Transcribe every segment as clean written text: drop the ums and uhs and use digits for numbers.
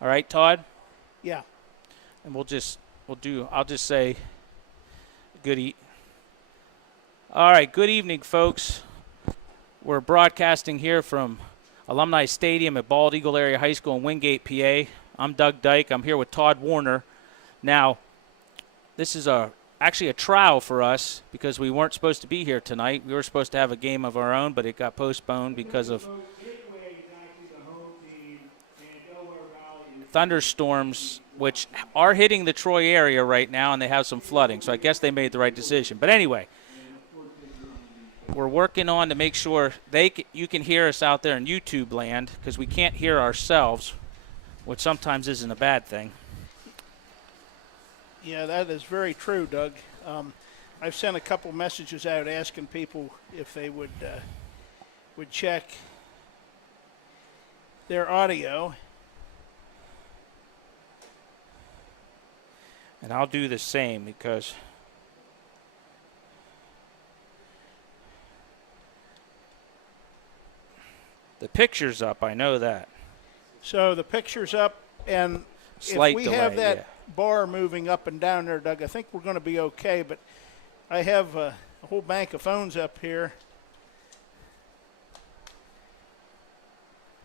All right, Todd? Yeah. And I'll just say all right, good evening, folks. We're broadcasting here from Alumni Stadium at Bald Eagle Area High School in Wingate, PA. I'm Doug Dyke. I'm here with Todd Warner. Now, this is actually a trial for us because we weren't supposed to be here tonight. We were supposed to have a game of our own, but it got postponed because of thunderstorms, which are hitting the Troy area right now, and they have some flooding. So I guess they made the right decision. But anyway, we're working on to make sure you can hear us out there in YouTube land, because we can't hear ourselves, which sometimes isn't a bad thing. Yeah, that is very true, Doug. I've sent a couple messages out asking people if they would check their audio. And I'll do the same because the picture's up, I know that. So the picture's up, and Slight if we delay, have that yeah. bar moving up and down there, Doug, I think we're going to be okay. But I have a whole bank of phones up here.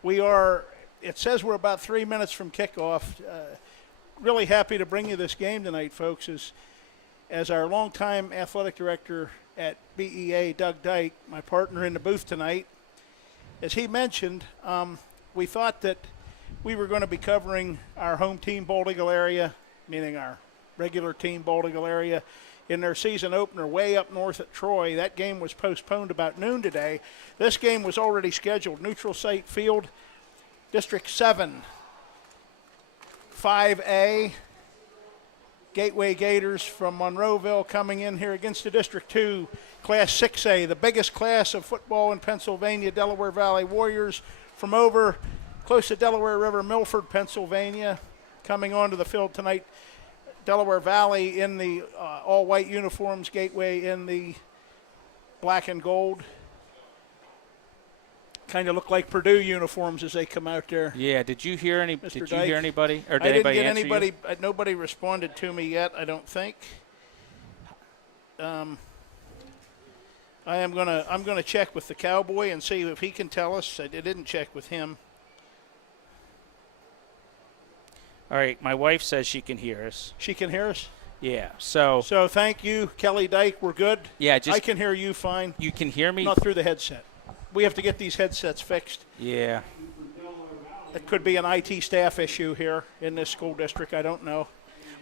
It says we're about 3 minutes from kickoff. Really happy to bring you this game tonight, folks. As our longtime athletic director at BEA, Doug Dyke, my partner in the booth tonight, as he mentioned, we thought that we were going to be covering our home team, Bald Eagle area, meaning our regular team, Bald Eagle area, in their season opener way up north at Troy. That game was postponed about noon today. This game was already scheduled. Neutral site field, District 7, 5A, Gateway Gators from Monroeville coming in here against the District 2, Class 6A, the biggest class of football in Pennsylvania, Delaware Valley Warriors from over close to Delaware River, Milford, Pennsylvania, coming onto the field tonight. Delaware Valley in the all-white uniforms, Gateway in the black and gold. Kind of look like Purdue uniforms as they come out there. Yeah, did you hear anybody? Or did I didn't anybody get answer anybody. you? Nobody responded to me yet, I don't think. I'm gonna check with the Cowboy and see if he can tell us. I didn't check with him. All right, my wife says she can hear us. She can hear us? Yeah, so thank you, Kelly Dyke. We're good? Yeah, I can hear you fine. You can hear me? Not through the headset. We have to get these headsets fixed. Yeah. It could be an IT staff issue here in this school district. I don't know.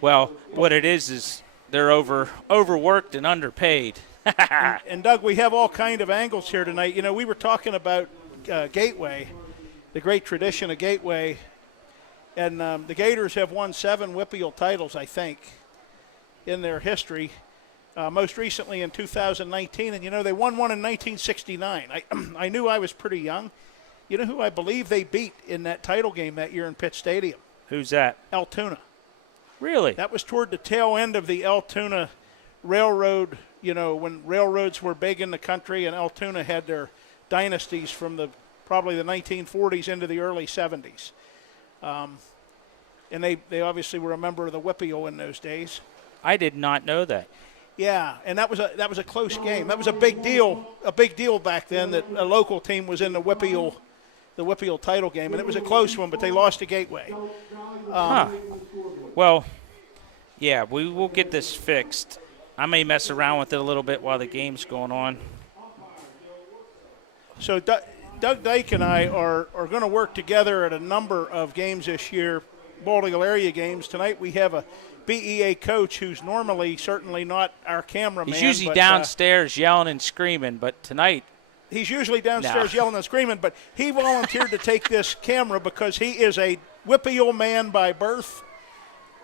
Well, what it is they're overworked and underpaid. and Doug, we have all kind of angles here tonight. You know, we were talking about Gateway, the great tradition of Gateway, and the Gators have won 7 WPIAL titles, I think, in their history. Most recently in 2019, and they won one in 1969. I knew I was pretty young. You know who I believe they beat in that title game that year in Pitt Stadium? Who's that? Altoona. Really? That was toward the tail end of the Altoona Railroad, when railroads were big in the country, and Altoona had their dynasties from probably the 1940s into the early 70s. And they obviously were a member of the WPIAL in those days. I did not know that. Yeah, and that was a close game. That was a big deal back then that a local team was in the WPIAL title game, and it was a close one, but they lost to Gateway. Well, yeah, we will get this fixed. I may mess around with it a little bit while the game's going on. So Doug Dyke and I are going to work together at a number of games this year, Bald Eagle area games. Tonight we have a BEA coach who's normally certainly not our cameraman. He's usually downstairs yelling and screaming, but tonight he's usually downstairs yelling and screaming, but he volunteered to take this camera because he is a WPIAL man by birth,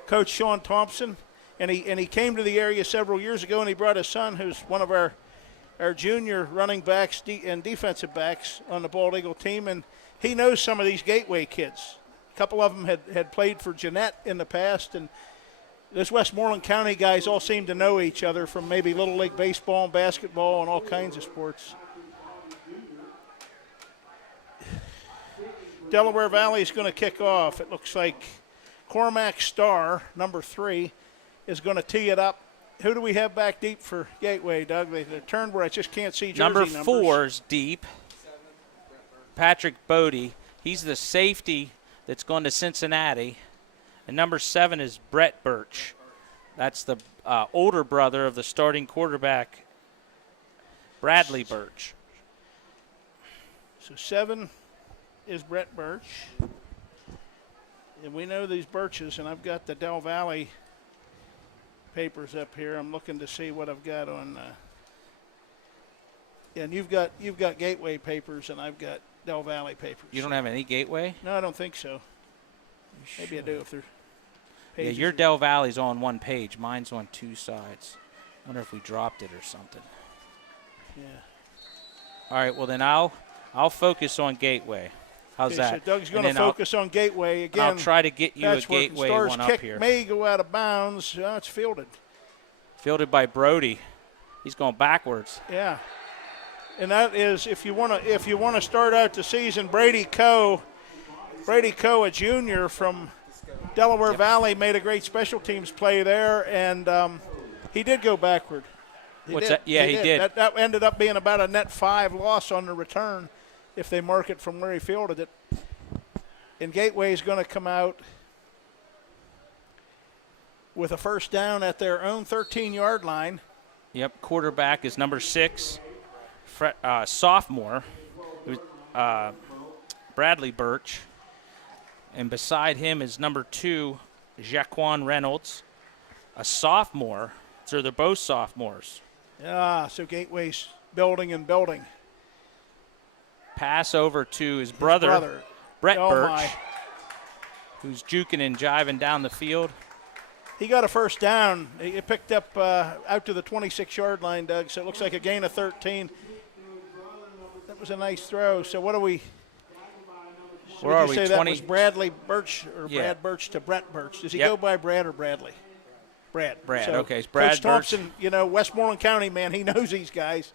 Coach Sean Thompson, and he came to the area several years ago, and he brought his son, who's one of our junior running backs and defensive backs on the Bald Eagle team, and he knows some of these Gateway kids. A couple of them had played for Jeanette in the past, and those Westmoreland County guys all seem to know each other from maybe Little League baseball and basketball and all kinds of sports. Delaware Valley is going to kick off. It looks like Cormac Starr, number 3, is going to tee it up. Who do we have back deep for Gateway, Doug? They turned where I just can't see jersey Number numbers. 4's deep. Patrick Bodie. He's the safety that's going to Cincinnati. And number 7 is Brett Birch. That's the older brother of the starting quarterback, Bradley Birch. So 7 is Brett Birch. And we know these Birches, and I've got the Del Valley papers up here. I'm looking to see what I've got on. And you've got Gateway papers, and I've got Del Valley papers. You don't have any Gateway? No, I don't think so. Maybe I do if they're pages. Yeah, your Del Valley's on one page. Mine's on 2 sides. Wonder if we dropped it or something. Yeah. All right, well then I'll focus on Gateway. How's Okay, that? so Doug's going to focus on Gateway again. I'll try to get you a Gateway Star's one up kick here. may go out of bounds. It's fielded. Fielded by Brody. He's going backwards. Yeah. And that is, if you want to start out the season, Brady Coe, a junior from Delaware Valley, made a great special teams play there, and he did go backward. He did. That ended up being about a net 5 loss on the return if they mark it from where he fielded it. And Gateway is going to come out with a first down at their own 13-yard line. Yep, quarterback is number 6, sophomore, Bradley Birch. And beside him is number 2, Jaquan Reynolds, a sophomore. So they're both sophomores. Yeah, so Gateway's building and building. Pass over to his brother. Brett Birch, my. who's juking and jiving down the field. He got a first down. He picked up out to the 26-yard line, Doug, so it looks like a gain of 13. That was a nice throw. So what do we – Where are we, say 20? That was Bradley Birch or Yeah. Brad Birch to Brett Birch. Does he Yep. go by Brad or Bradley? Brad. So okay. It's Brad Coach Thompson, Westmoreland County, man, he knows these guys.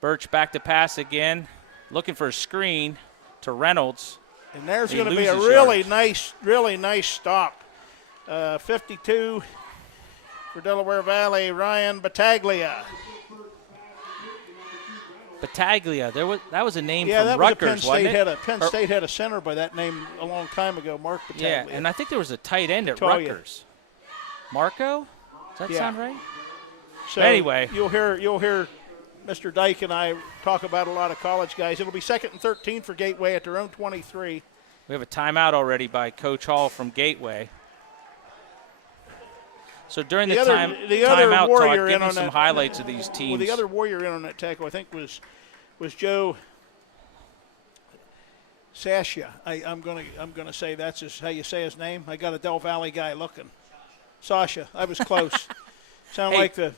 Birch back to pass again, looking for a screen to Reynolds. And there's He going to be a loses really nice stop. 52 for Delaware Valley, Ryan Battaglia. Battaglia, that was a name Yeah, from that Rutgers, was wasn't it? Penn State had a center by that name a long time ago, Mark Battaglia. Yeah, and I think there was a tight end at Talia. Rutgers. Marco? Does that Yeah. sound right? So anyway. you'll hear Mr. Dyke and I talk about a lot of college guys. It'll be 2nd and 13 for Gateway at their own 23. We have a timeout already by Coach Hall from Gateway. So during the other timeout, warrior Todd, give in me on some that- highlights of these teams. Well, the other warrior in on that tackle, I think, was Joe Sasha. I'm gonna say that's how you say his name. I got a Del Valley guy looking. Sasha. I was close. Sound Hey. like the.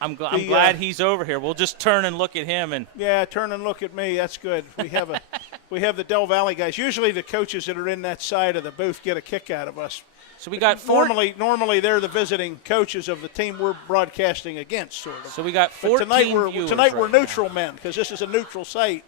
I'm glad he's over here. We'll just turn and look at him and. Yeah, turn and look at me. That's good. We have the Del Valley guys. Usually the coaches that are in that side of the booth get a kick out of us. So we got Normally they're the visiting coaches of the team we're broadcasting against, sort of. So we got But 14 viewers tonight we're right now. neutral men because this is a neutral site.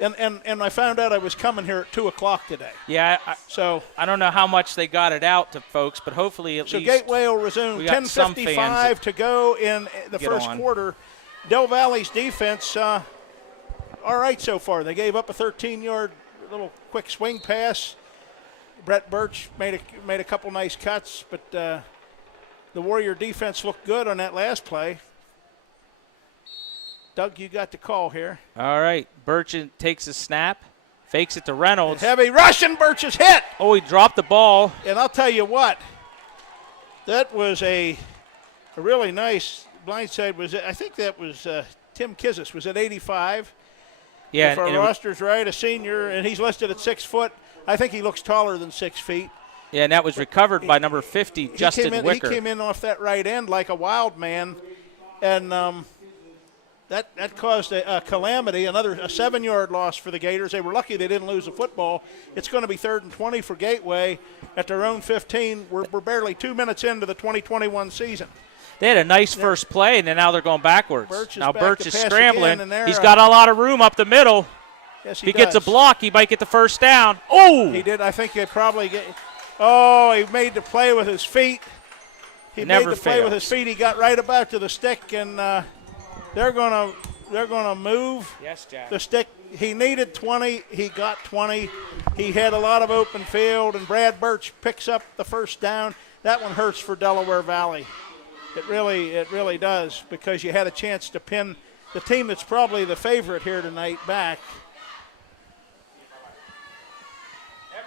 And I found out I was coming here at 2:00 today. Yeah, So I don't know how much they got it out to folks, but hopefully at least. Gateway will resume. we got some 10:55 to go in the get first on. quarter. Del Valley's defense, all right so far. They gave up a 13-yard little quick swing pass. Brett Birch made a couple nice cuts, but the Warrior defense looked good on that last play. Doug, you got the call here. All right, Birch takes a snap, fakes it to Reynolds. Heavy rush, and Birch is hit. Oh, he dropped the ball. And I'll tell you what, that was a really nice blindside. I think that was Tim Kizis. Was it 85? Yeah, If our and roster's right, a senior, and he's listed at 6 foot. I think he looks taller than 6 feet. and that was recovered by number 50, Justin Wicker. He came in off that right end like a wild man, and that caused a calamity, a 7-yard loss for the Gators. They were lucky they didn't lose the football. It's going to be 3rd and 20 for Gateway at their own 15. We're barely 2 minutes into the 2021 season. They had a nice first play, and then now they're going backwards. Birch is now back Birch to is pass scrambling. again, and He's got a lot of room up the middle. Yes, he gets a block, he might get the first down. Oh! He did. I think they probably get. Oh, he made the play with his feet. He made the play with his feet. He got right about to the stick, and they're gonna move Yes, Jack. the stick. He needed 20. He got 20. He had a lot of open field, and Brad Birch picks up the first down. That one hurts for Delaware Valley. It really does, because you had a chance to pin the team that's probably the favorite here tonight back.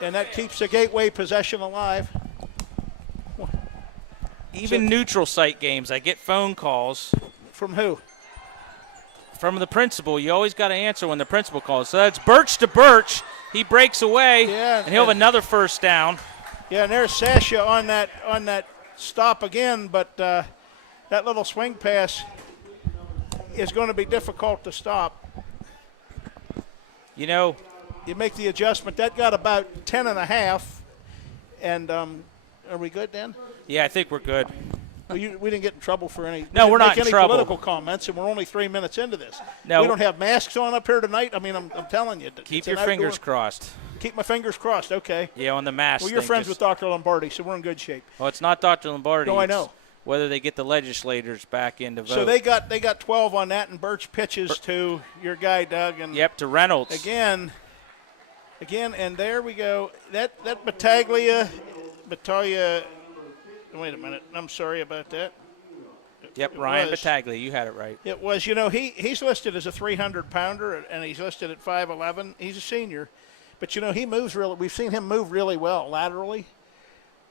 And that keeps the Gateway possession alive. Even neutral site games, I get phone calls. From who? From the principal. You always got to answer when the principal calls. So that's Birch to Birch. He breaks away, and he'll have another first down. Yeah, and there's Sasha on that stop again, but that little swing pass is going to be difficult to stop. You know, you make the adjustment. That got about 10 and a half. And are we good, Dan? Yeah, I think we're good. Well, we didn't get in trouble for any. No, we're not in any trouble. Political comments, and we're only 3 minutes into this. No, we don't have masks on up here tonight. I mean, I'm telling you. Keep your fingers crossed. Keep my fingers crossed. Okay. Yeah, on the mask. Well, you're friends with Dr. Lombardi, so we're in good shape. Well, it's not Dr. Lombardi. No, I know. Whether they get the legislators back in to vote. So they got 12 on that, and Birch pitches to your guy Doug, and to Reynolds again, and there we go. That Battaglia. Wait a minute. I'm sorry about that. Yep, Ryan Battaglia. You had it right. It was. You know, he's listed as a 300-pounder, and he's listed at 5'11". He's a senior, but you know he moves really. We've seen him move really well laterally.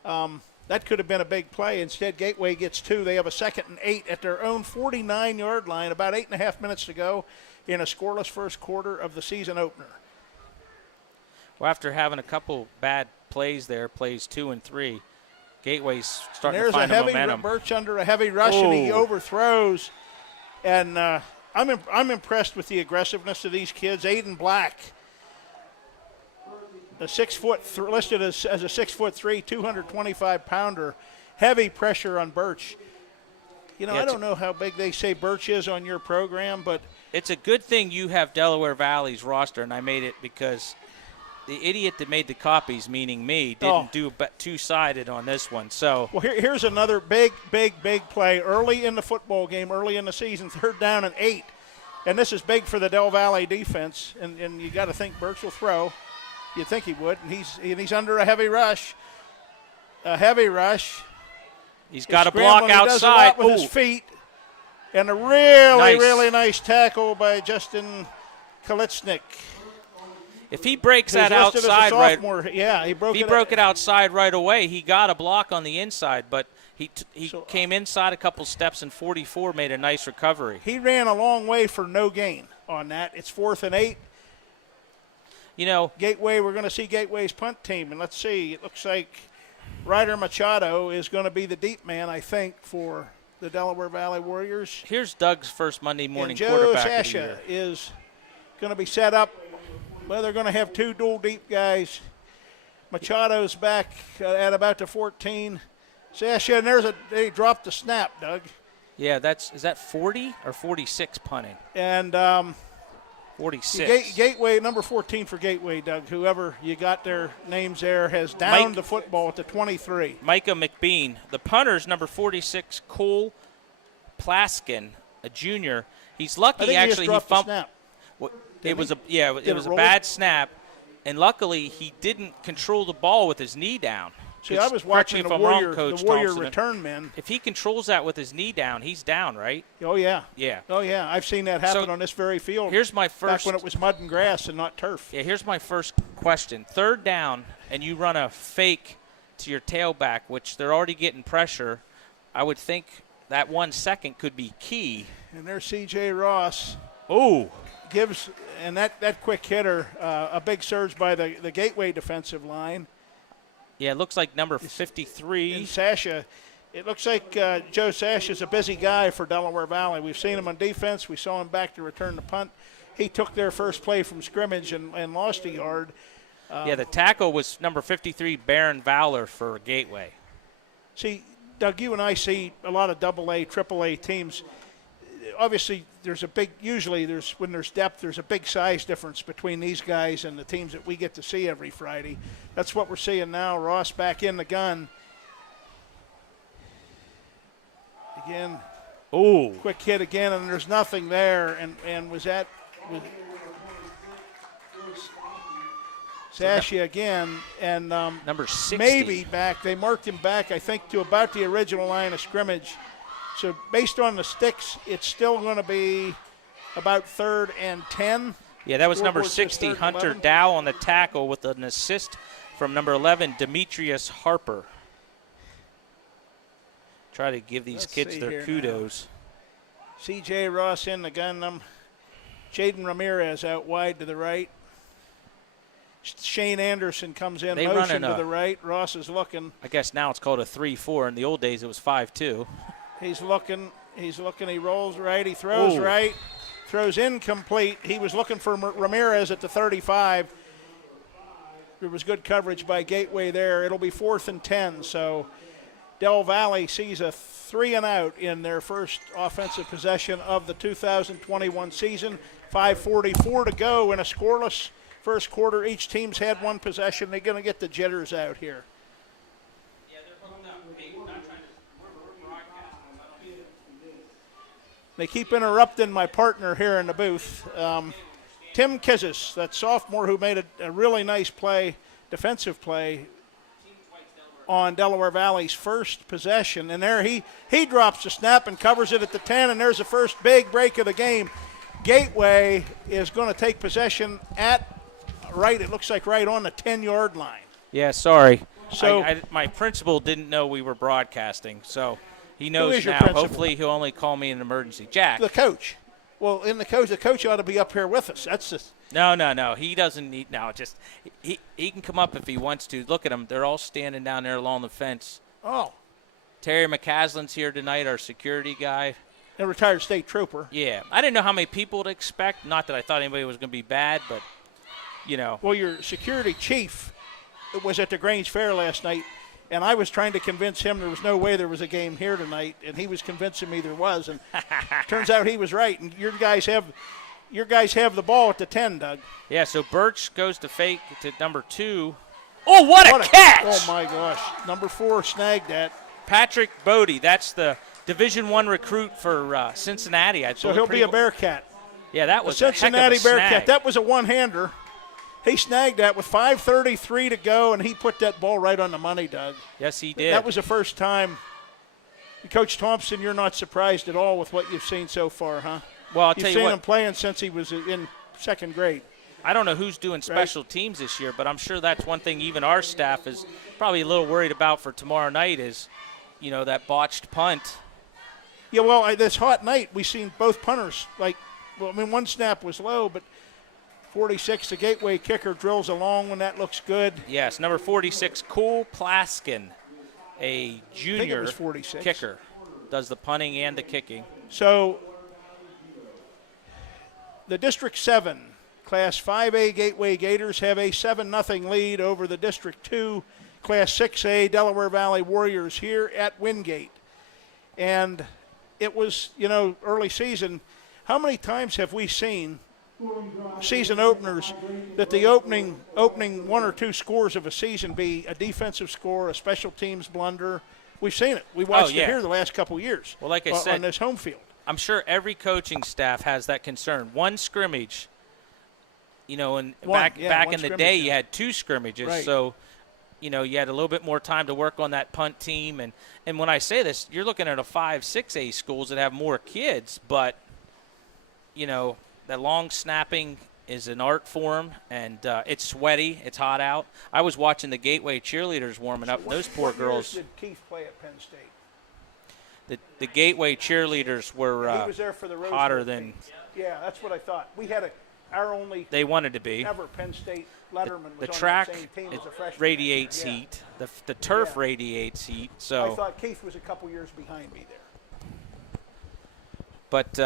That could have been a big play. Instead, Gateway gets 2. They have a 2nd and 8 at their own 49-yard line. About 8.5 minutes to go in a scoreless first quarter of the season opener. Well, after having a couple bad plays there, plays 2 and 3. Gateway's starting to find the momentum. There's a heavy Birch under a heavy rush, and he overthrows. And I'm impressed with the aggressiveness of these kids. Aiden Black, a 6 foot, listed as a 6'3", 225-pounder. Heavy pressure on Birch. You know, I don't know how big they say Birch is on your program, but it's a good thing you have Delaware Valley's roster, and I made it because the idiot that made the copies, meaning me, didn't do two-sided on this one. So well, here's another big play early in the football game, early in the season, 3rd down and 8. And this is big for the Del Valle defense, and you got to think Birch will throw. You'd think he would, and he's under a heavy rush. He's got a block outside. He does a lot with his feet. And a really nice tackle by Justin Kalitsnik. If he breaks that outside right, he broke it outside right away. He got a block on the inside, but he came inside a couple steps, and 44 made a nice recovery. He ran a long way for no gain on that. It's 4th and 8. You know, Gateway, we're going to see Gateway's punt team, and let's see. It looks like Ryder Machado is going to be the deep man, I think, for the Delaware Valley Warriors. Here's Doug's first Monday morning and quarterback Joe of the year. Sasha is going to be set up. Well, they're going to have 2 dual deep guys. Machado's back at about the 14. Sasha, and they dropped the snap, Doug. Yeah, is that 40 or 46 punting? And 46. Gateway, number 14 for Gateway, Doug. Whoever you got their names there has downed the football at the 23. Micah McBean. The punter's number 46, Cole Plaskin, a junior. He's lucky. I think Actually, he dropped the snap. It was a bad snap, and luckily he didn't control the ball with his knee down. See, I was watching the Warrior return men. If he controls that with his knee down, he's down, right? Oh, yeah. Yeah. Oh, yeah. I've seen that happen on this very field. Here's my first. Back when it was mud and grass and not turf. Yeah, here's my first question. 3rd down, and you run a fake to your tailback, which they're already getting pressure. I would think that 1 second could be key. And there's C.J. Ross. Oh. Gives, and that quick hitter, a big surge by the Gateway defensive line. Yeah, it looks like number 53. And Sasha, it looks like Joe Sasha's a busy guy for Delaware Valley. We've seen him on defense. We saw him back to return the punt. He took their first play from scrimmage and lost a yard. The tackle was number 53, Baron Valor for Gateway. See, Doug, you and I see a lot of AA, AAA teams. obviously there's a big, usually when there's depth, there's a big size difference between these guys and the teams that we get to see every Friday. That's what we're seeing now. Ross back in the gun. Again, quick hit again, and there's nothing there. And was Sasha again, and number 60. maybe back. They marked him back, I think, to about the original line of scrimmage. So based on the sticks, it's still going to be about 3rd and 10. Yeah, that was number Scoreboard says 60, 3rd and Hunter 11. Dow on the tackle with an assist from number 11, Demetrius Harper. Try to give these Let's kids see their here kudos. C.J. Ross in the gun. Jaden Ramirez out wide to the right. Shane Anderson comes in, motion to the right. Ross is looking. I guess now it's called a 3-4. In the old days, it was 5-2. He's looking. He rolls right. He throws right. Throws incomplete. He was looking for Ramirez at the 35. There was good coverage by Gateway there. It'll be 4th and 10. So Del Valle sees a 3 and out in their first offensive possession of the 2021 season. 5:44 to go in a scoreless first quarter. Each team's had one possession. They're going to get the jitters out here. Yeah, they're hooked up. We're not trying to broadcast. They keep interrupting my partner here in the booth. Tim Kizis, that sophomore who made a really nice play, defensive play on Delaware Valley's first possession. And there he drops the snap and covers it at the 10, and there's the first big break of the game. Gateway is going to take possession at it looks like right on the 10-yard line. Yeah, sorry. So my principal didn't know we were broadcasting, so he knows who is your now. principal? Hopefully he'll only call me in an emergency. Jack. The coach. Well, the coach ought to be up here with us. That's just No. He doesn't need he can come up if he wants to. Look at them. They're all standing down there along the fence. Oh, Terry McCaslin's here tonight, our security guy. a retired state trooper. Yeah. I didn't know how many people to expect. Not that I thought anybody was going to be bad, but, Well, your security chief was at the Grange Fair last night, and I was trying to convince him there was no way there was a game here tonight, and he was convincing me there was, and turns out he was right. And your guys have the ball at the 10, Doug. Yeah, so Birch goes to fake to number 2. Oh, what a catch! Oh, my gosh. Number 4 snagged that. Patrick Bodie, that's the Division I recruit for Cincinnati. So he'll be a Bearcat. Yeah, that A was Cincinnati a heck of a Bearcat. snag. That was a one-hander. He snagged that with 5:33 to go, and he put that ball right on the money, Doug. Yes, he did. That was the first time. Coach Thompson, you're not surprised at all with what you've seen so far, huh? Well, I'll You've tell you seen what. him playing since he was in 2nd grade. I don't know who's doing special teams this year, but I'm sure that's one thing even our staff is probably a little worried about for tomorrow night is, that botched punt. Yeah, well, this hot night, we've seen both punters. One snap was low, but 46, the Gateway kicker, drills a long one. That looks good. Yes, number 46, Cole Plaskin, a junior I think it was 46. kicker, does the punting and the kicking. So the District 7 Class 5A Gateway Gators have a 7-0 lead over the District 2 Class 6A Delaware Valley Warriors here at Wingate. And it was, early season. How many times have we seen season openers that the opening 1 or 2 scores of a season be a defensive score, a special teams blunder? We've seen it. We watched it here the last couple of years. Well, like I said, on this home field. I'm sure every coaching staff has that concern. One scrimmage, back in the day, you had 2 scrimmages. Right. So, you had a little bit more time to work on that punt team. And when I say this, you're looking at a 5, 6A schools that have more kids. But, that long snapping is an art form, and it's sweaty. It's hot out. I was watching the Gateway cheerleaders warming up, and those poor girls. What years did Keith play at Penn State? The Gateway cheerleaders were he was there for the Rose hotter Bowl than team. Yeah, that's what I thought. We had our only they wanted to be. ever Penn State letterman The was track on that same team as a freshman. radiates Yeah. heat. The turf radiates heat. I So, thought Keith was a couple years behind me there. but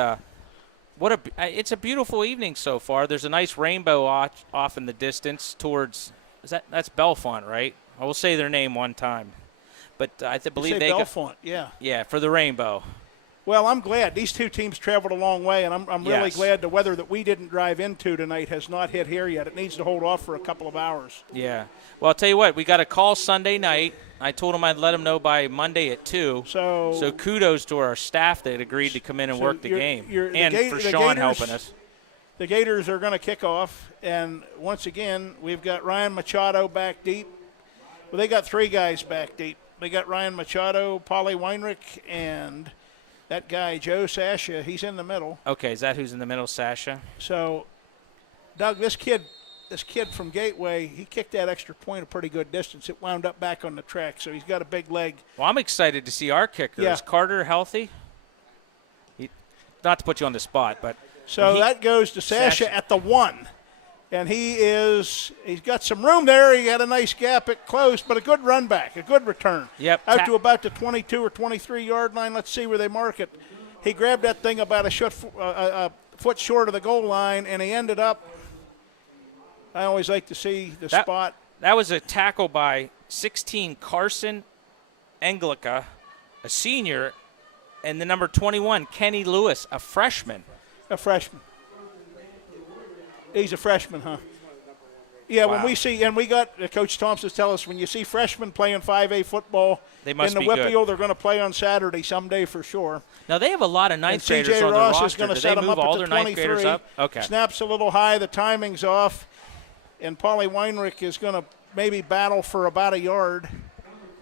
it's a beautiful evening so far. There's a nice rainbow off in the distance towards that's Bellefonte, right? I will say their name one time, but I believe say they Bellefonte, yeah. for the rainbow. Well, I'm glad. These two teams traveled a long way, and I'm really Yes. glad the weather that we didn't drive into tonight has not hit here yet. It needs to hold off for a couple of hours. Yeah. Well, I'll tell you what. We got a call Sunday night. I told them I'd let them know by Monday at 2. So kudos to our staff that agreed to come in and work the game. And for Sean helping us. The Gators are going to kick off, and once again, we've got Ryan Machado back deep. Well, they got 3 guys back deep. They got Ryan Machado, Paulie Weinrich, and that guy, Joe Sasha. He's in the middle. Okay, is that who's in the middle, Sasha? So, Doug, this kid from Gateway, he kicked that extra point a pretty good distance. It wound up back on the track, so he's got a big leg. Well, I'm excited to see our kicker. Yeah. Is Carter healthy? Not to put you on the spot, but so that goes to Sasha at the 1. And he's got some room there. He had a nice gap at close, but a good run back, a good return. Yep. Out to about the 22 or 23-yard line. Let's see where they mark it. He grabbed that thing about a foot short of the goal line, and he ended up, I always like to see the spot. That was a tackle by 16 Carson Englica, a senior, and the number 21, Kenny Lewis, a freshman. A freshman. He's a freshman, huh? Yeah, wow. When we see, and we got Coach Thompson tell us, when you see freshmen playing 5A football they must in the be Whippeal, good. they're going to play on Saturday someday for sure. Now, they have a lot of ninth graders CJ on their Ross roster. is going to Do set they them move up all at their the ninth 23. graders up? Okay. Snaps a little high, the timing's off, and Paulie Weinrich is going to maybe battle for about a yard,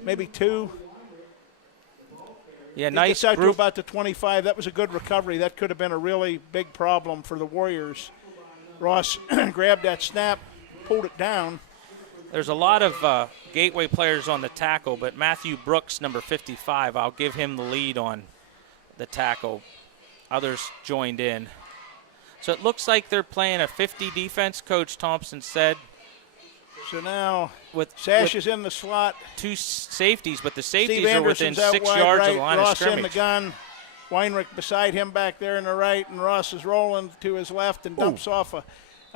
maybe 2. Yeah, He nice gets out to group. about the 25. That was a good recovery. That could have been a really big problem for the Warriors. Ross grabbed that snap, pulled it down. There's a lot of Gateway players on the tackle, but Matthew Brooks, number 55, I'll give him the lead on the tackle. Others joined in. So it looks like they're playing a 50 defense, Coach Thompson said. So now With Sash is in the slot. 2 safeties, but the Steve safeties are within Anderson's out 6 wide yards right. of the line Ross of scrimmage. in the gun. Weinrich beside him back there in the right, and Ross is rolling to his left and dumps off a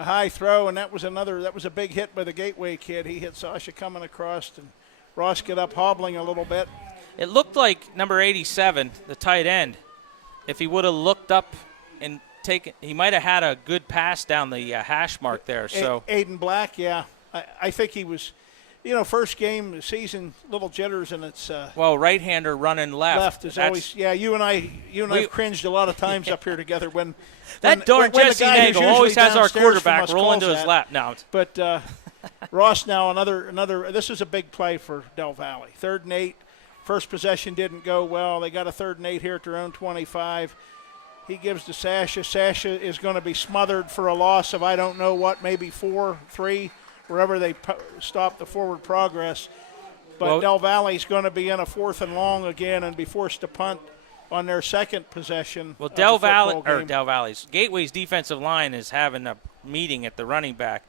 high throw, and that was a big hit by the Gateway kid. He hit Sasha coming across, and Ross get up hobbling a little bit. It looked like number 87, the tight end, if he would have looked up and taken, he might have had a good pass down the hash mark there. So Aiden Black, yeah. I think he was, first game of the season, little jitters, and it's right-hander running left. left is always, yeah. You and I have cringed a lot of times up here together when that darn when the Jesse guy who's Nagel always usually has our downstairs from quarterback us rolling to calls his that. lap. Now, But Ross now another. This is a big play for Del Valle. 3rd and 8. First possession didn't go well. They got a 3rd and 8 here at their own 25. He gives to Sasha. Sasha is going to be smothered for a loss of I don't know what, maybe 4, 3, wherever they stop the forward progress. But Del Valle's going to be in a 4th and long again and be forced to punt on their second possession. Well, of Del the football game. Valley's Gateway's defensive line is having a meeting at the running back.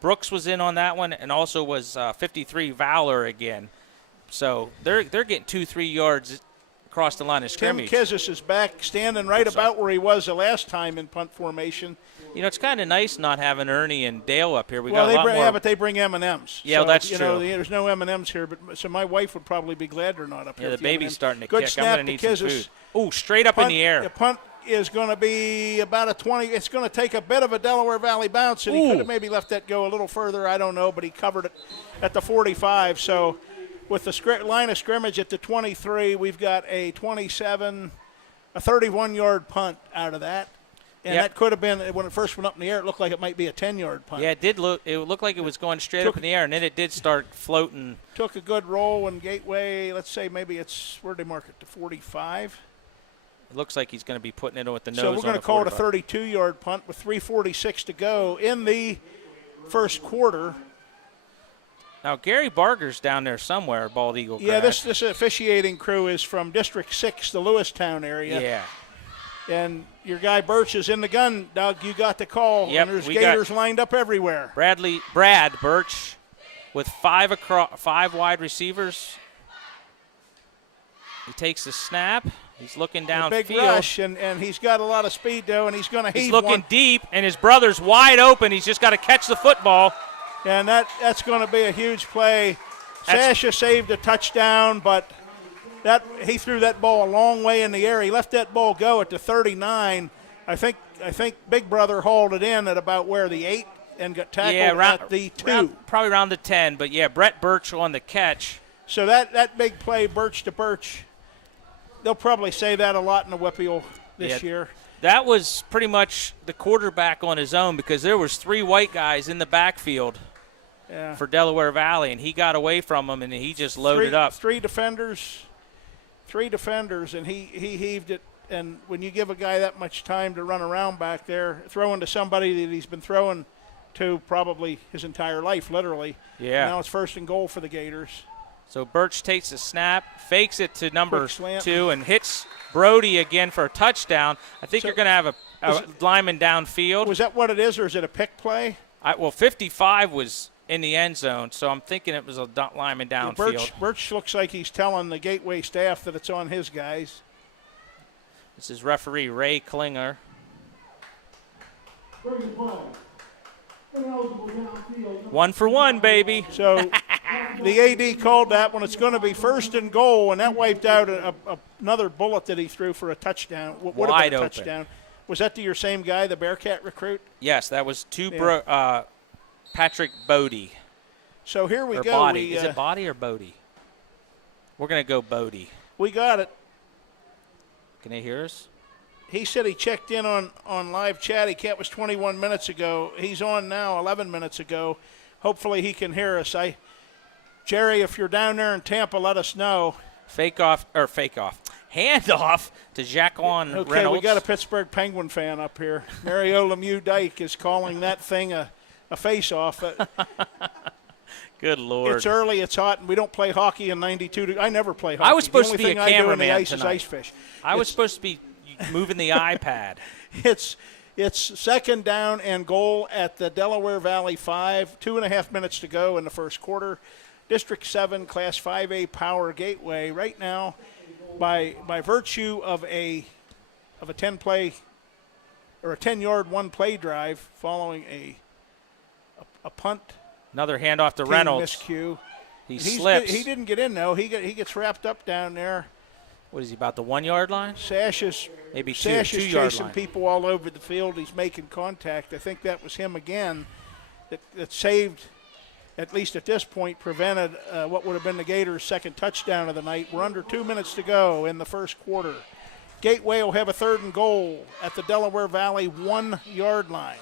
Brooks was in on that one, and also was 53 Valor again. So they're getting 2-3 yards across the line of Tim scrimmage. Kizis is back, standing right about where he was the last time in punt formation. It's kind of nice not having Ernie and Dale up here. We got a lot more. Yeah, but they bring M&Ms. Yeah, so, that's true. There's no M&Ms here, but so my wife would probably be glad they're not up here. Yeah, the baby's starting to Good kick. snap I'm going to need to some Kizis. food. Oh, straight up in the air. The punt is going to be about a 20. It's going to take a bit of a Delaware Valley bounce, and he could have maybe left that go a little further. I don't know, but he covered it at the 45. So with the line of scrimmage at the 23, we've got a 31-yard punt out of that. And that could have been, when it first went up in the air, it looked like it might be a 10-yard punt. Yeah, it did look. It looked like it was going straight up in the air, and then it did start floating. Took a good roll, and Gateway, let's say maybe it's, where did they mark it, to 45? It looks like he's going to be putting it with the nose. So we're going to call it a 45. 32-yard punt with 3:46 to go in the first quarter. Now, Gary Barger's down there somewhere, Bald Eagle. Yeah, grad. this officiating crew is from District 6, the Lewistown area. Yeah. And your guy Birch is in the gun, Doug. You got the call. Yep, And there's we Gators lined up everywhere. Brad Birch with 5 wide receivers. He takes the snap. He's looking downfield. Big rush, and he's got a lot of speed, though, and he's going to heave He's looking one. deep, and his brother's wide open. He's just got to catch the football. And that's going to be a huge play. Sasha saved a touchdown, but he threw that ball a long way in the air. He left that ball go at the 39. I think Big Brother hauled it in at about where the 8 and got tackled at the 2. Probably around the 10, but yeah, Brett Birch on the catch. So that big play, Birch to Birch, they'll probably say that a lot in the Whippeal this year. That was pretty much the quarterback on his own because there was 3 white guys in the backfield for Delaware Valley, and he got away from them, and he just loaded up. Three defenders, and he heaved it. And when you give a guy that much time to run around back there, throwing to somebody that he's been throwing to probably his entire life, literally. Yeah. Now it's 1st and goal for the Gators. So Birch takes the snap, fakes it to number 2, and hits Brody again for a touchdown. I think you're going to have a lineman downfield. Was that what it is, or is it a pick play? 55 was in the end zone, so I'm thinking it was a lineman downfield. Birch looks like he's telling the Gateway staff that it's on his guys. This is referee Ray Klinger. 1 for 1, baby. So the AD called that when it's going to be 1st and goal, and that wiped out another bullet that he threw for a touchdown. What would have been a touchdown. Was that to your same guy, the Bearcat recruit? Yes, that was Patrick Bodie. So here we go. Bodie. Is it Bodie or Bodie? We're going to go Bodie. We got it. Can they hear us? He said he checked in on live chat. Cat was 21 minutes ago. He's on now 11 minutes ago. Hopefully he can hear us. Jerry, if you're down there in Tampa, let us know. Fake off. Hand off to Jacqueline Reynolds. Okay, we got a Pittsburgh Penguin fan up here. Mario Lemieux Dyke is calling that thing a face-off. Good Lord. It's early, it's hot, and we don't play hockey in 92. I never play hockey. I was supposed to be a cameraman cameraman tonight. Is ice fish. I was supposed to be moving the iPad. It's 2nd down and goal at the Delaware Valley 5. 2.5 minutes to go in the first quarter. District 7 Class 5A Power Gateway right now by virtue of a 10-play or a 10-yard one-play drive following a punt. Another handoff to Reynolds. Miscue. He slips. He didn't get in, though. He gets wrapped up down there. What is he, about the 1 yard line? Sash is maybe Sash is 2 yard chasing line. people all over the field. He's making contact. I think that was him again that saved, at least at this point, prevented what would have been the Gators' 2nd touchdown of the night. We're under 2 minutes to go in the first quarter. Gateway will have a 3rd and goal at the Delaware Valley 1 yard line.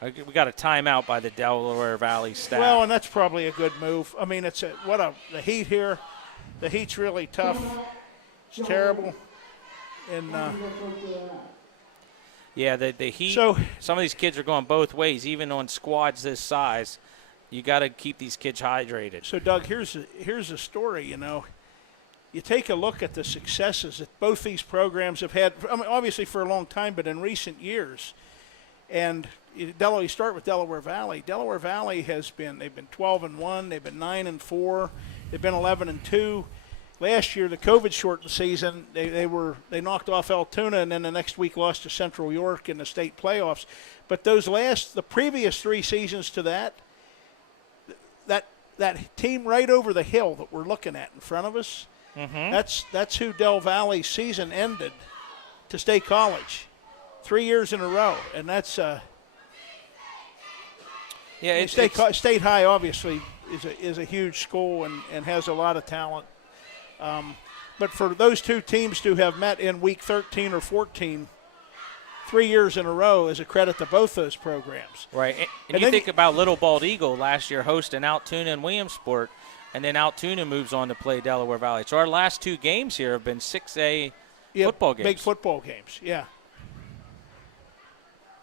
We got a timeout by the Delaware Valley staff. Well, and that's probably a good move. I mean, the heat here. The heat's really tough. It's terrible. And the heat. So, some of these kids are going both ways, even on squads this size. You got to keep these kids hydrated. So, Doug, here's a story. You take a look at the successes that both these programs have had. I mean, obviously for a long time, but in recent years. And you start with Delaware Valley. Delaware Valley they've been 12-1, they've been 9-4, they've been 11-2. Last year, the COVID shortened season, they knocked off Altoona, and then the next week lost to Central York in the state playoffs. But the previous 3 seasons to that team right over the hill that we're looking at in front of us, that's who Del Valley's season ended to State College. 3 years in a row, and that's State High obviously is a huge school and has a lot of talent. But for those 2 teams to have met in week 13 or 14, 3 years in a row is a credit to both those programs. Right, and you think about Little Bald Eagle last year hosting Altoona and Williamsport, and then Altoona moves on to play Delaware Valley. So our last 2 games here have been 6A football games. Big football games, yeah.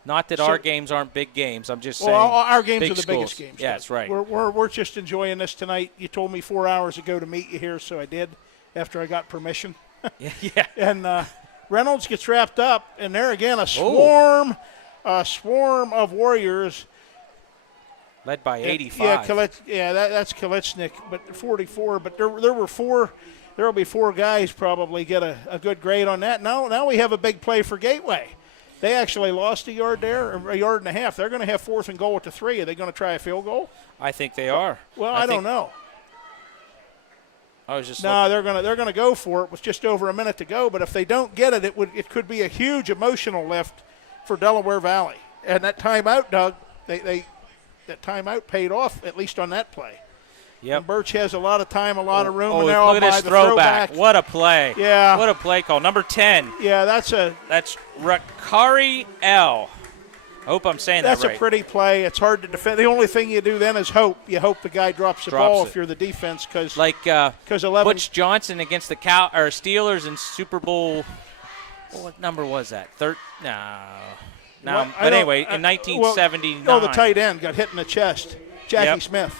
Not that our games aren't big games. I'm just saying. Well, our games are the schools. biggest games. Yeah, that's right. We're just enjoying this tonight. You told me 4 hours ago to meet you here, so I did after I got permission. Yeah. And Reynolds gets wrapped up, and there again a swarm of Warriors. Led by 85. That's Kalichnik, but 44. But there were 4. There will be 4 guys probably get a good grade on that. Now we have a big play for Gateway. They actually lost a yard there, or a yard and a half. They're going to have 4th and goal at the 3. Are they going to try a field goal? I think they are. Well, I don't know. I was just No, they're gonna go for it with just over a minute to go. But if they don't get it, it could be a huge emotional lift for Delaware Valley. And that timeout, Doug, that timeout paid off, at least on that play. Yep. And Birch has a lot of time, a lot of room. Oh, and they're all look at by this the throwback. What a play. Yeah. What a play call. Number 10. Yeah, that's Rakari L. I hope I'm saying that right. That's a pretty play. It's hard to defend. The only thing you do then is hope. You hope the guy drops the ball if you're the defense, because like 11. Butch Johnson against the Steelers in Super Bowl. What number was that? No. But anyway, in 1979. The tight end got hit in the chest. Jackie Smith.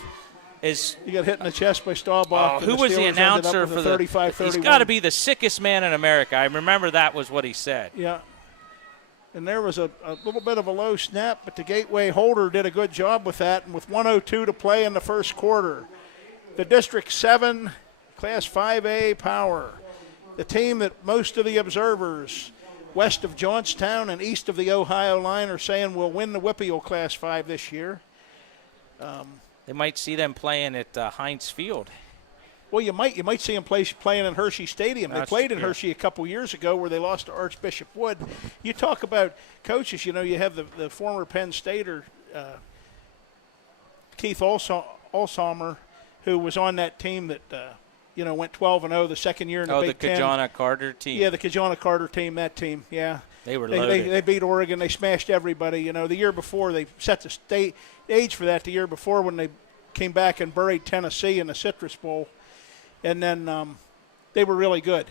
He got hit in the chest by Staubach. Who was the announcer for 35-31? He's got to be the sickest man in America. I remember that was what he said. Yeah. And there was a little bit of a low snap, but the Gateway holder did a good job with that. And with 1:02 to play in the first quarter, the District 7 Class 5A Power, the team that most of the observers west of Johnstown and east of the Ohio line are saying will win the WPIAL Class 5 this year. They might see them playing at Heinz Field. Well, you might see them playing in Hershey Stadium. They played in Hershey a couple years ago where they lost to Archbishop Wood. You talk about coaches, you have the former Penn Stater, Keith Olsheimer, who was on that team that, went 12-0 the second year in the Big Ten. The Kajana Carter team. Yeah, the Kajana Carter team, that team, yeah. They were loaded. They beat Oregon. They smashed everybody. The year before, they set the stage for that the year before when they came back and buried Tennessee in the Citrus Bowl. And then they were really good,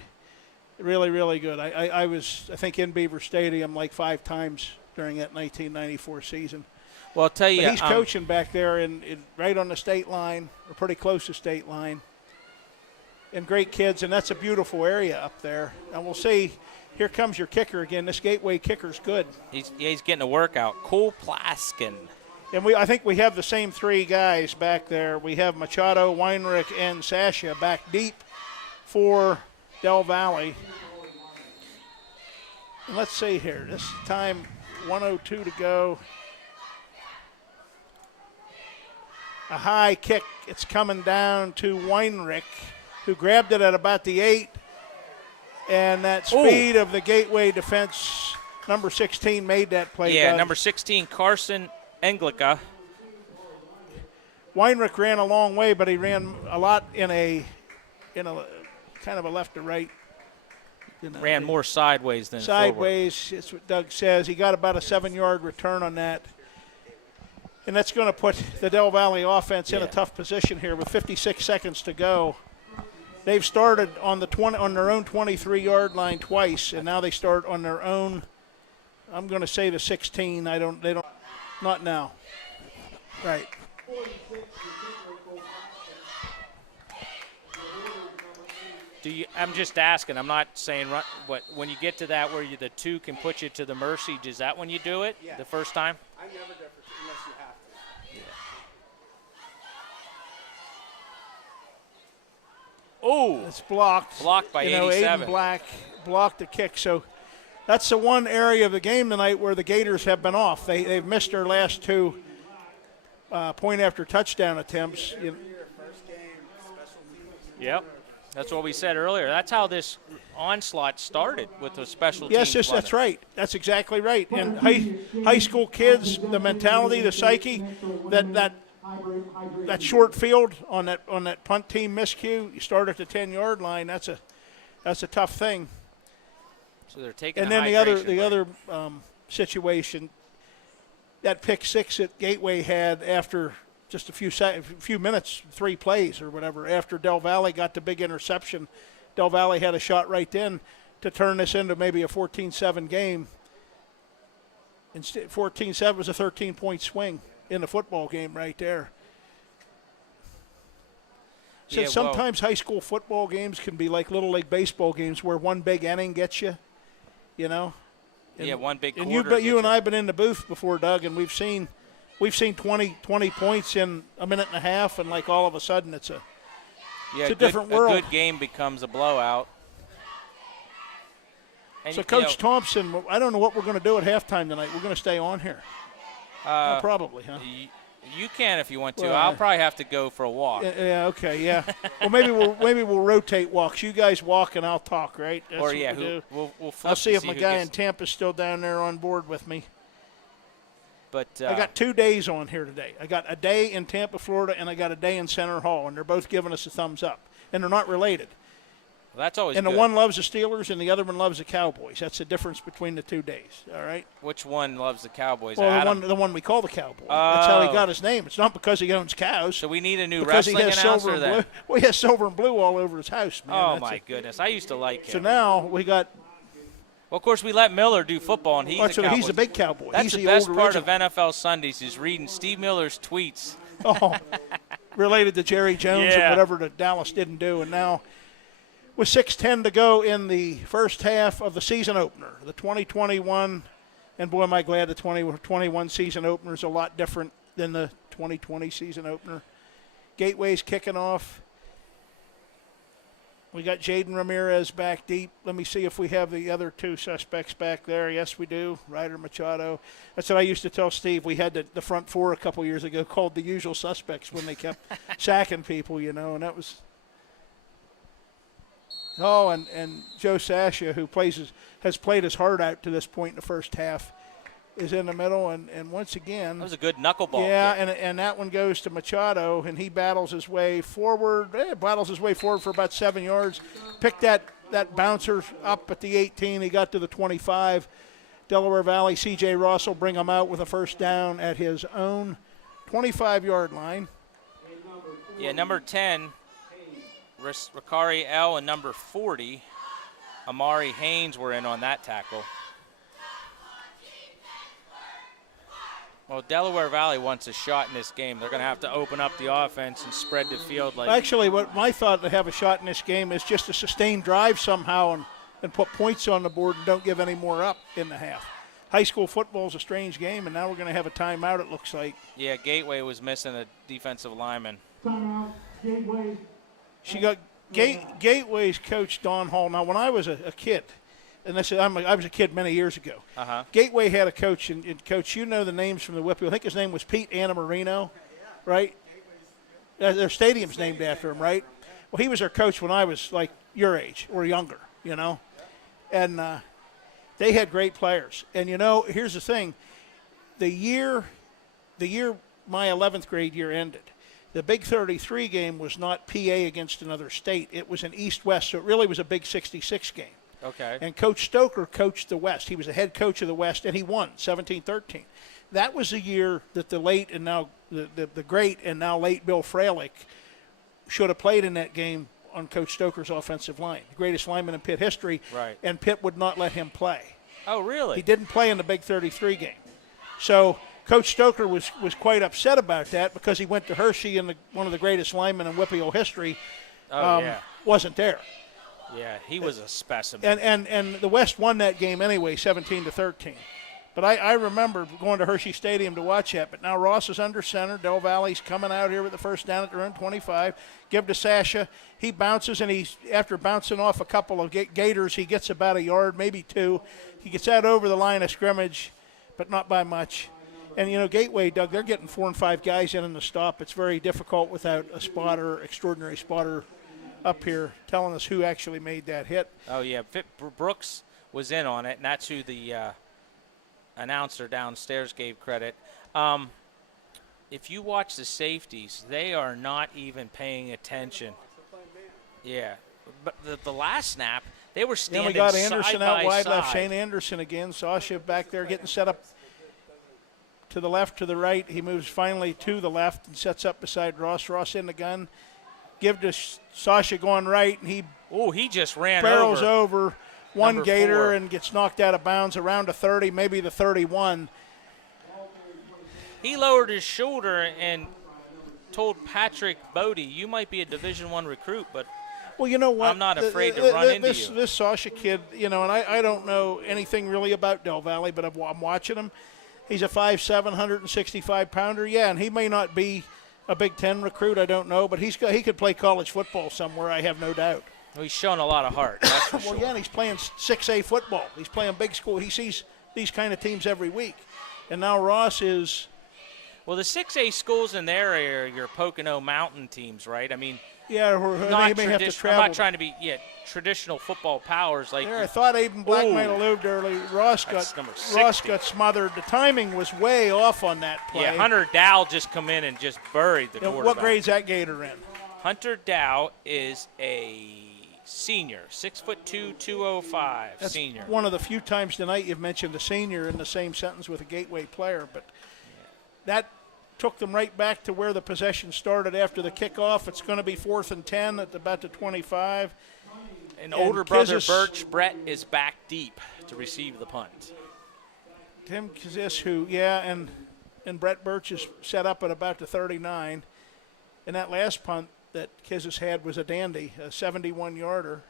really, really good. I was, I think, in Beaver Stadium like 5 times during that 1994 season. Well, I'll tell you. But he's coaching back there in right on the state line, or pretty close to state line. And great kids, and that's a beautiful area up there. And we'll see. Here comes your kicker again. This Gateway kicker's good. He's getting a workout. Cole Plaskin. And I think we have the same 3 guys back there. We have Machado, Weinrich, and Sasha back deep for Del Valley. And let's see here. This time, 1:02 to go. A high kick. It's coming down to Weinrich, who grabbed it at about the 8. And that speed of the Gateway defense, number 16 made that play. Yeah, Doug. Number 16, Carson Englica. Weinrich ran a long way, but he ran a lot in a kind of a left to right. Ran more sideways than sideways. Forward. That's what Doug says. He got about a 7-yard return on that. And that's going to put the Del Valley offense in a tough position here with 56 seconds to go. They've started on their own 23-yard line twice, and now they start on their own. I'm going to say the 16. They don't. Not now. Right. I'm just asking. I'm not saying when you get to that where the 2 can put you to the mercy. Is that when you do it? Yeah. The first time? I never do it unless you have to. Yeah. Oh, it's blocked. Blocked by 87. Aiden Black blocked the kick. So that's the one area of the game tonight where the Gators have been off. They've missed their last 2 point after touchdown attempts. Yep. That's what we said earlier. That's how this onslaught started with the special teams. Yes, that's right. That's exactly right. And high school kids, the mentality, the psyche, that short field on that punt team miscue, you start at the 10-yard line. That's a tough thing. So they're taking. And then the other situation, that pick 6 that Gateway had after just a few minutes, 3 plays or whatever, after Del Valley got the big interception. Del Valley had a shot right then to turn this into maybe a 14-7 game. Instead, 14-7 was a 13-point swing in the football game right there. So sometimes high school football games can be like Little League baseball games where one big inning gets you, And, one big quarter. And you and I have been in the booth before, Doug, and we've seen 20 points in a minute and a half, and like all of a sudden it's a different world. A good game becomes a blowout. And so, Coach Thompson, I don't know what we're going to do at halftime tonight. We're going to stay on here. Probably, huh? You can if you want to. Well, I'll probably have to go for a walk. Yeah, okay, yeah. Well, maybe we'll rotate walks. You guys walk and I'll talk, right? That's Or what yeah, we'll do. we'll flip I'll see to if my who guy gets- in Tampa's still down there on board with me. But I got 2 days on here today. I got a day in Tampa, Florida, and I got a day in Center Hall, and they're both giving us a thumbs up. And they're not related. that's always And good. the one loves the Steelers and the other one loves the Cowboys. That's the difference between the 2 days, all right? Which one loves the Cowboys? Well, Adam? the one we call the Cowboy. That's how he Oh. got his name. It's not because he owns cows. So we need a new Because he wrestling has silver announcer and then. blue. Well, he has silver and blue all over his house, man. Oh That's my it. goodness! I used to like him. So now we got. Well, of course, we let Miller do football, and he's Oh, a so Cowboys. he's a big Cowboy. That's he's the the best old part original. of NFL Sundays is reading Steve Miller's tweets. Oh, related to Jerry Jones Yeah. and whatever that Dallas didn't do. And now, with 6:10 to go in the first half of the season opener, the 2021, and boy, am I glad the 2021 season opener is a lot different than the 2020 season opener. Gateway's kicking off. We got Jaden Ramirez back deep. Let me see if we have the other 2 suspects back there. Yes, we do. Ryder Machado. That's what I used to tell Steve. We had the front 4 a couple years ago called the usual suspects when they kept sacking people, and that was. Oh, and Joe Sasha, who has played his heart out to this point in the first half, is in the middle. And once again. That was a good knuckleball. Yeah, kick. and that one goes to Machado, and he battles his way forward. For about 7 yards. Picked that bouncer up at the 18. He got to the 25. Delaware Valley, C.J. Ross will bring him out with a first down at his own 25-yard line. Yeah, number 10, Ricari L, and number 40, Amari Haynes were in on that tackle. Well, Delaware Valley wants a shot in this game. They're going to have to open up the offense and spread the field like. Actually, what my thought to have a shot in this game is just to sustain drive somehow and put points on the board and don't give any more up in the half. High school football is a strange game, and now we're going to have a timeout, it looks like. Yeah, Gateway was missing a defensive lineman. She got Gateway's coach, Don Hall. Now, when I was a kid, and I was a kid many years ago, Gateway had a coach, and Coach, you know the names from the Whippy. I think his name was Pete Annamarino, right? Their stadium's named after him, right? Well, he was our coach when I was like your age or younger, and they had great players. And here's the thing: the year my 11th grade year ended, the Big 33 game was not PA against another state; it was an East-West, so it really was a Big 66 game. Okay. And Coach Stoker coached the West. He was the head coach of the West, and he won 17-13. That was the year that the late and now the great and now late Bill Fralick should have played in that game on Coach Stoker's offensive line, the greatest lineman in Pitt history. Right. And Pitt would not let him play. Oh, really? He didn't play in the Big 33 game. So Coach Stoker was quite upset about that because he went to Hershey, and one of the greatest linemen in Whippy history wasn't there. Yeah, he was a specimen. And the West won that game anyway, 17-13. But I remember going to Hershey Stadium to watch that. But now Ross is under center. Del Valley's coming out here with the first down at their own 25. Give to Sasha. He bounces, and after bouncing off a couple of Gators, he gets about a yard, maybe 2. He gets out over the line of scrimmage, but not by much. And, Gateway, Doug, they're getting 4 and 5 guys in the stop. It's very difficult without a extraordinary spotter up here telling us who actually made that hit. Oh, yeah. Brooks was in on it, and that's who the announcer downstairs gave credit. If you watch the safeties, they are not even paying attention. Yeah. But the last snap, they were standing Then we got Anderson side out by wide side. left. Shane Anderson again. Sasha back there getting set up to the left, to the right. He moves finally to the left and sets up beside Ross. Ross in the gun. Give to Sasha going right, and he just ran barrels over one Number Gator 4. and gets knocked out of bounds around the 30, maybe the 31. He lowered his shoulder and told Patrick Bodie, you might be a Division I recruit, but Well, you know what? I'm not afraid to run into you. This Sasha kid, and I don't know anything really about Del Valley, but I'm watching him. He's a 5'7", 165-pounder. Yeah, and he may not be a Big Ten recruit, I don't know, but he could play college football somewhere, I have no doubt. Well, he's shown a lot of heart, that's for Well, sure. yeah, and he's playing 6A football. He's playing big school. He sees these kind of teams every week. And now Ross is Well, the 6A schools in their area are your Pocono Mountain teams, right? I mean, Yeah, they may have to travel. I'm not trying to be traditional football powers like. There, I thought Aiden Black might have lived early. Ross got smothered. The timing was way off on that play. Yeah, Hunter Dow just come in and just buried the quarterback. What grade's that Gator in? Hunter Dow is a senior, 6'2", 205, That's senior. One of the few times tonight you've mentioned a senior in the same sentence with a Gateway player, but that took them right back to where the possession started after the kickoff. It's going to be 4th and 10 at about the 25. And older brother Birch, Brett, is back deep to receive the punt. Tim Kazis, and Brett Birch is set up at about the 39. And that last punt that Kizis had was a dandy, a 71-yarder.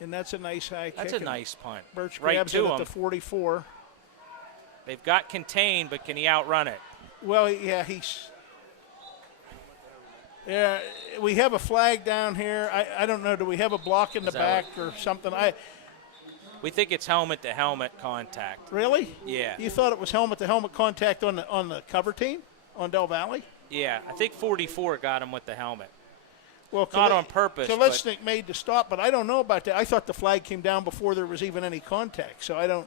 And that's a nice high kick. That's a nice punt. Birch right grabs to it at him. the 44. They've got contained, but can he outrun it? Well, yeah, we have a flag down here. I don't know. Do we have a block in the back or something? We think it's helmet-to-helmet contact. Really? Yeah. You thought it was helmet-to-helmet contact on the cover team on Del Valle? Yeah, I think 44 got him with the helmet. Well, not on purpose. Kalishnik made the stop, but I don't know about that. I thought the flag came down before there was even any contact, so I don't.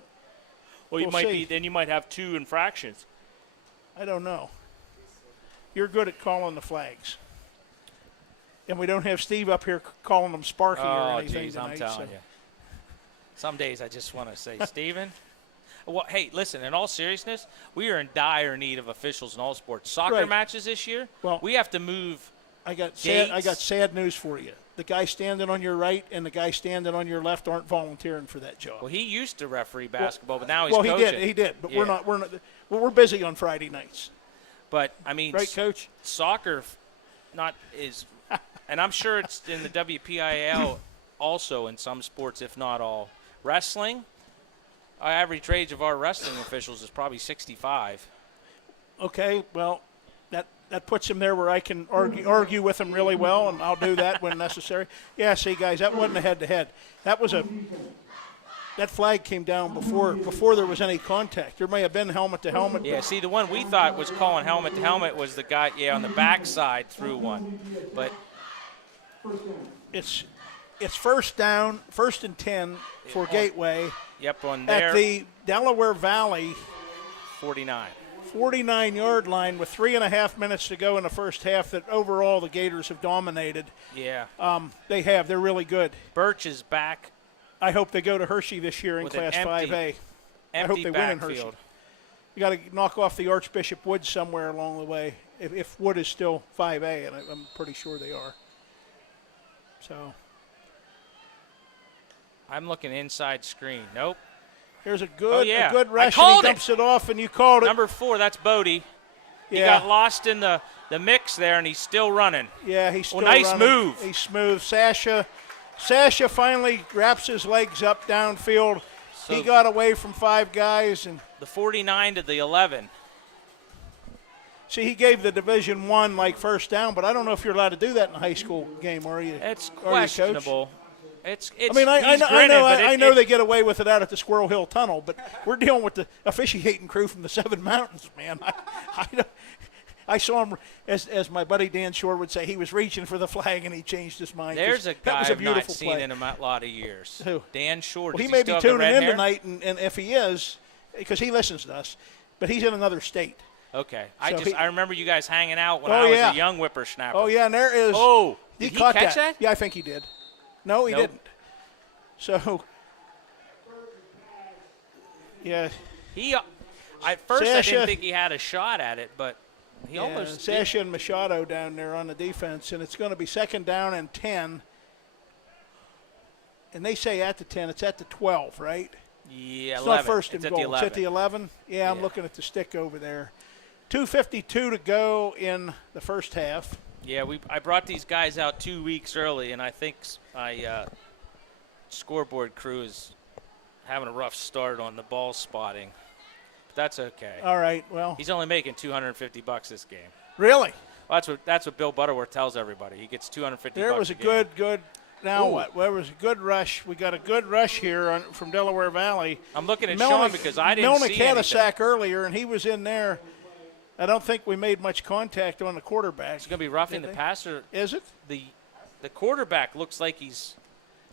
Well, then you might have 2 infractions. I don't know. You're good at calling the flags. And we don't have Steve up here calling them Sparky or anything geez, tonight. I'm telling you. Some days I just want to say, Steven. Well, hey, listen, in all seriousness, we are in dire need of officials in all sports. Soccer matches this year, we have to move. I got sad news for you. The guy standing on your right and the guy standing on your left aren't volunteering for that job. Well, he used to referee basketball, but now he's coaching. Well, he did. But we're busy on Friday nights. But I mean, right, Coach? Soccer, and I'm sure it's in the WPIAL also in some sports, if not all. Wrestling, our average age of our wrestling officials is probably 65. Okay, well, that puts him there where I can argue with him really well, and I'll do that when necessary. Yeah, see, guys, that wasn't a head-to-head. That flag came down before there was any contact. There may have been helmet-to-helmet. Yeah, see, the one we thought was calling helmet-to-helmet was the guy, on the backside threw one. But it's first down, 1st and 10 for Gateway. Yep, on there. At the Delaware Valley 49-yard line with 3.5 minutes to go in the first half. That overall the Gators have dominated. Yeah. They have. They're really good. Birch is back. I hope they go to Hershey this year in Class 5A. I hope they win in Hershey. You got to knock off the Archbishop Wood somewhere along the way. If Wood is still 5A, and I'm pretty sure they are. So. I'm looking inside screen. Nope. Here's a good rush, and he dumps it off, and you called it. Number 4, that's Bodie. Yeah. He got lost in the mix there, and he's still running. Yeah, he's still nice running. move. He's smooth. Sasha finally wraps his legs up downfield. So he got away from 5 guys. And the 49 to the 11. See, he gave the Division I first down, but I don't know if you're allowed to do that in a high school game, are you? It's questionable. I know they get away with it out at the Squirrel Hill Tunnel, but we're dealing with the officiating crew from the Seven Mountains, man. I saw him, as my buddy Dan Shore would say, he was reaching for the flag and he changed his mind. There's a guy I've not seen play. in a lot of years. Who? Dan Shore. Well, he may be tuning in tonight, and if he is, because he listens to us, but he's in another state. Okay. I remember you guys hanging out when I was a young whippersnapper. Oh, yeah, and there is. Oh, did he catch that? Yeah, I think he did. No, he didn't. So, yeah. At first I didn't think he had a shot at it, but he almost did. Sasha and Machado down there on the defense, and it's going to be 2nd down and 10. And they say at the 10, it's at the 12, right? Yeah, it's 11. Not first and goal. It's at the 11? Yeah, I'm looking at the stick over there. 2:52 to go in the first half. Yeah, I brought these guys out 2 weeks early, and I think scoreboard crew is having a rough start on the ball spotting. But that's okay. All right, well. He's only making $250 this game. Really? Well, that's what Bill Butterworth tells everybody. He gets $250 There was a good now Ooh. what? Well, there was a good rush. We got a good rush here from Delaware Valley. I'm looking at Sean because I didn't see anything. Melnick had a sack earlier, and he was in there. I don't think we made much contact on the quarterback. It's going to be roughing the Did they? passer. Is it? The quarterback looks like he's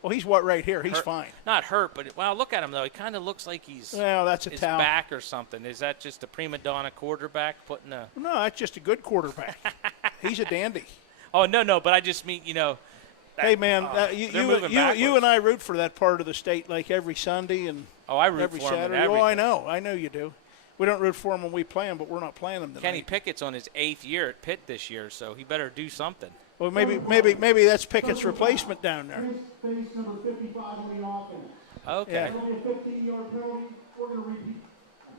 Well, he's what right here? He's hurt. fine. Not hurt, but well, look at him though. He kind of looks like he's Well, that's a his towel. back or something. Is that just a prima donna quarterback putting a? No, that's just a good quarterback. He's a dandy. Oh no, but I just mean Hey, man, they're moving you backwards. and I root for that part of the state like every Sunday and Oh, I root every for him in Saturday. everything. Oh, I know you do. We don't root for them when we play them, but we're not playing them tonight. Kenny Pickett's on his 8th year at Pitt this year, so he better do something. Well, maybe that's Pickett's replacement down there. Face number 55 on the offense. Okay. Yeah. Only a 15-yard penalty. We're going to repeat.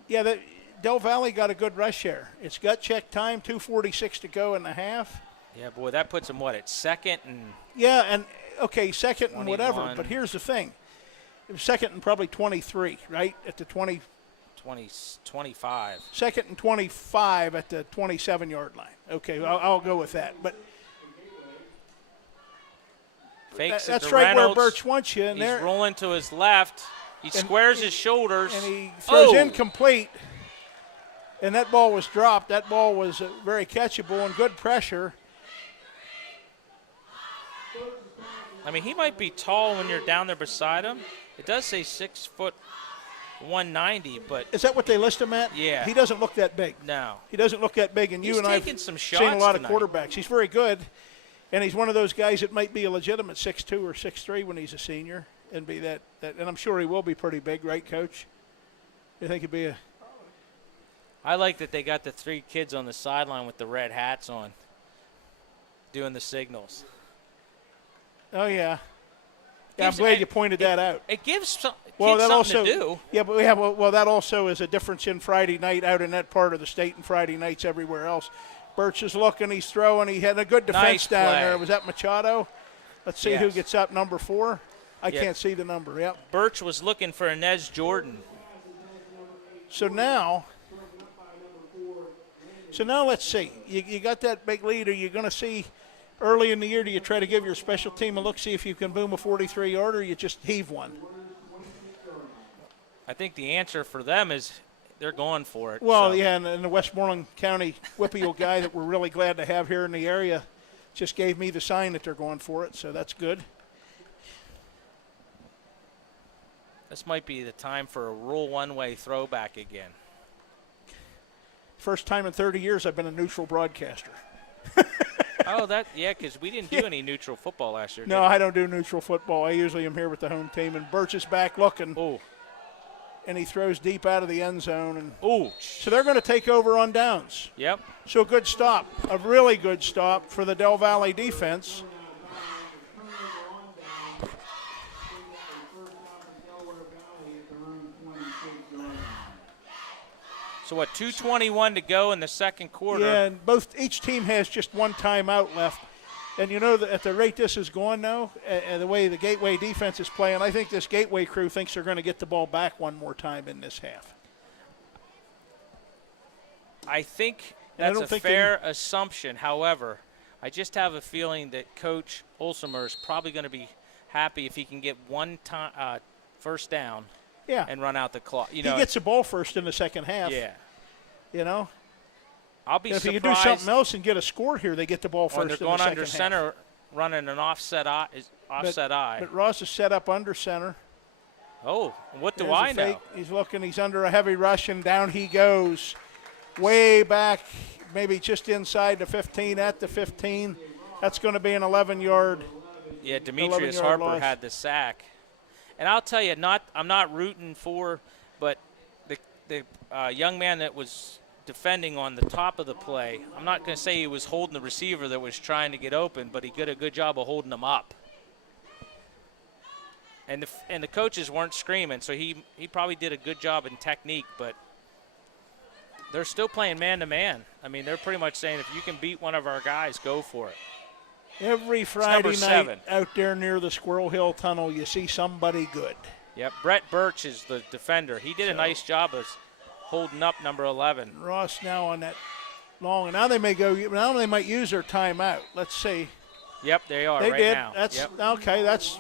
Yeah, Del Valle got a good rush here. It's gut check time, 2:46 to go in the half. Yeah, boy, that puts him at second and Yeah, and okay, second and whatever. 21. But here's the thing: it was second and probably 23, right at the 20. 25. Second and 25 at the 27-yard line. Okay, I'll go with that. But Fakes it that's to right where Reynolds. Birch wants you. And He's there, rolling to his left. He squares his shoulders. and he throws Oh! incomplete. And that ball was dropped. That ball was very catchable and good pressure. I mean, he might be tall when you're down there beside him. It does say 6 foot 190, but Is that what they list him at? Yeah. He doesn't look that big. no. He doesn't look that big. And He's you and I have taking some seen a shots lot tonight. of quarterbacks. He's very good. And he's one of those guys that might be a legitimate 6'2 or 6'3 when he's a senior and be that. And I'm sure he will be pretty big, right, Coach? You think he'd be a. I like that they got the 3 kids on the sideline with the red hats on doing the signals. Oh, yeah. Yeah, I'm Gives- glad you pointed that out. It gives some Well, kids that something also, to do. yeah, but we have well, that also is a difference in Friday night out in that part of the state and Friday nights everywhere else. Birch is looking, he's throwing, he had a good defense Nice down play. there. Was that Machado? Let's see who Yes. gets up, number 4. I Yeah. can't see the number. Yep. Birch was looking for Inez Jordan. So now let's see. You got that big lead. Are you going to see early in the year? Do you try to give your special team a look, see if you can boom a 43-yarder, or you just heave one? I think the answer for them is they're going for it. Well, so. yeah, and the Westmoreland County Whippeal guy that we're really glad to have here in the area just gave me the sign that they're going for it, so that's good. This might be the time for a rule one-way throwback again. First time in 30 years I've been a neutral broadcaster. Because we didn't do any neutral football last year. No, did I don't do neutral football. I usually am here with the home team, and Birch is back looking, we? Oh, and he throws deep out of the end zone. And oh, so they're going to take over on downs. yep. So a good stop, a really good stop for the Del Valle defense. So what? 2:21 to go in the second quarter. Yeah, and each team has just one timeout left. And you know that at the rate this is going now, and the way the Gateway defense is playing, I think this Gateway crew thinks they're going to get the ball back one more time in this half. I think And I that's don't a think fair assumption. However, I just have a feeling that Coach Olsemer is probably going to be happy if he can get one time first down Yeah, and run out the clock. he gets the ball first in the second half. Yeah. You know, I'll be if you surprised. can do something else and get a score here, they get the ball when first they're in the going second under half. center, running an offset eye. But Ross is set up under center. Oh, what do There's a I know? fake. He's looking. He's under a heavy rush, and down he goes. Way back, maybe just inside the 15, at the 15. That's going to be an 11-yard. Yeah, Demetrius 11-yard Harper loss. had the sack. And I'll tell you, I'm not rooting for, but the young man that was defending on the top of the play, I'm not going to say he was holding the receiver that was trying to get open, but he did a good job of holding him up. And the coaches weren't screaming, so he probably did a good job in technique, but they're still playing man-to-man. I mean, they're pretty much saying if you can beat one of our guys, go for it. Every Friday night 7. out there near the Squirrel Hill Tunnel, you see somebody good. Yep, Brett Birch is the defender. He did a nice job of holding up number 11. Ross now on that long. And now they might use their timeout. Let's see. Yep, they are They right did. now. That's Yep. okay. That's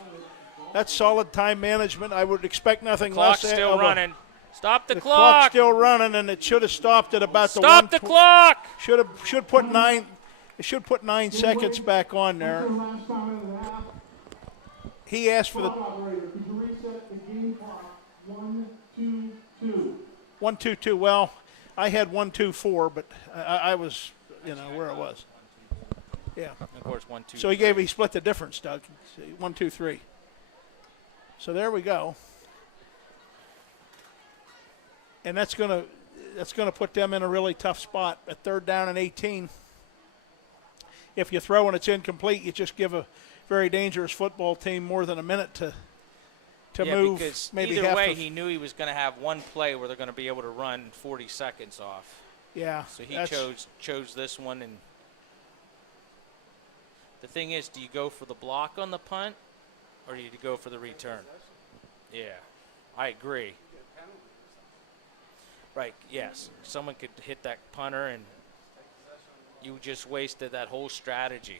solid time management. I would expect nothing Clock's less. still of a- running. Stop the The clock. clock's still running, and it should have stopped at about the Stop the clock. Should put 9. It should put 9 seconds back on there. That's your last time of the half. He asked for the Clock operator, could you reset the game clock? 1, 2, 2. 1-2-2. Well, I had 1-2-4, but I was, where I was. Yeah. Of course, 1, 2. So he split the difference, Doug. 1-2-3. So there we go. And that's gonna put them in a really tough spot at 3rd down and 18. If you throw and it's incomplete, you just give a very dangerous football team more than a minute to move. Because maybe either half way, of, he knew he was going to have one play where they're going to be able to run 40 seconds off. yeah. So he that's- chose this one. And the thing is, do you go for the block on the punt, or do you go for the return? Yeah, I agree. Right, yes. Someone could hit that punter, and you just wasted that whole strategy.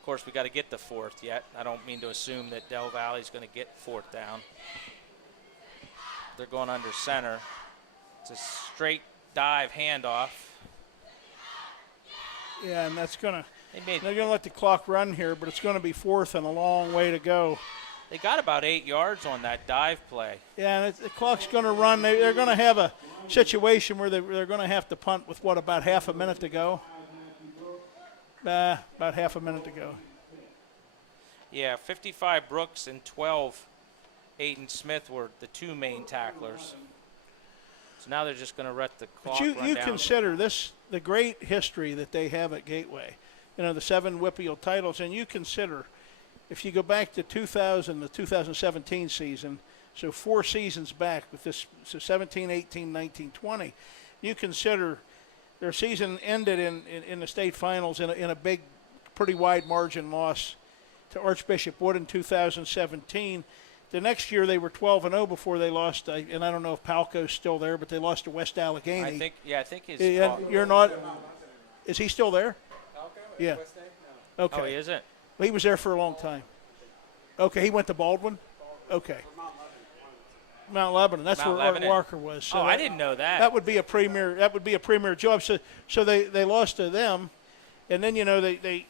Of course, we got to get the 4th yet. I don't mean to assume that Del Valley's going to get 4th down. They're going under center. It's a straight dive handoff. Yeah, and that's gonna. They They're gonna let the clock run here, but it's gonna be 4th and a long way to go. They got about 8 yards on that dive play. Yeah, and the clock's going to run. They're going to have a situation where they're going to have to punt with, about half a minute to go? About half a minute to go. Yeah, 55 Brooks and 12 Aiden Smith were the 2 main tacklers. So now they're just going to let the clock But run you down. consider this the great history that they have at Gateway. The 7 Whippeal titles, and you consider if you go back to the 2017 season, so 4 seasons back with this, so 17, 18, 19, 20, you consider their season ended in the state finals in a big, pretty wide margin loss to Archbishop Wood in 2017. The next year they were 12-0 before they lost, and I don't know if Palco's still there, but they lost to West Allegheny. I think his. Yeah, you're not. Is he still there? Yeah. Okay. Oh, he isn't. He was there for a long time. Okay, he went to Baldwin? Okay. Mount Lebanon. That's Mount where Lebanon. Art Walker was. So I didn't know that. That would be a premier job. So they lost to them, and then they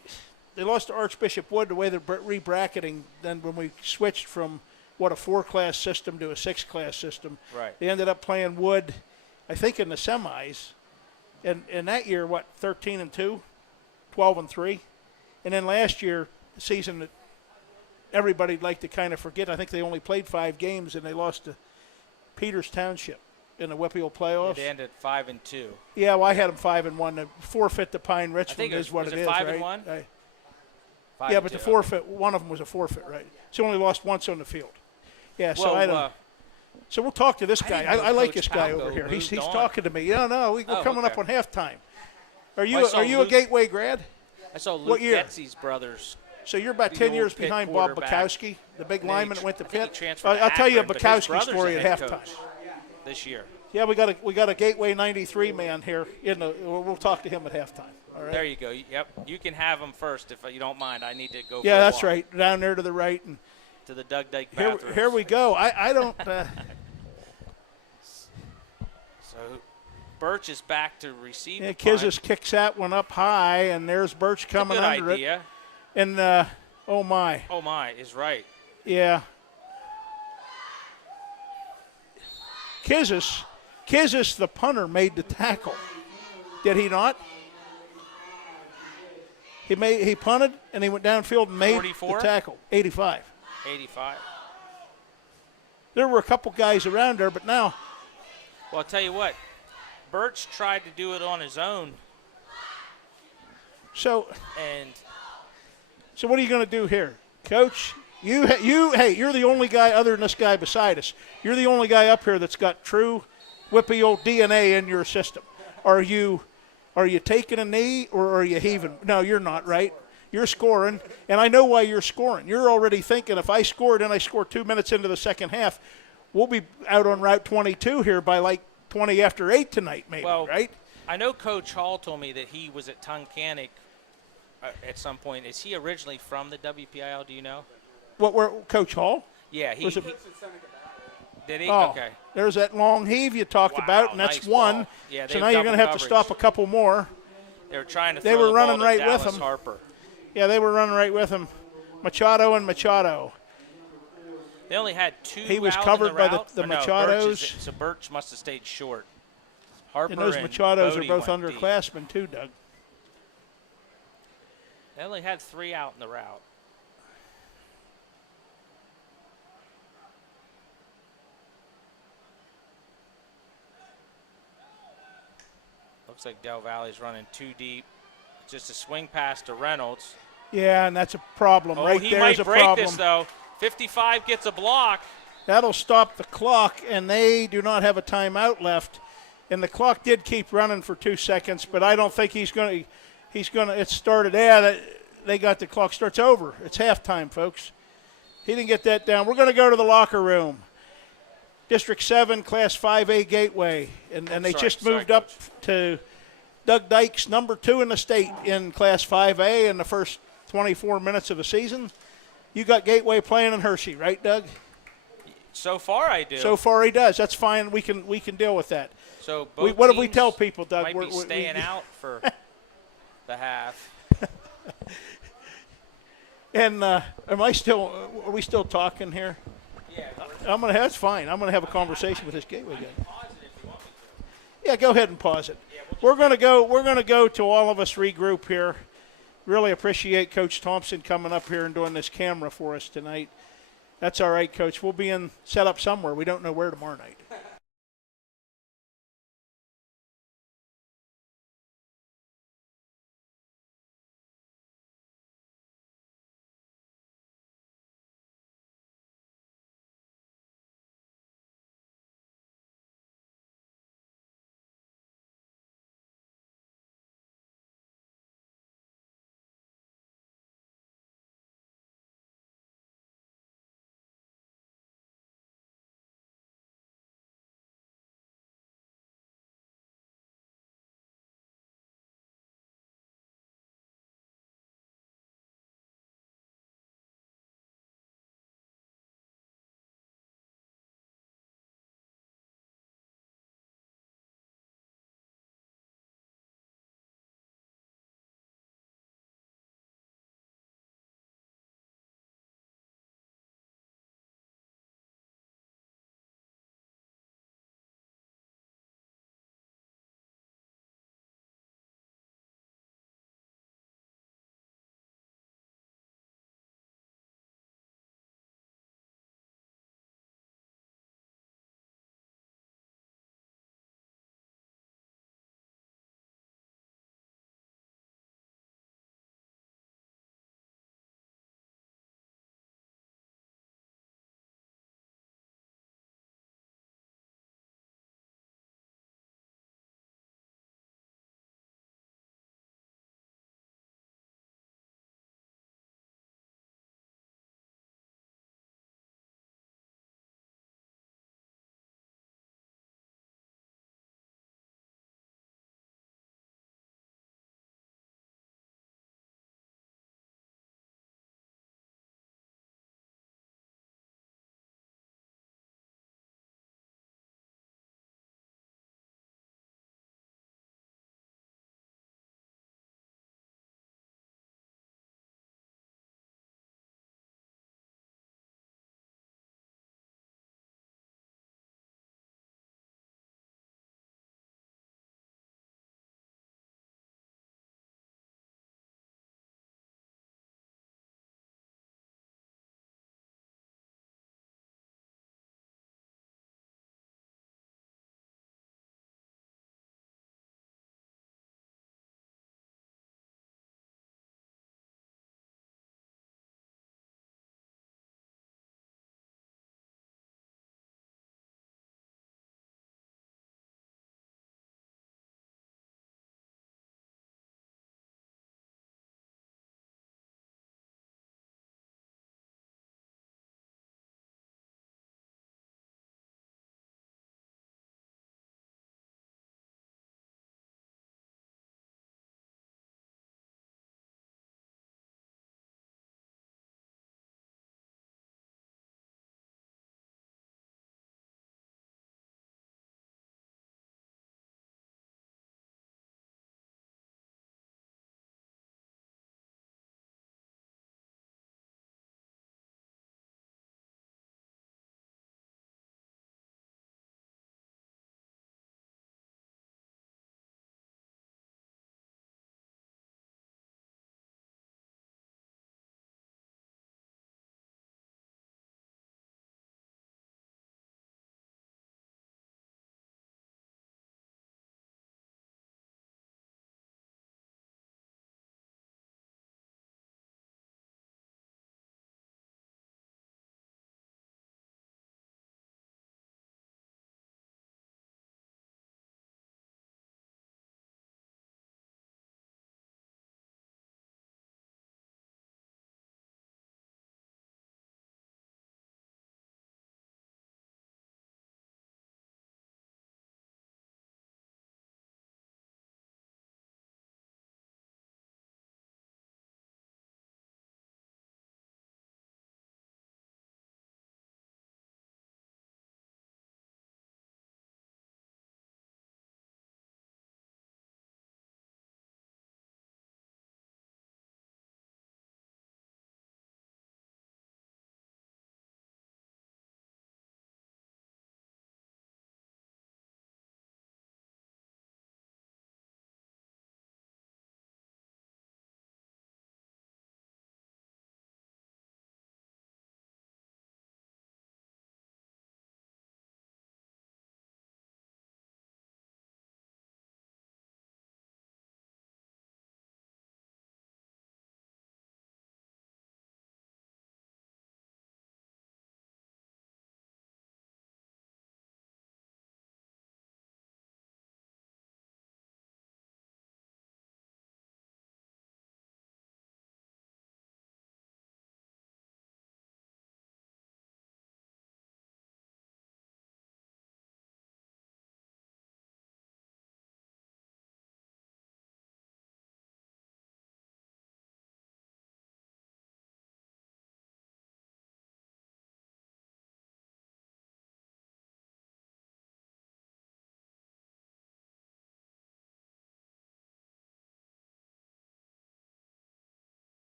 lost to Archbishop Wood the way they're rebracketing. Then when we switched from a 4-class system to a 6-class system, Right. they ended up playing Wood, I think in the semis, and that year 13-2, 12-3. And then last year, the season that everybody'd like to kind of forget, I think they only played 5 games, and they lost to Peters Township in the Whippeal playoffs. They ended 5-2. Yeah, well, I had them 5-1. The forfeit to Pine Richmond is what was it it is, 5-1? right? 5-2. Yeah, but the forfeit, one of them was a forfeit, right? So only lost once on the field. Yeah, so I don't. So we'll talk to this guy. didn't know I like Coach this guy Palco over here. He's moved on. talking to me. Yeah, no, we're coming up okay. on halftime. Are I you saw a Luke- Gateway grad? I saw What Luke year? Getsy's brothers. So you're about The 10 old years Pitt behind Bob quarterback. Bukowski, the big And then lineman that went to I think he Pitt. transferred to I'll tell you a Akron, but his Bukowski brother's story the at head halftime. coach this year. Yeah, we got a Gateway '93 man here. We'll talk to him at halftime. All right. There you go. Yep, you can have him first if you don't mind. I need to go. Yeah, for a that's walk right. Down there to the right, and To the Doug Dyke here bathrooms. we go. I don't. So Birch is back to receive. Yeah, the punt. Kizis kicks that one up high, and there's Birch It's a coming good under idea. it. And oh my, Oh my, is right. yeah. Kizis, the punter, made the tackle. Did he not? He punted and he went downfield and made 44? the tackle. 85. 85. There were a couple guys around there, but now Well, I'll tell you what. Birch tried to do it on his own, so and what are you going to do here, Coach? You're the only guy other than this guy beside us. You're the only guy up here that's got true Whippeal DNA in your system. Are you taking a knee or are you heaving? No, you're not, right? You're scoring, and I know why you're scoring. You're already thinking if I scored and I score 2 minutes into the second half, we'll be out on Route 22 here by like 20 after 8 tonight, maybe, well, right? I know Coach Hall told me that he was at Tunkhannock at some point. Is he originally from the WPIL? Do you know? Where Coach Hall? Yeah, he. Was it- he Did he? Oh, Okay. there's that long heave you talked Wow, about, and that's nice one. ball. Yeah, So they now you're going to have to double stop a couple more. They were trying to They throw were the running ball to right with Dallas him. Harper. Yeah, they were running right with him. Machado and Machado. They only had 2 He was out covered in the by route. the Or no, Machados. so Birch must have stayed short. Harper And those Machados are Bodie both went deep. underclassmen too, Doug. They only had 3 out in the route. Looks like Del Valle's running too deep. Just a swing pass to Reynolds. Yeah, and that's a problem. Oh, right he there's might a break problem. this, though. 55 gets a block. That'll stop the clock, and they do not have a timeout left. And the clock did keep running for 2 seconds, but I don't think he's going to. It started. Yeah, they got the clock. Starts over. It's halftime, folks. He didn't get that down. We're going to go to the locker room. District 7, Class 5A Gateway, and they just moved up to Doug Dyke's number 2 in the state in Class 5A in the first 24 minutes of the season. You got Gateway playing in Hershey, right, Doug? So far, I do. So far, he does. That's fine. We can deal with that. So both What do we teams tell people, Doug? Might be staying out for the half. And are we still talking here? Yeah. That's fine. I'm gonna have a conversation with this Gateway guy. Yeah, go ahead and pause it. We're gonna go to all of us regroup here. Really appreciate Coach Thompson coming up here and doing this camera for us tonight. That's all right, Coach. We'll be set up somewhere. We don't know where tomorrow night.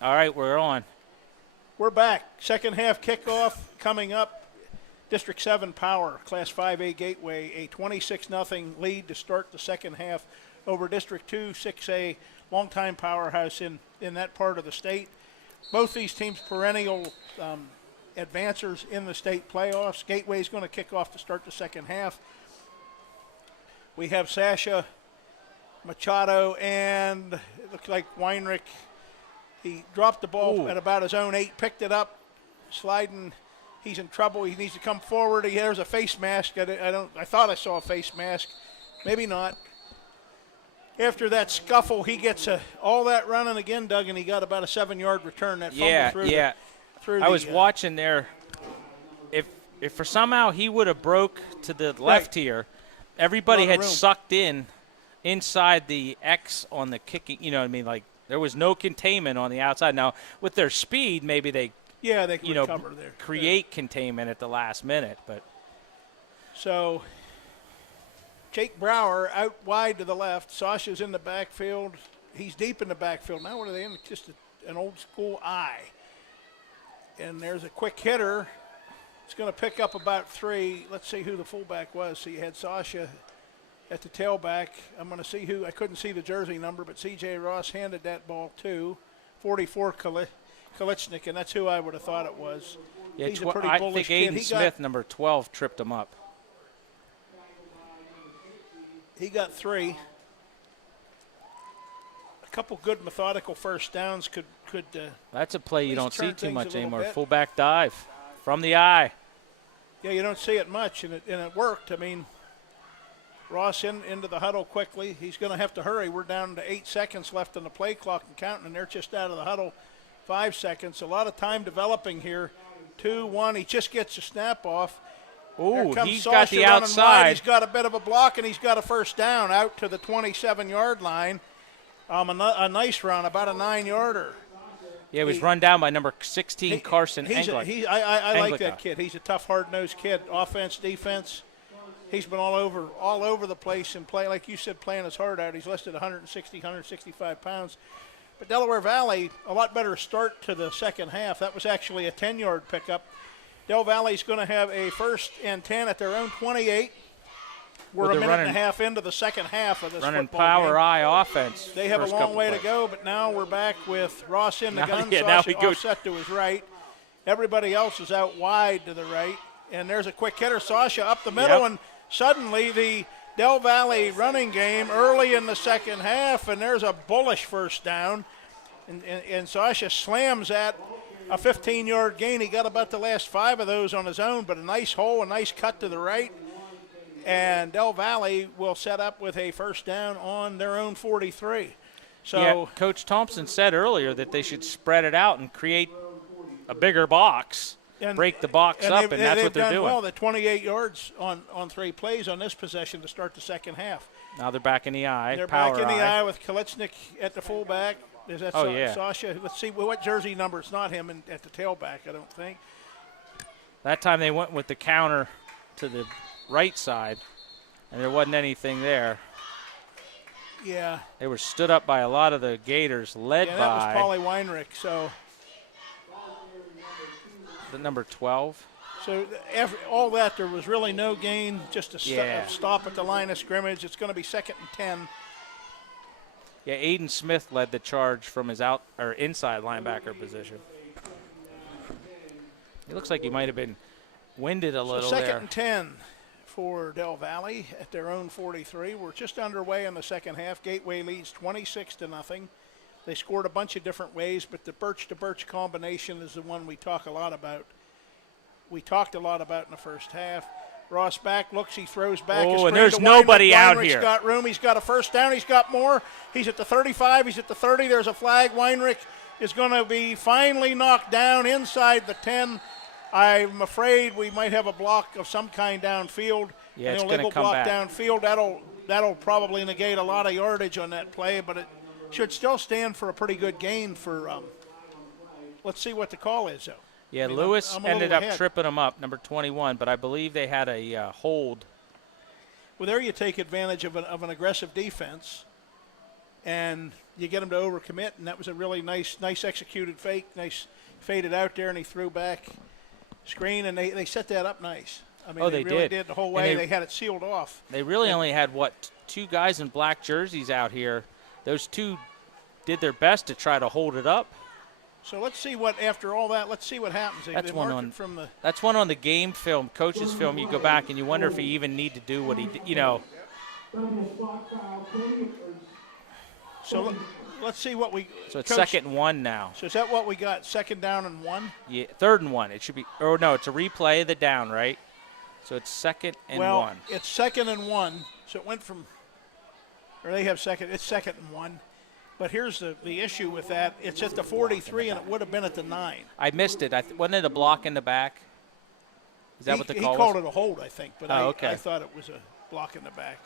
All right, we're on. We're back. Second half kickoff coming up. District 7 Power, Class 5A Gateway, a 26-0 lead to start the second half over District 2 6A, longtime powerhouse in that part of the state. Both these teams perennial advancers in the state playoffs. Gateway is going to kick off to start the second half. We have Sasha Machado and it looks like Weinrich. He dropped the ball at about his own 8, picked it up, sliding. He's in trouble. He needs to come forward. There's a face mask. I thought I saw a face mask. Maybe not. After that scuffle, he gets all that running again, Doug, and he got about a 7-yard return. That fumble through I was watching there. If for somehow he would have broke to the left here, everybody had sucked inside the X on the kicking. You know what I mean? Like there was no containment on the outside. Now with their speed, maybe they they can recover there. Create containment at the last minute, but so Jake Brower out wide to the left. Sasha's in the backfield. He's deep in the backfield. Now what are they in? Just an old school I. And there's a quick hitter. It's going to pick up about 3. Let's see who the fullback was. So you had Sasha at the tailback. I'm going to see who. I couldn't see the jersey number, but C.J. Ross handed that ball to 44 Kalichnik, and that's who I would have thought it was. Yeah, He's a pretty bullish I think kid. Aiden Smith, number 12, tripped him up. He got 3. A couple good methodical first downs could That's a play you don't see too much anymore. bit. Fullback dive from the eye. Yeah, you don't see it much, and it worked. I mean, Ross into the huddle quickly. He's going to have to hurry. We're down to 8 seconds left on the play clock and counting, and they're just out of the huddle. 5 seconds. A lot of time developing here. 2-1. He just gets a snap off. Ooh, he's got the outside. He's got a bit of a block, and he's got a first down out to the 27-yard line. A nice run, about a 9-yarder. Yeah, he was run down by number 16, Carson Engler. I like that kid. He's a tough, hard-nosed kid. Offense, defense. He's been all over the place and play, like you said, playing his heart out. He's listed 160, 165 pounds. But Delaware Valley, a lot better start to the second half. That was actually a 10-yard pickup. Del Valley's going to have a 1st and 10 at their own 28. We're a minute and a half into the second half of this running football power game. eye offense. They have a long way to go, but now we're back with Ross in the gun. Sasha offset to his right. Everybody else is out wide to the right. And there's a quick hitter, Sasha up the middle, and suddenly the Del Valley running game early in the second half, and there's a bullish first down. And Sasha slams at a 15-yard gain. He got about the last 5 of those on his own, but a nice hole, a nice cut to the right. And Del Valley will set up with a first down on their own 43. So yeah, Coach Thompson said earlier that they should spread it out and create a bigger box, break the box up, and that's what they're doing. Well, the 28 yards on 3 plays on this possession to start the second half. Now they're back in the eye. They're back in the eye with Kalichnik at the fullback. Is that Sasha? Let's see what jersey number. It's not him at the tailback, I don't think. That time they went with the counter to the right side, and there wasn't anything there. Yeah. They were stood up by a lot of the Gators, led that by was Paulie Weinrich. So the number 12. So all that, there was really no gain, just a stop at the line of scrimmage. It's going to be 2nd and 10. Yeah, Aiden Smith led the charge from his inside linebacker position. It looks like he might have been winded a little there. 2nd and 10 for Del Valley at their own 43. We're just underway in the second half. Gateway leads 26-0. They scored a bunch of different ways, but the birch-to-birch combination is the one we talk a lot about. We talked a lot about in the first half. Ross back, looks, he throws back. Oh, and there's nobody out here. Weinrich's got room. He's got a first down. He's got more. He's at the 35. He's at the 30. There's a flag. Weinrich is going to be finally knocked down inside the 10. I'm afraid we might have a block of some kind downfield. Yeah, it's going to come back. Downfield. That'll probably negate a lot of yardage on that play, but it should still stand for a pretty good gain for let's see what the call is, though. Yeah, Lewis ended up tripping him up, number 21, but I believe they had a hold. Well, there you take advantage of an aggressive defense, and you get him to overcommit, and that was a really nice executed fake, nice faded out there, and he threw back screen, and they set that up nice. I mean, they really did the whole way. They had it sealed off. They really only had, two guys in black jerseys out here. Those two did their best to try to hold it up. So let's see what, after all that, let's see what happens. That's they one mark on it from the. That's one on the game film, coach's film. You go back and you wonder if he even need to do what he did, So let's see what we. So it's Coach, 2nd and 1 now. So is that what we got? 2nd down and 1. Yeah, 3rd and 1. It should be. Or no, it's a replay of the down, right? So it's 2nd and 1. It's 2nd and 1. So it went from. Or they have second. It's 2nd and 1. But here's the issue with that. It's at the 43, and it would have been at the 9. I missed it. Wasn't it a block in the back? Is that what the call He called was? it a hold, I think. But okay. I thought it was a block in the back.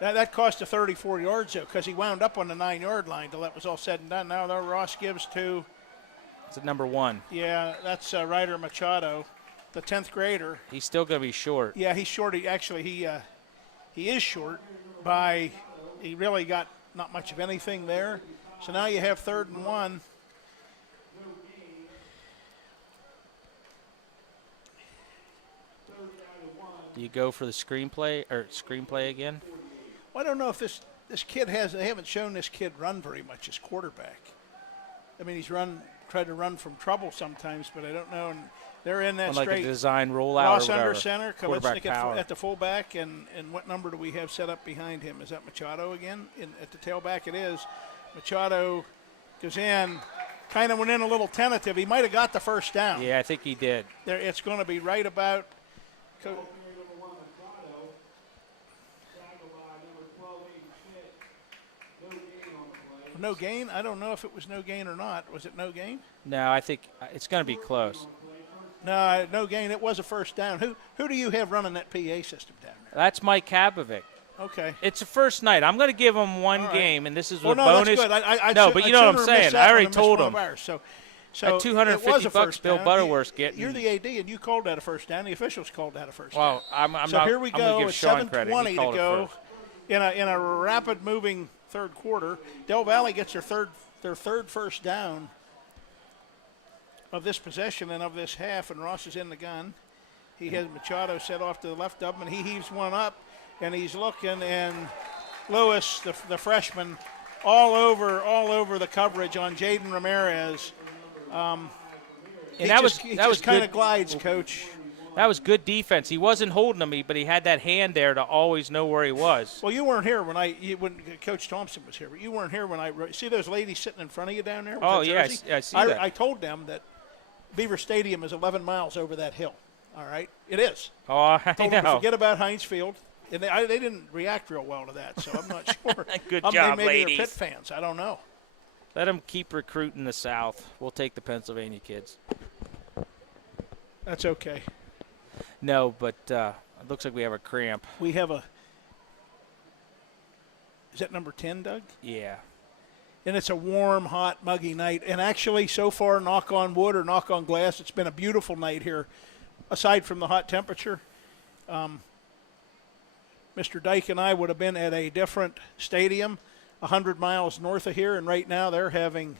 That cost a 34 yards, though, because he wound up on the 9-yard line till that was all said and done. Now Ross gives to. It's at number 1. Yeah, that's Ryder Machado, the 10th grader. He's still going to be short. Yeah, he's short. He is short by. He really got not much of anything there. So now you have 3rd and 1. Do you go for the screenplay again? Well, I don't know if this kid they haven't shown this kid run very much as quarterback. I mean, he's tried to run from trouble sometimes, but I don't know. And they're in that Like straight. a design rollout Ross or whatever. under center, Quarterback Kalitsnik power. at the fullback, and what number do we have set up behind him? Is that Machado again? At the tailback it is. Machado goes in, kind of went in a little tentative. He might have got the first down. Yeah, I think he did. It's going to be right about. No gain? I don't know if it was no gain or not. Was it no gain? No, I think it's going to be close. No, no gain. It was a first down. Who do you have running that PA system down there? That's Mike Kabovic. Okay. It's the first night. I'm going to give him one All right. game, and this is Well, a no, bonus. that's good. No, but you know what I'm saying. I already told him. So At $250 Bill Butterworth's getting. You're the AD, and you called that a first down. The officials called that a first down. Well, I'm So not. here we I'm gonna go. give It's Sean credit. 7:20 He to called it go first. in a rapid moving third quarter. Del Valle gets their third first down of this possession and of this half, and Ross is in the gun. He has Machado set off to the left of him, and he heaves one up, and he's looking, and Lewis, the freshman, all over the coverage on Jaden Ramirez. And that was kind good. of glides, Coach. That was good defense. He wasn't holding him, but he had that hand there to always know where he was. Well, you weren't here when Coach Thompson was here, but you weren't here when I see those ladies sitting in front of you down there. with Oh, that yeah, jersey? I see that. I told them that Beaver Stadium is 11 miles over that hill. All right, it is. Oh, I Told them to know. forget about Heinz Field, and they didn't react real well to that. So I'm not sure. Good job, maybe ladies. they're Pitt fans. I don't know. Let them keep recruiting the South. We'll take the Pennsylvania kids. That's okay. No, but it looks like we have a cramp. We have a. Is that number 10, Doug? Yeah. And it's a warm, hot, muggy night. And actually, so far, knock on wood or knock on glass, it's been a beautiful night here, aside from the hot temperature. Mr. Dyke and I would have been at a different stadium 100 miles north of here, and right now they're having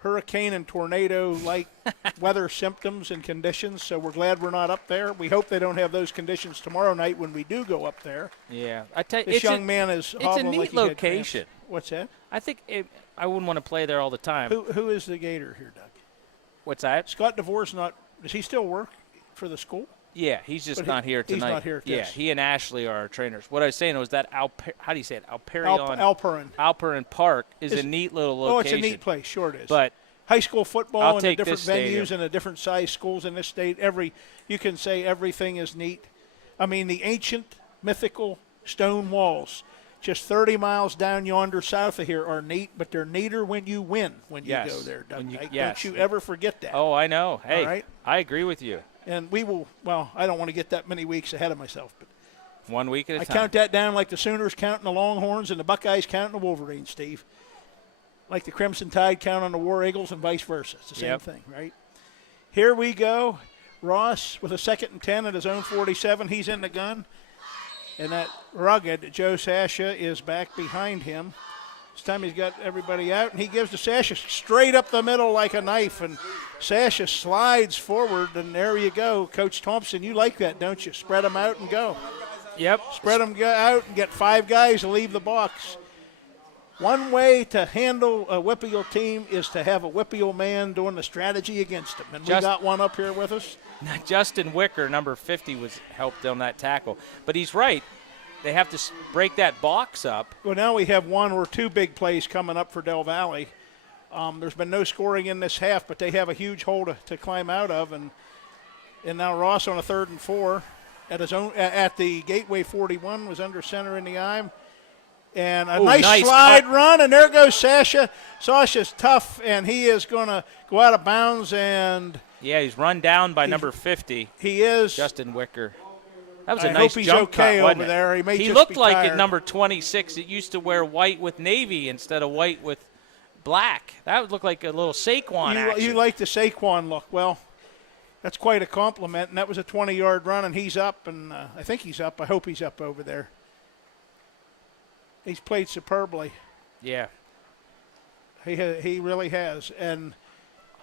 hurricane and tornado-like weather symptoms and conditions, so we're glad we're not up there. We hope they don't have those conditions tomorrow night when we do go up there. Yeah. I tell you, This young man is it's a hobbling neat like he had location. cramps. What's that? I think I wouldn't want to play there all the time. Who is the Gator here, Doug? What's that? Scott DeVore's not. Does he still work for the school? Yeah, he's just But not here he's tonight. not here, Yeah, yes. he and Ashley are our trainers. What I was saying was that how do you say it? Alperin. Alperin Park is a Is- neat little location. Oh, it's a neat place. Sure it is. But high school football I'll and the take different this stadium. venues and the different size schools in this state. You can say everything is neat. I mean, the ancient, mythical stone walls, just 30 miles down yonder south of here, are neat. But they're neater when you win when you Yes. go there, Doug. Yes. Don't you ever forget that. oh, I know. Hey, right. I agree with you. And we will. Well, I don't want to get that many weeks ahead of myself, but 1 week at a I time. count that down like the Sooners counting the Longhorns and the Buckeyes counting the Wolverines, Steve. Like the Crimson Tide count on the War Eagles and vice versa. It's the same Yep. thing, right? Here we go. Ross with a 2nd and 10 at his own 47. He's in the gun. And that rugged Joe Sasha is back behind him. This time he's got everybody out, and he gives to Sasha straight up the middle like a knife, and Sasha slides forward, and there you go. Coach Thompson, you like that, don't you? Spread them out and go. Yep. Spread them out and get 5 guys to leave the box. One way to handle a Whippeal team is to have a Whippeal man doing the strategy against them, and we got one up here with us. Justin Wicker, number 50, was helped on that tackle. But he's right. They have to break that box up. Well, now we have 1 or 2 big plays coming up for Del Valle. There's been no scoring in this half, but they have a huge hole to climb out of. And now Ross on a 3rd and 4 at his own at the Gateway 41 was under center in the I. And a nice slide run, and there goes Sasha. Sasha's tough, and he is going to go out of bounds. And yeah, he's run down by number 50. He is. Justin Wicker. That was a I nice hope he's jump okay cut, wasn't over it? there. He may He just looked be like tired. at number 26. It used to wear white with navy instead of white with black. That would look like a little Saquon action. You like the Saquon look. Well, that's quite a compliment, and that was a 20-yard run, and he's up, and I think he's up. I hope he's up over there. He's played superbly. Yeah. He really has. And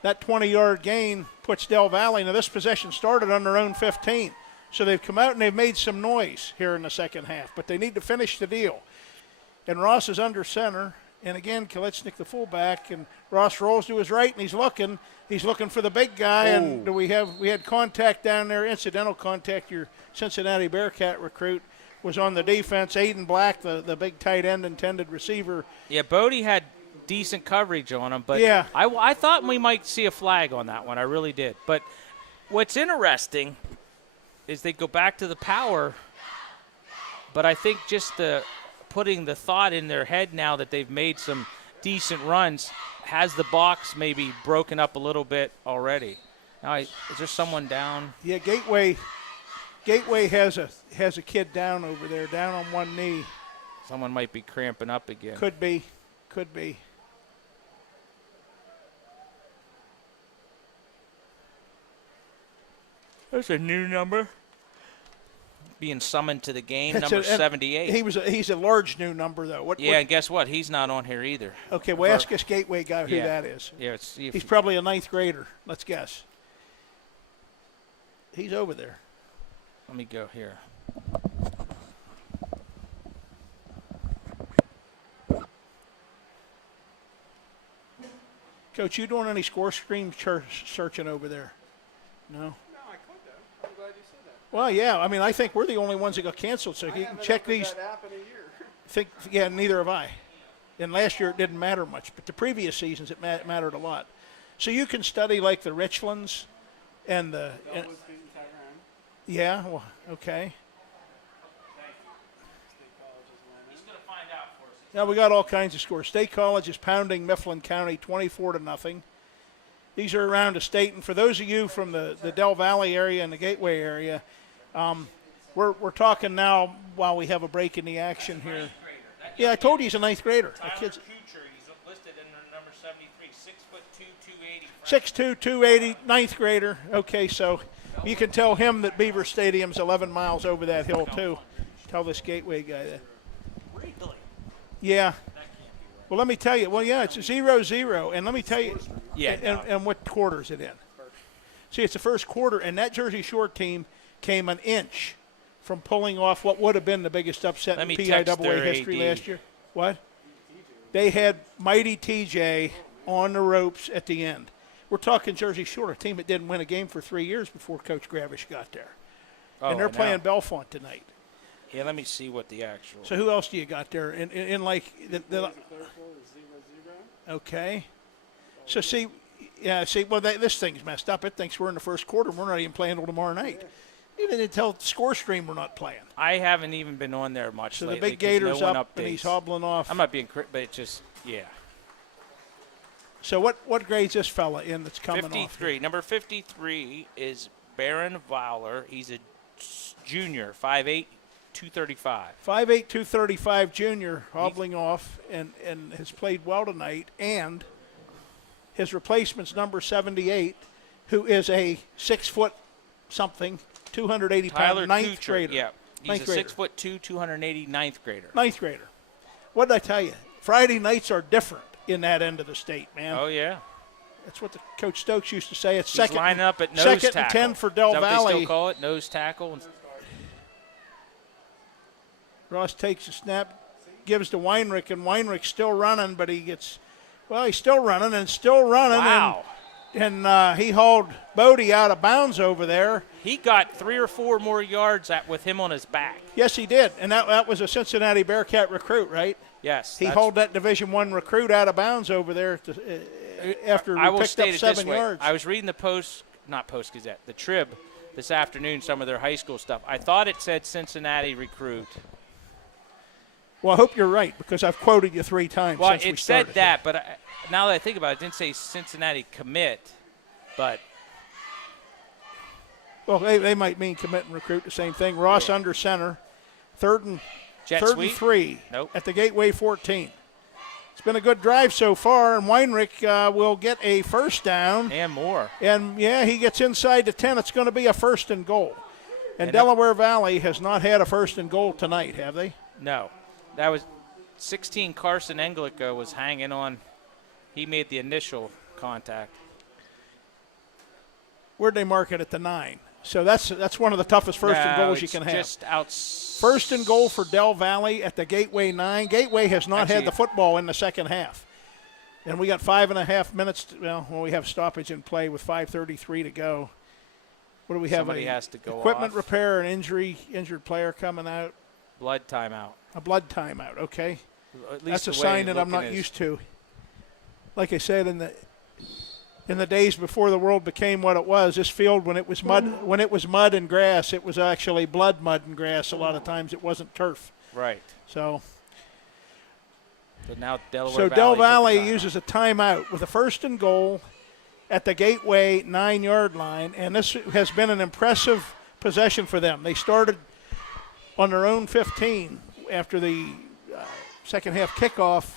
that 20-yard gain puts Del Valle. Now, this possession started on their own 15. So they've come out and they've made some noise here in the second half. But they need to finish the deal. And Ross is under center. And again, Kalichnik, the fullback. And Ross rolls to his right, and he's looking. He's looking for the big guy. And we had contact down there, incidental contact. Your Cincinnati Bearcat recruit was on the defense. Aiden Black, the big tight end intended receiver. Yeah, Bodie had decent coverage on him, but yeah. I thought we might see a flag on that one. I really did. But what's interesting is they go back to the power, but I think just putting the thought in their head now that they've made some decent runs has the box maybe broken up a little bit already. Now, is there someone down? Yeah, Gateway has a kid down over there, down on one knee. Someone might be cramping up again. Could be. There's a new number being summoned to the game, That's number 78. He's a large new number, though. And guess what? He's not on here either. Okay, well, ask this Gateway guy who that is. Yeah, let's see if he's probably a 9th grader. Let's guess. He's over there. Let me go here. Coach, you doing any score screen searching over there? No? No, I could though. I'm glad you said that. Well, yeah. I mean, I think we're the only ones that got canceled, so you can check these. That app in a year. Yeah, neither have I. And last year it didn't matter much, but the previous seasons it mattered a lot. So you can study like the Richlands and the. Yeah, well, okay. He's going to find out for us. Yeah, we got all kinds of scores. State College is pounding Mifflin County 24-0. These are around the state, and for those of you from the Del Valle area and the Gateway area, we're talking now while we have a break in the action here. Yeah, I told you he's a 9th grader. Tyler Kucher, he's listed in number 73, 6'2", 280. 6'2", 280, 9th grader. Okay, so you can tell him that Beaver Stadium's 11 miles over that hill, too. Tell this Gateway guy that. Really? Yeah. Well, let me tell you. Well, yeah, it's 0-0, and let me tell you. Yeah. And what quarter is it in? See, it's the first quarter, and that Jersey Shore team came an inch from pulling off what would have been the biggest upset in PIAA history last year. What? They had mighty TJ on the ropes at the end. We're talking Jersey Shore, a team that didn't win a game for 3 years before Coach Gravish got there. And they're playing Bellefonte tonight. Yeah, let me see what the actual. So who else do you got there? In like the okay. So see, well, this thing's messed up. It thinks we're in the first quarter. We're not even playing till tomorrow night. Even until score stream, we're not playing. I haven't even been on there much so lately. So the big Gator's no up, and he's hobbling off. I'm not being, but it just, yeah. So what grade's this fella in that's coming 53. off? Number 53 is Baron Fowler. He's a junior, 5'8", 235. 5'8", 235 junior, hobbling off, and has played well tonight. And his replacement's number 78, who is a 6 foot something, 280 pound 9th grader. Yeah, He's Ninth a grader. 6'2", 280 ninth grader. Ninth grader. What did I tell you? Friday nights are different in that end of the state, man. Oh yeah. That's what Coach Stokes used to say. It's He's second, lining up at nose second tackle. and 10 for Del Is that what they Valley. still call it? Nose tackle. Ross takes a snap, gives to Weinrich, and Weinrich's still running, but he's still running and still running. Wow. And he hauled Bodie out of bounds over there. He got 3 or 4 more yards with him on his back. Yes, he did. And that was a Cincinnati Bearcat recruit, right? Yes. He hauled that Division I recruit out of bounds over there after I he will picked state up it 7 this way. yards. I was reading the Post-Gazette, the Trib this afternoon, some of their high school stuff. I thought it said Cincinnati recruit. Well, I hope you're right because I've quoted you 3 times Well, since we it started. said that, but now that I think about it, it didn't say Cincinnati commit, but Well, they might mean commit and recruit, the same thing. Ross under center, third and jet sweep? 3 Nope. at the Gateway 14. It's been a good drive so far, and Weinrich will get a first down. And more. And, yeah, he gets inside the 10. It's going to be a first and goal. And Delaware Valley has not had a first and goal tonight, have they? No. That was 16. Carson Englica was hanging on. He made the initial contact. Where'd they mark it? At the 9. So that's one of the toughest first and goals you can have. Just out. First and goal for Del Valley at the Gateway 9. Gateway has not had the football in the second half. And we got 5.5 minutes. We have stoppage in play with 5:33 to go. What do we have? Somebody has to go equipment off. repair and injured player coming out. Blood timeout. A blood timeout, okay. At least That's a the way sign that I'm looking not is- used to. Like I said, in the days before the world became what it was, this field when it was mud and grass, it was actually blood, mud, and grass. A lot of times it wasn't turf. Right. So But now Delaware So Valley Del took a Valley timeout. uses a timeout with a first and goal at the Gateway 9-yard line, and this has been an impressive possession for them. They started on their own 15 after the second half kickoff,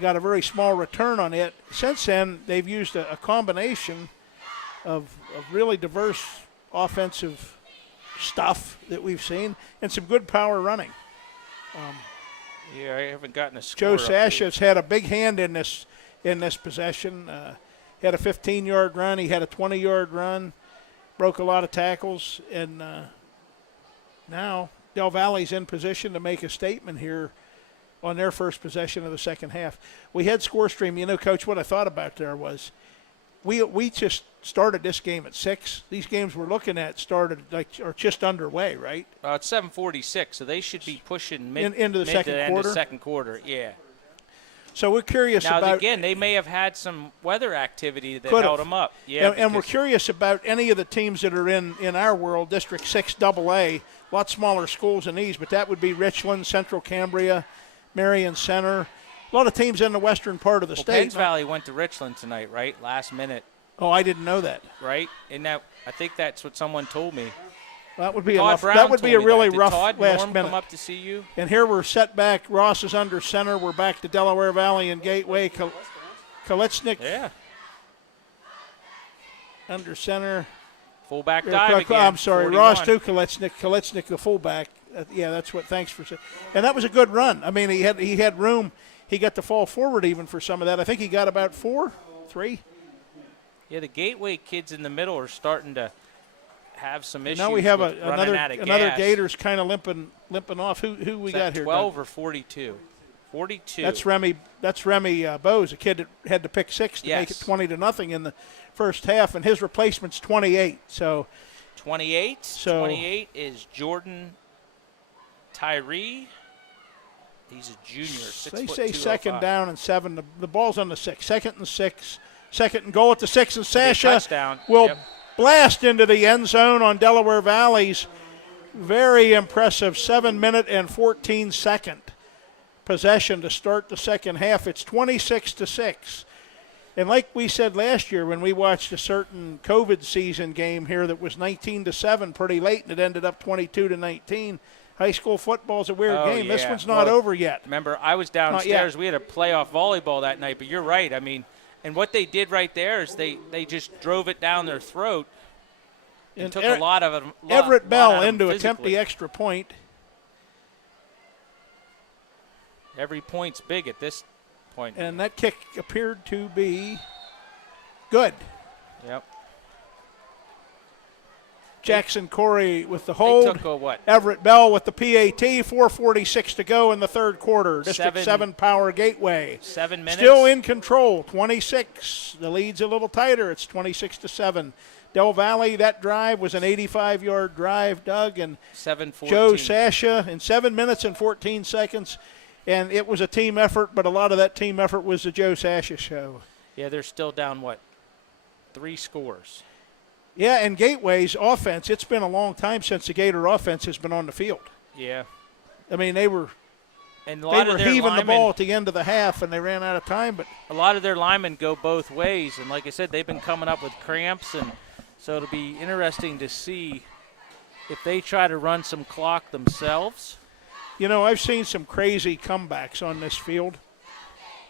got a very small return on it. Since then, they've used a combination of really diverse offensive stuff that we've seen and some good power running. Yeah, I haven't gotten a score. Joe update. Sasha's had a big hand in this possession. He had a 15-yard run. He had a 20-yard run. Broke a lot of tackles. And now Del Valley's in position to make a statement here on their first possession of the second half. We had score stream. You know, Coach, what I thought about there was we just started this game at 6. These games we're looking at are just underway, right? It's 7:46, so they should be pushing Into the second end quarter? of second quarter. Yeah. So we're curious Now about again, they may have had some weather activity that Could've. held them up. Yeah. and we're because- curious about any of the teams that are in our world, District 6 AA, a lot smaller schools than these, but that would be Richland, Central Cambria, Marion Center. A lot of teams in the western part of the Well, state. Penns Valley went to Richland tonight, right? Last minute, Oh, I didn't know that. right? And that I think that's what someone told me. That would be Todd a Brown that would be a told me really that. Did rough Todd last Norm minute. come up to see you? And here we're set back. Ross is under center. We're back to Delaware Valley and Gateway. Kalichnik Yeah. under center. Fullback dive again. I'm sorry, 41. Ross to Kalichnik the fullback. Yeah, that's what. Thanks for saying. And that was a good run. I mean, he had room. He got to fall forward even for some of that. I think he got about 3. Yeah, the Gateway kids in the middle are starting to have some issues. Now we have with running out of another gas. Gators kind of limping off. Who we Is got that here? 12 Doug? or 42? 42. That's Remy Bose, a kid that had to pick 6 to make it Yes. 20-0 in the first half, and his replacement's 28. So 28. So- 28 is Jordan Tyree. He's a junior. 6 they foot say 205. second down and 7. The ball's on the 6. Second and 6. Second and goal at the 6, and It'll be a Sasha touchdown. will Yep. blast into the end zone on Delaware Valley's very impressive 7-minute and 14-second possession to start the second half. It's 26-6. And like we said last year when we watched a certain COVID season game here that was 19-7 pretty late, and it ended up 22-19. High school football's a weird game. This yeah. one's not Well, over yet. Remember, I was yet. downstairs. We had a playoff volleyball that night, but you're right. I mean, and what they did right there is they just drove it down their throat. And And took a lot of it. Everett Bell in to physically. attempt the extra point. Every point's big at this point. And that kick appeared to be good. Yep. Jackson Corey with the They hold. took a what? Everett Bell with the PAT. 4:46 to go in the third quarter. District 7 7 Power Gateway. 7 minutes. Still in control, 26. The lead's a little tighter. It's 26-7. Del Valle, that drive was an 85-yard drive, Doug, and 7-14. Joe Sasha in 7 minutes and 14 seconds. And it was a team effort, but a lot of that team effort was the Joe Sasha show. Yeah, they're still down, what, 3 scores. Yeah, and Gateway's offense, it's been a long time since the Gator offense has been on the field. Yeah. I mean, they were And a lot of their heaving linemen, the ball at the end of the half, and they ran out of time. But a lot of their linemen go both ways, and like I said, they've been coming up with cramps, and so it'll be interesting to see if they try to run some clock themselves. you know, I've seen some crazy comebacks on this field,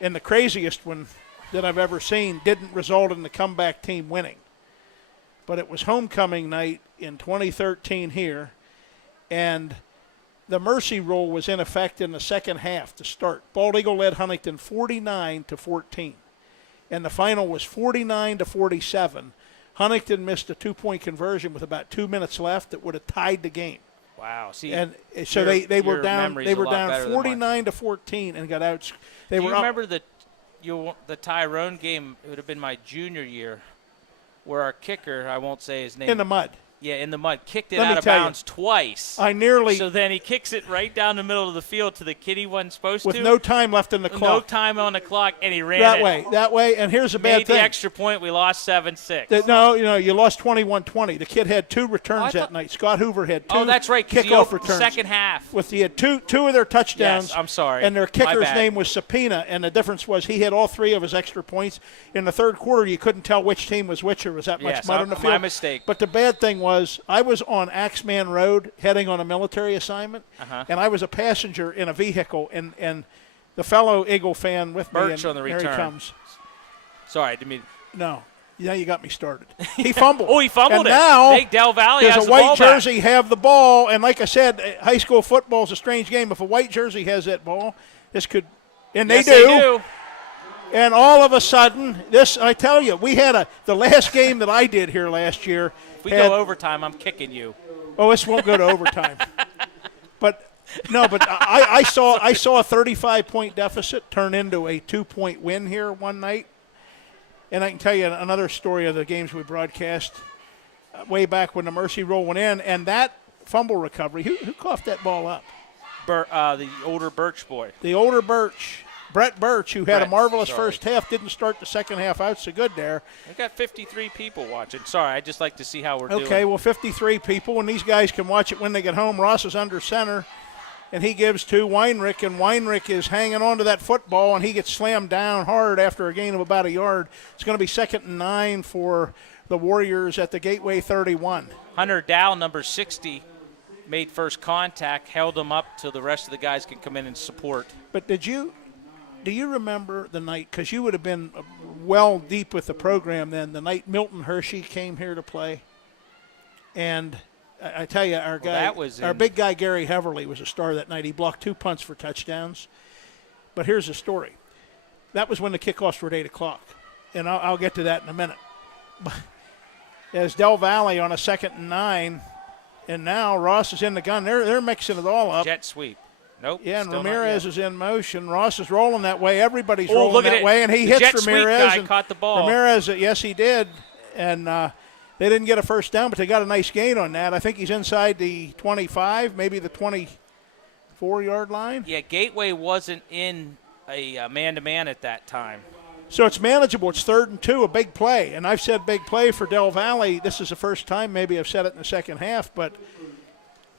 and the craziest one that I've ever seen didn't result in the comeback team winning. But it was homecoming night in 2013 here, and the mercy rule was in effect in the second half to start. Bald Eagle led Huntington 49-14, and the final was 49-47. Huntington missed a 2-point conversion with about 2 minutes left that would have tied the game. Wow. See, And so they were your down. memory's They a were lot down better than mine. 49-14 and got out. They Do were you up remember the Tyrone game? It would have been my junior year, where our kicker, I won't say his name. in the mud. Yeah, in the mud, kicked it Let me out of tell you, bounds twice. I nearly, So then he kicks it right down the middle of the field to the kid he wasn't supposed with to. no time left in the No clock. time on the clock, and he ran That way. And here's a bad Made thing. the extra point. We lost 7-6. No, you lost 21-20. The kid had 2 returns I that thought- night. Scott Hoover had 2 Oh, that's right. 'Cause he kickoff opened returns. second half. He had two of their touchdowns. Yes, I'm sorry. And their My kicker's bad. name was Subpoena, and the difference was he had all 3 of his extra points. In the third quarter, you couldn't tell which team was which. There was that much Yes, mud on the field. my mistake. But the bad thing was I was on Axeman Road heading on a military assignment, and I was a passenger in a vehicle, and the fellow Eagle fan with Birch me, and on the there he return. comes. Sorry, I didn't mean. No. Now you got me started. He fumbled. Oh, he fumbled and it. Now, Big Del Valle does has a the ball white back. jersey have the ball? And like I said, high school football is a strange game. If a white jersey has that ball, this could – and Yes, they do. And all of a sudden, I tell you, we had the last game that I did here last year. If we go overtime, I'm kicking you. Oh, this won't go to overtime. But I saw a 35-point deficit turn into a 2-point win here one night. And I can tell you another story of the games we broadcast way back when the mercy rule went in, and that fumble recovery. Who coughed that ball up? The older Birch boy. The older Birch. Brett Birch, who had a Brett, marvelous sorry. first half, didn't start the second half out so good there. I got 53 people watching. Sorry, I just like to see how we're doing. Okay, well, 53 people, and these guys can watch it when they get home. Ross is under center, and he gives to Weinrich, and Weinrich is hanging on to that football, and he gets slammed down hard after a gain of about a yard. It's going to be 2nd and 9 for the Warriors at the Gateway 31. Hunter Dow, number 60, made first contact, held him up till the rest of the guys can come in and support. But do you remember the night, because you would have been well deep with the program then, the night Milton Hershey came here to play? And I tell you, our big guy Gary Heverly was a star that night. He blocked 2 punts for touchdowns. But here's the story. That was when the kickoffs were at 8 o'clock, and I'll get to that in a minute. But as Del Valle on a 2nd and 9, and now Ross is in the gun. They're mixing it all up. Jet sweep. Nope. Yeah, and still not Ramirez yet. is in motion. Ross is rolling that way. Everybody's Oh, rolling look at that it. way, and he The hits jet sweep Ramirez. guy and caught the ball. Ramirez, yes, he did, and they didn't get a first down, but they got a nice gain on that. I think he's inside the 25, maybe the 24-yard line. Yeah, Gateway wasn't in a man-to-man at that time. So it's manageable. It's 3rd and 2, a big play. And I've said big play for Del Valle. This is the first time maybe I've said it in the second half, but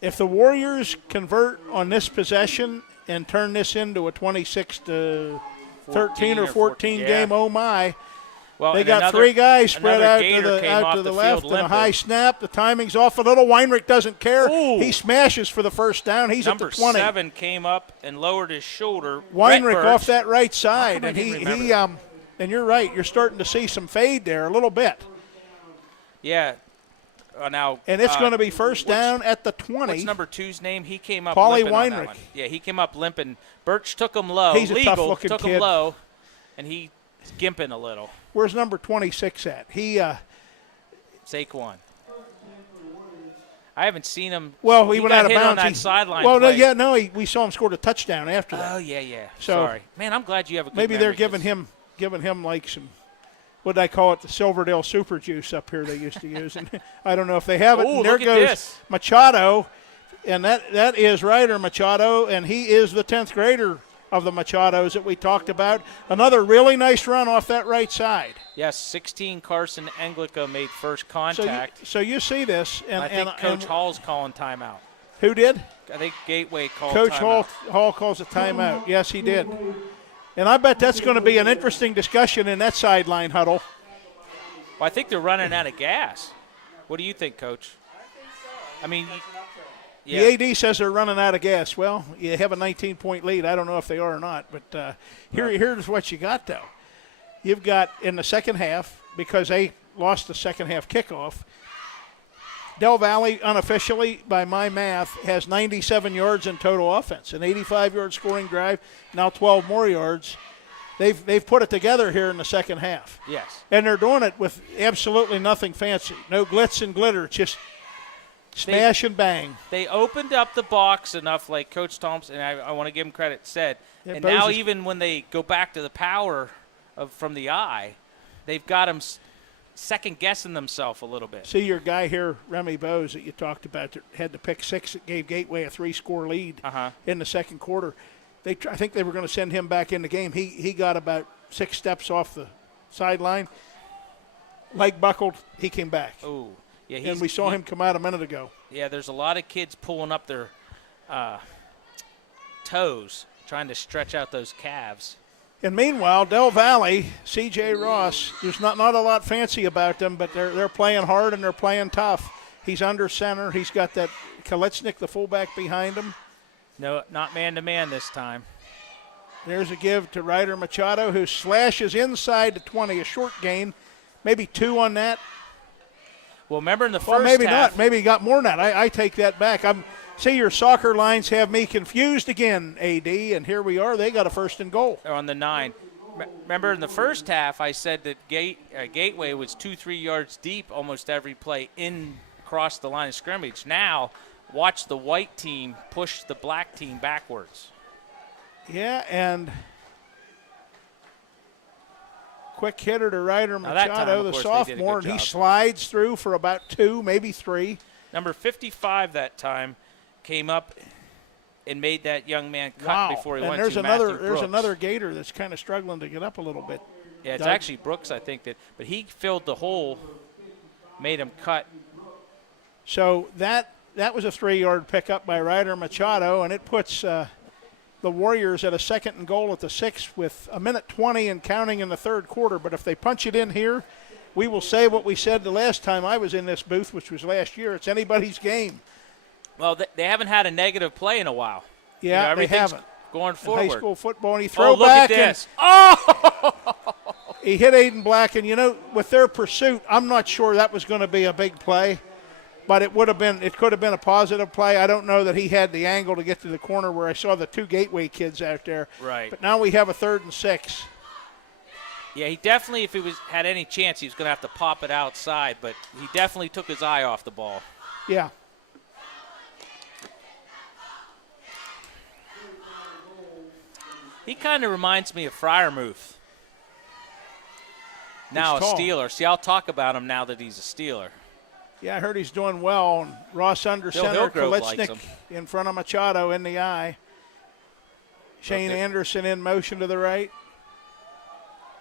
if the Warriors convert on this possession and turn this into a 26-13 or 14 yeah. game, oh my. Well, They and got 3 guys spread another out Gator came off to the field left, and a limping. high snap. The timing's off a little. Weinrich doesn't care. Ooh. He smashes for the first down. He's Number at the 20. 7 came up and lowered his shoulder. Weinrich Brett Birch. off that right side, come I and didn't he remember and you're right. You're starting to see some fade there a little bit. Yeah. Now, And it's going to be first down at the 20. What's number 2's name? He came up Paulie limping on that Weinrich. one. Yeah, he came up limping. Birch took him low. He's a legal, tough-looking took kid. him low, and he's gimping a little. Where's number 26 at? Saquon. I haven't seen him. Well, he went got out of hit on bounds. that sideline Well, play. we saw him score a touchdown after that. Oh, yeah. So- Sorry. Man, I'm glad you have a good Maybe they're memory, giving him like some, what did I call it, the Silverdale Super Juice up here they used to use. And I don't know if they have it. Ooh, And there look at goes this. Machado, and that is Ryder Machado, and he is the 10th grader of the Machados that we talked about. Another really nice run off that right side. Yes, 16 Carson Englica made first contact. So you see this. And I think Coach Hall's calling timeout. Who did? I think Gateway called Coach timeout. Hall calls a timeout. Yes, he did. And I bet that's going to be an interesting discussion in that sideline huddle. Well, I think they're running out of gas. What do you think, Coach? I mean, yeah. The AD says they're running out of gas. Well, you have a 19-point lead. I don't know if they are or not, but here's what you got, though. You've got in the second half, because they lost the second half kickoff, Del Valle unofficially, by my math, has 97 yards in total offense, an 85-yard scoring drive, now 12 more yards. They've put it together here in the second half. Yes. And they're doing it with absolutely nothing fancy. No glitz and glitter, just smash and bang. They opened up the box enough, like Coach Thompson, and I want to give him credit, said. Yeah, and Bose now is- even when they go back to the power from the eye, they've got them second-guessing themselves a little bit. See your guy here, Remy Bose, that you talked about, that had the pick six that gave Gateway a 3-score lead in the second quarter. I think they were going to send him back in the game. He got about 6 steps off the sideline. Leg buckled, he came back. Oh, yeah. And we saw him come out a minute ago. Yeah, there's a lot of kids pulling up their toes, trying to stretch out those calves. And meanwhile, Del Valle, C.J. Ross, there's not a lot fancy about them, but they're playing hard and they're playing tough. He's under center. He's got that Kalechnik, the fullback, behind him. No, not man-to-man this time. There's a give to Ryder Machado, who slashes inside the 20, a short gain, maybe 2 on that. Well, remember in the first Well, maybe half, not. Maybe he got more than that. I take that back. See, your soccer lines have me confused again, AD, and here we are. They got a first and goal. They're on the 9. Remember in the first half, I said that Gateway was 2-3 yards deep almost every play in across the line of scrimmage. Now, watch the white team push the black team backwards. Yeah, and quick hitter to Ryder Now that time, Machado, of the course, they did a sophomore, good and he job. slides through for about 2, maybe 3. Number 55 that time came up and made that young man cut Wow. before he And went there's to another Matthew there's Brooks. another Gator that's kind of struggling to get up a little bit. Yeah, it's Doug. actually Brooks, I think, but he filled the hole, made him cut. So that was a 3-yard pickup by Ryder Machado, and it puts the Warriors at a second and goal at the 6 with 1:20 and counting in the third quarter. But if they punch it in here, we will say what we said the last time I was in this booth, which was last year. It's anybody's game. Well, they haven't had a negative play in a while. Yeah, they everything's haven't. going In forward. high school football, and he Oh, throw look at back and this. Oh! he hit Aiden Black. And, with their pursuit, I'm not sure that was going to be a big play. But it could have been a positive play. I don't know that he had the angle to get to the corner where I saw the 2 Gateway kids out there. Right. But now we have a 3rd and 6. Yeah, he definitely, if he had any chance, he was going to have to pop it outside. But he definitely took his eye off the ball. Yeah. He kind of reminds me of Fryermuth. Now a tall. Steeler. See, I'll talk about him now that he's a Steeler. Yeah, I heard he's doing well. And Ross under center, Hillgrove likes Kalechnik him. in front of Machado in the eye. Shane Okay. Anderson in motion to the right.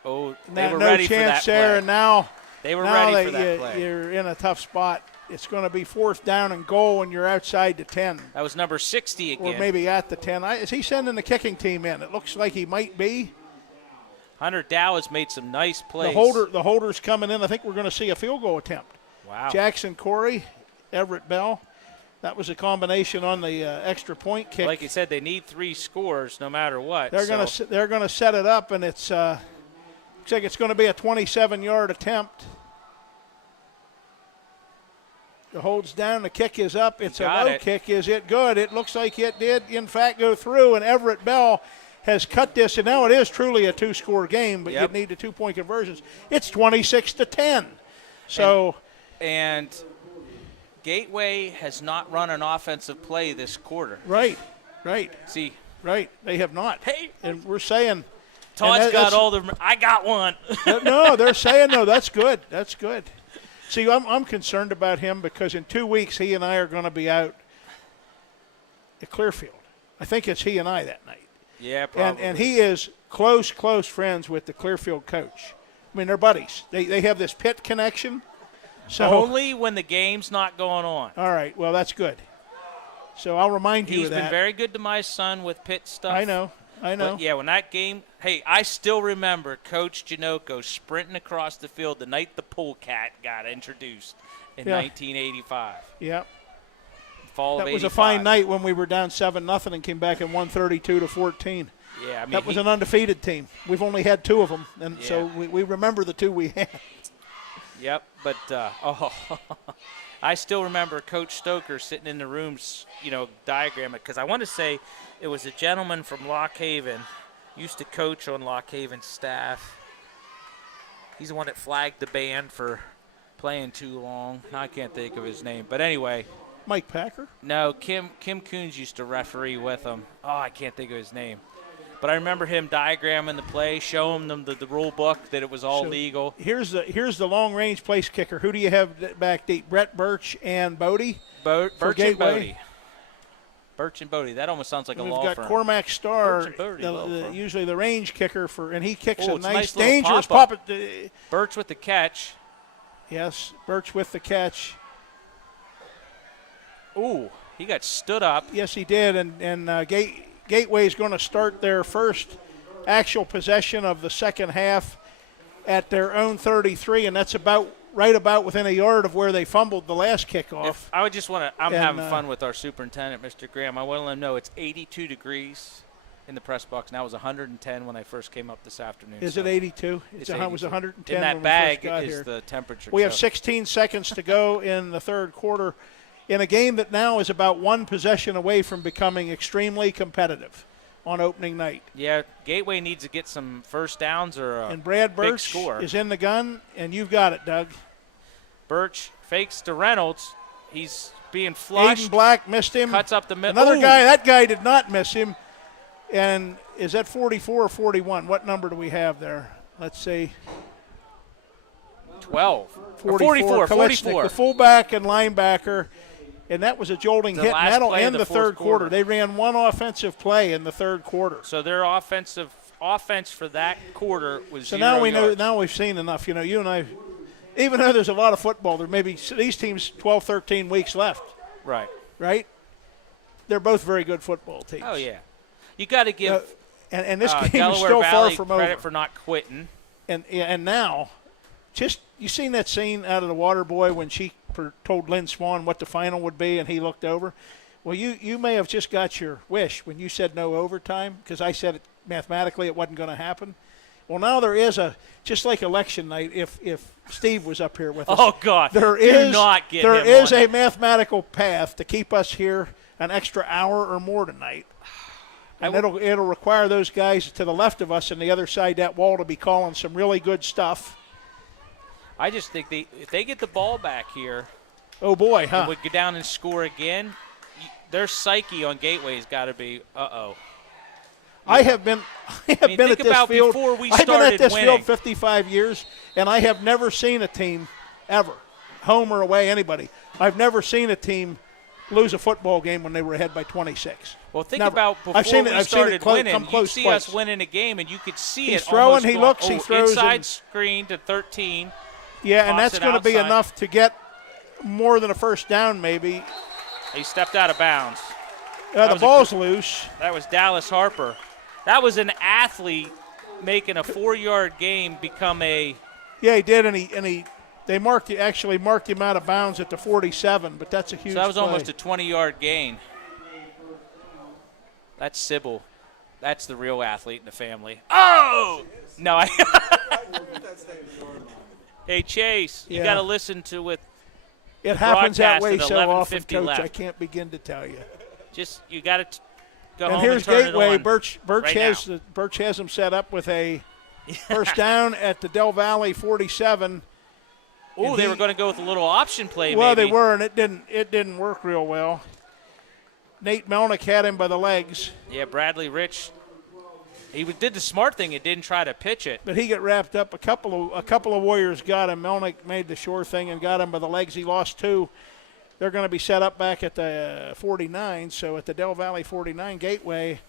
Oh, they were No ready for that chance there, play. and now They were now ready for that play. you're in a tough spot. It's going to be 4th down and goal, and you're outside the 10. That was number 60 again. Or maybe at the 10. Is he sending the kicking team in? It looks like he might be. Hunter Dow has made some nice plays. The holder's coming in. I think we're going to see a field goal attempt. Wow. Jackson Corey, Everett Bell. That was a combination on the extra point kick. Like you said, they need 3 scores no matter what. They're going to set it up, and it's looks like it's going to be a 27-yard attempt. The hold's down. The kick is up. It's a got low it. kick. Is it good? It looks like it did, in fact, go through. And Everett Bell has cut this. And now it is truly a two-score game, but Yep. you need the two-point conversions. It's 26-10. So, And Gateway has not run an offensive play this quarter. right. See, They have not. Hey. And we're saying. Todd's and got that's- all the. I got one. No, they're saying, no, that's good. That's good. See, I'm concerned about him because in 2 weeks he and I are going to be out at Clearfield. I think it's he and I that night. Yeah, probably. And he is close friends with the Clearfield coach. I mean, they're buddies. They have this pit connection. So Only when the game's not going on. all right, well, that's good. So I'll remind you He's of that. been very good to my son with pit stuff. I know. But yeah, when that game, hey, I still remember Coach Janoko sprinting across the field the night the polecat got introduced in Yeah. 1985. Yeah. Fall of That was 85. a fine night when we were down 7-0 and came back and won 32-14. Yeah, I mean, That was an undefeated team. We've only had 2 of them, and so Yeah. we remember the 2 we had. Yep, but I still remember Coach Stoker sitting in the rooms, diagramming because I want to say it was a gentleman from Lock Haven, used to coach on Lock Haven's staff. He's the one that flagged the band for playing too long. I can't think of his name, but anyway, Mike Packer? no, Kim Coons used to referee with him. Oh, I can't think of his name. But I remember him diagramming the play, showing them the rule book that it was all So legal. Here's the long-range place kicker. Who do you have back deep? Brett Birch and Bodie? Birch and Gateway? Bodie. Birch and Bodie. That almost sounds like a We've law got firm. Cormac Starr, Birch and Bodie, law firm. usually the range kicker, and he kicks Oh, a it's a nice nice little dangerous pop-up. pop. Birch with the catch. Yes, Birch with the catch. Ooh, he got stood up. Yes, he did, and Gateway's going to start their first actual possession of the second half at their own 33, and that's right about within a yard of where they fumbled the last kickoff. If I would just want to, I'm And, having fun with our superintendent, Mr. Graham. I want to let him know it's 82 degrees in the press box. Now it was 110 when I first came up this afternoon. Is so it 82? It's It was 82. 110 In that when we bag first got is here. the temperature. We have so. 16 seconds to go in the third quarter in a game that now is about one possession away from becoming extremely competitive on opening night. Yeah, Gateway needs to get some first downs or a And Brad big Birch score. is in the gun, and you've got it, Doug. Birch fakes to Reynolds. He's being flushed. Aiden Black missed him. Cuts up the middle. Another guy, that guy did not miss him. And is that 44 or 41? What number do we have there? Let's see. 12. 44. 44. The fullback and linebacker. And that was a jolting The hit, and last that'll play of end the the third fourth quarter. They ran one offensive play in the third quarter. So their offense for that quarter was So 0 now we know. yards. Now we've seen enough. You and I, even though there's a lot of football, there may be these teams 12, 13 weeks left, Right. right? They're both very good football teams. Oh, yeah. You got to give And this game is Delaware still Valley far from credit over. for not quitting. And now, just you seen that scene out of The Water Boy when she told Lynn Swan what the final would be, and he looked over. Well, you may have just got your wish when you said no overtime, because I said it mathematically it wasn't going to happen. Well, now there is just like election night. If Steve was up here with us, Oh, God. there Do is not get there him is on a it. mathematical path to keep us here an extra hour or more tonight. And it'll require those guys to the left of us and the other side of that wall to be calling some really good stuff. I just think if they get the ball back here Oh boy, huh? and would go down and score again, their psyche on Gateway's got to be, uh-oh. I have been mean, at think this about field. before we I've been started at this winning. field 55 years, and I have never seen a team ever, home or away, anybody. I've never seen a team lose a football game when they were ahead by 26. Well, think Never. about I've seen before it- we I've seen it started come winning. close You see twice. us winning a game, and you could see He's it throwing, almost he going, looks, he throws, inside and- screen to 13. Yeah, and Toss that's it going to be outside. enough to get more than a first down, maybe. He stepped out of bounds. The was a ball's loose. That was Dallas Harper. That was an athlete making a 4-yard game become a Yeah, he did, and they actually marked him out of bounds at the 47, but that's a huge so that was play. almost a 20-yard gain. That's Sybil. That's the real athlete in the family. Oh! No, Hey, Chase, you Yeah. got to listen to with It happens that way broadcast so at often, 11:50 Coach. left. I can't begin to tell you. Just you got to go And home here's and turn Gateway. it on. Birch right has now. Birch has them set up with a first down at the Del Valley 47. Oh, and they he- were going to go with a little option play. Well, maybe. they were, and it didn't work real well. Nate Melnick had him by the legs, Yeah, Bradley Rich. He did the smart thing. It didn't try to pitch it. but he got wrapped up. A couple of Warriors got him. Melnick made the sure thing and got him by the legs. He lost 2. They're going to be set up back at the 49. So at the Del Valley 49, Gateway,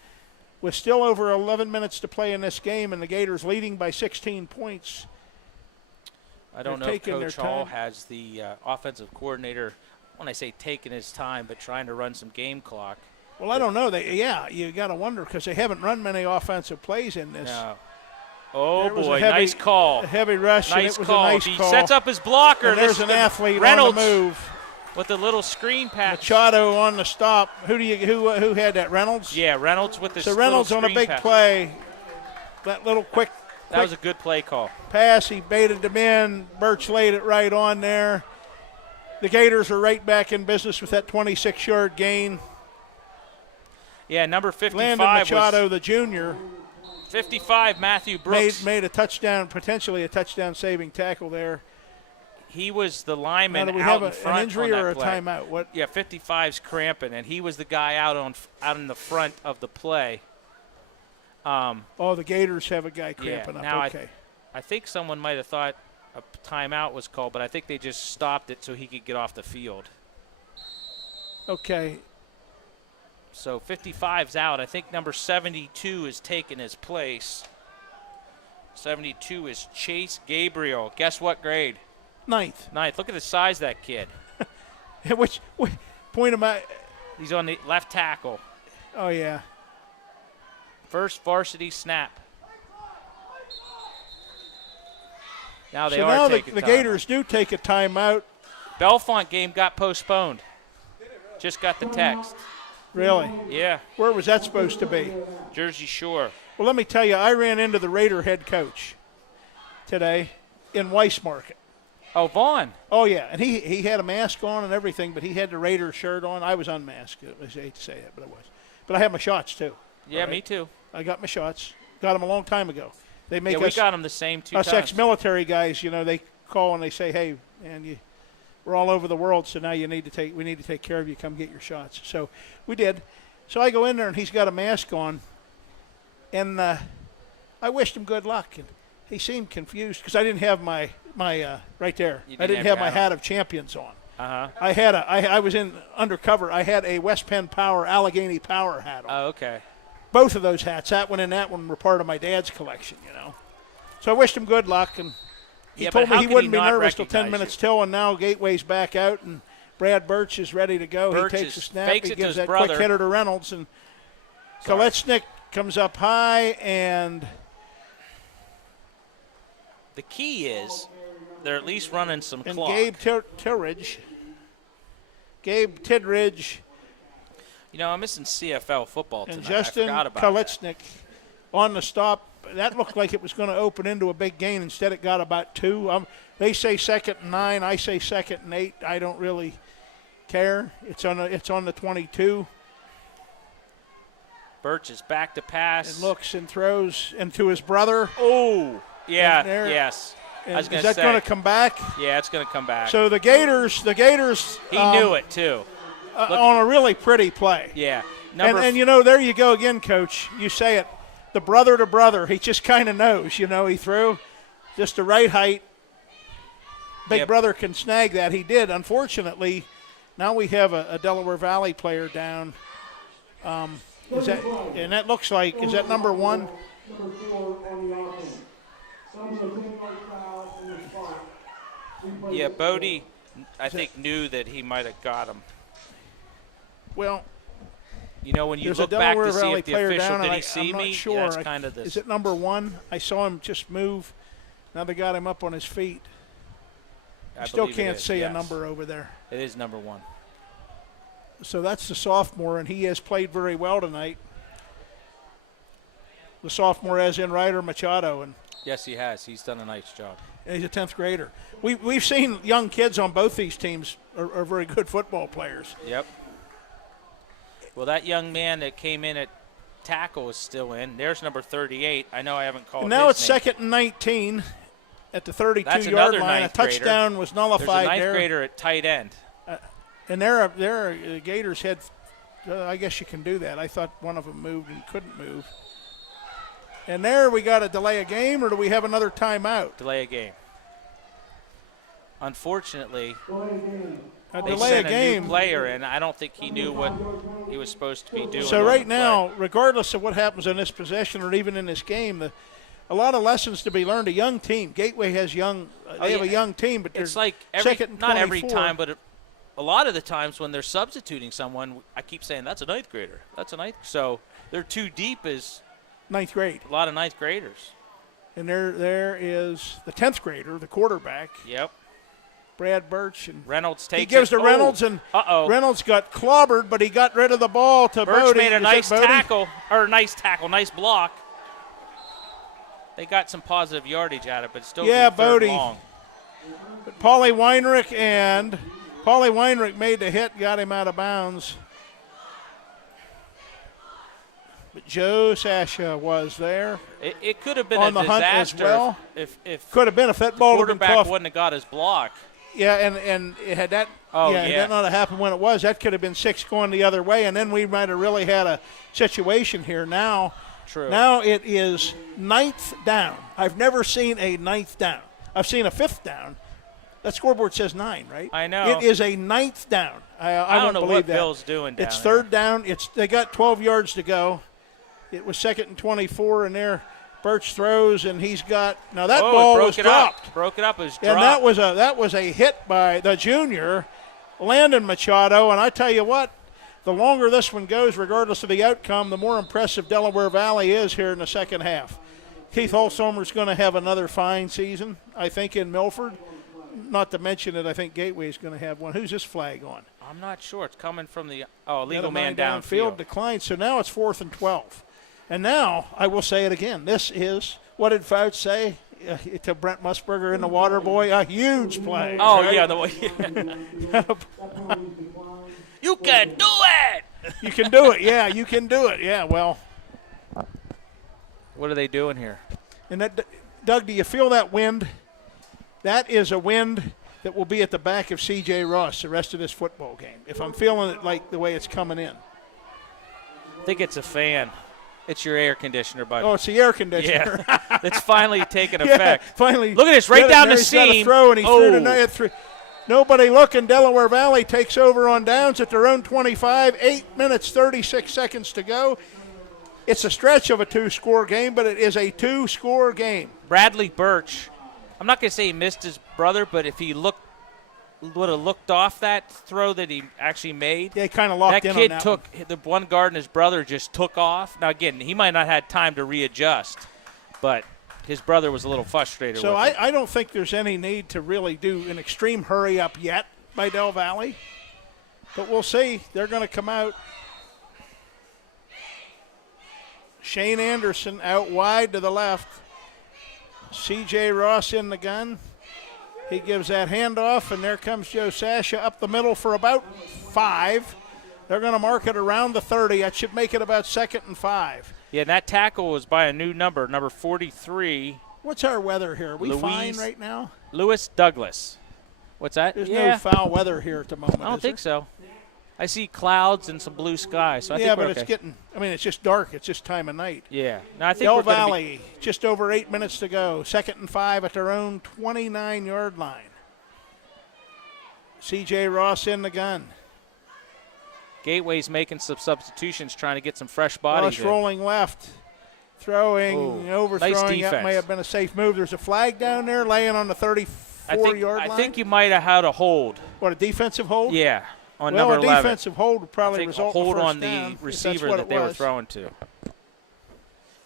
with still over 11 minutes to play in this game, and the Gators leading by 16 points. I don't They're know if taking their Coach Hall time. has the offensive coordinator, when I say taking his time, but trying to run some game clock. Well, I don't know. You got to wonder because they haven't run many offensive plays in this. No. Oh, There was a boy, heavy- nice call. A heavy rush, and Nice it was call. a nice He call. sets up his blocker. And there's This an is athlete Reynolds on the move. with the little screen pass. Machado on the stop. Who had that? Reynolds. Yeah, Reynolds with the So Reynolds little on a screen big pass. play. That little quick That was a good play call. pass. He baited them in. Birch laid it right on there. The Gators are right back in business with that 26-yard gain. Yeah, number Landon 55 Machado, was the junior, 55. Matthew Brooks. made a touchdown, potentially a touchdown-saving tackle there. He was the Now, lineman do we out have in front an injury on or that a play. timeout? What? Yeah, 55's cramping, and he was the guy out in the front of the play. Oh, the Gators have a guy Yeah, cramping now up. Okay. I think someone might have thought a timeout was called, but I think they just stopped it so he could get off the field. Okay. So 55's out. I think number 72 is taking his place. 72 is Chase Gabriel. Guess what grade? Ninth. Ninth. Look at the size of that kid. Which point am I? He's on the left tackle. Oh, yeah. First varsity snap. Now they So are now taking the time. Gators do take a timeout. Belfont game got postponed. Just got the text. Really? Yeah, Where was that supposed to be? Jersey Shore. Well, let me tell you, I ran into the Raider head coach today in Weissmarket. Oh, Vaughn. Oh, yeah, and he had a mask on and everything, but he had the Raider shirt on. I was unmasked. I hate to say it, but I was. But I had my shots, too. Yeah, All right. me too. I got my shots. Got them a long time ago. They make Yeah, we us, got him the same two us times. ex-military guys, they call and they say, hey, man, we're all over the world, so now we need to take care of you. Come get your shots. So we did. So I go in there, and he's got a mask on, and I wished him good luck. And he seemed confused because I didn't have my right there. You I didn't didn't have have my your hat hat of champions on. Uh-huh. I was in undercover. I had a West Penn Power Allegheny Power hat on. Oh, okay. Both of those hats, that one and that one, were part of my dad's collection. So I wished him good luck, and he Yeah, but told me how he could wouldn't he be not nervous till 10 recognize minutes you? till, and now Gateway's back out, and Brad Birch is ready to go. Birch he takes a is- snap. fakes He it to gives his that brother. quick hitter to Reynolds, and Sorry. Kolechnik comes up high, and The key is they're at least running some clock. Gabe Tidridge, I'm missing CFL football and tonight. Justin I forgot about Kolechnik on the stop. That looked like it was going to open into a big gain. Instead, it got about 2. They say 2nd and 9. I say 2nd and 8. I don't really care. It's on the 22. Birch is back to pass. And looks and throws into his brother. Oh, yeah, And there- yes. And I was is gonna that say. going to come back? Yeah, it's going to come back. So the Gators. He knew it too. On a really pretty play. Yeah. And there you go again, Coach. You say it. The brother to brother. He just kind of knows. He threw just the right height. Big Yep. brother can snag that. He did. Unfortunately, now we have a Delaware Valley player down. That looks like, is that number 1? Number 4 on the offense. Some of the 10-yard foul in the spot. Yeah, Bodie, I think, knew that he might have got him. Well, When you there's a look back Delaware to see Valley if the player official, down, did and he see I'm me? not sure. Yeah, it's kind of this. Is it number 1? I saw him just move. Now they got him up on his feet. I Still believe it can't is, see yes. a number over there. It is number 1. So that's the sophomore, and he has played very well tonight. The sophomore, as in Ryder Machado, and Yes, he has. He's done a nice job. And he's a 10th grader. We've seen young kids on both these teams are very good football players. Yep. Well, that young man that came in at tackle is still in. There's number 38. I know I haven't called And now his it's name. 2nd and 19 at the That's 32-yard another line. A ninth grader. touchdown was There's a nullified ninth there. grader at tight end. And the Gators had, I guess you can do that. I thought one of them moved and couldn't move. And there we got to delay a game, or do we have another timeout? Delay a game. Unfortunately, they Delay a sent a game. new player in. I don't think he knew what he was supposed to be doing. So on right the now, play. regardless of what happens in this possession or even in this game, a lot of lessons to be learned. A young team. Gateway has young. They have a young team, but it's they're like second and not every 24. time, but a lot of the times when they're substituting someone, I keep saying that's a ninth grader. That's a ninth. So they're too deep as 9th grade. a lot of ninth graders. And there is the 10th grader, the quarterback, Yep. Brad Birch, and Reynolds takes he gives it. to Reynolds, and Reynolds got clobbered, but he got rid of the ball to Birch Bodie. made a Is it nice Bodie? nice block. They got some positive yardage out of it, but it's still Yeah, third Bodie. long. But Paulie Weinrich made the hit, got him out of bounds. But Joe Sasha was there. It could have been On a the hunt as disaster well. if Could have been if that ball had been quarterback cuffed. wouldn't have got his block. Yeah, and it had that. Had that not have happened when it was, that could have been 6 going the other way, and then we might have really had a situation here. Now it is 9th down. I've never seen a 9th down. I've seen a 5th down. That scoreboard says 9, right? I know. It is a 9th down. I don't know believe what that. Bill's doing down It's there. 3rd down. They got 12 yards to go. It was 2nd and 24, and there Birch throws, and he's got – now that ball was dropped. Broke it up. It was dropped. And that was a hit by the junior, Landon Machado. And I tell you what, the longer this one goes, regardless of the outcome, the more impressive Delaware Valley is here in the second half. Keith Holsomer's going to have another fine season, I think, in Milford. Not to mention that I think Gateway's going to have one. Who's this flag on? I'm not sure. It's coming from the legal The other man downfield downfield. declined. So now it's 4th and 12. And now, I will say it again, this is, what did Fouch say to Brent Musburger in the Water Boy? A huge play. Oh, right? yeah. You can do it! You can do it. Yeah, you can do it. Yeah, well. What are they doing here? And that, Doug, do you feel that wind? That is a wind that will be at the back of C.J. Ross the rest of this football game, if I'm feeling it like the way it's coming in. I think it's a fan. It's your air conditioner, buddy. Oh, it's the air conditioner. Yeah. It's finally taken Yeah, effect. finally. Look at this, right Get it, down there the he's got a seam. throw, and he threw Oh. it through. Nobody looking. Delaware Valley takes over on downs at their own 25. 8 minutes, 36 seconds to go. It's a stretch of a 2-score game, but it is a 2-score game. Bradley Birch, I'm not going to say he missed his brother, but if he would have looked off that throw that he actually made, Yeah, he kind of locked that in kid on that took one. the one guard and his brother just took off. Now again, he might not have had time to readjust, but his brother was a little frustrated. So with him. I don't think there's any need to really do an extreme hurry up yet by Del Valley, but we'll see. They're going to come out. Shane Anderson out wide to the left. C.J. Ross in the gun. He gives that handoff, and there comes Joe Sasha up the middle for about 5. They're going to mark it around the 30. That should make it about 2nd and 5. Yeah, and that tackle was by a new number 43, What's our weather here? Are we fine Louise right now? Lewis Douglas. What's that? There's yeah, no foul weather here at the moment. I don't is think so. I see clouds and some blue sky, so I yeah, think but we're it's okay. getting, it's just dark. It's just time of night. Yeah. No, I think Del we're gonna Valley, just over 8 minutes to go. 2nd and 5 at their own 29-yard line. C.J. Ross in the gun. Gateway's making some substitutions, trying to get some fresh bodies Ross in. rolling left. Throwing, overthrowing. nice That defense. may have been a safe move. There's a flag down there laying on the 34-yard line. I think you might have had a hold. What, a defensive hold? Yeah, on Well, number a 11. defensive hold would I probably think a result in hold a first on down, the if that's receiver what that it they were was. throwing to.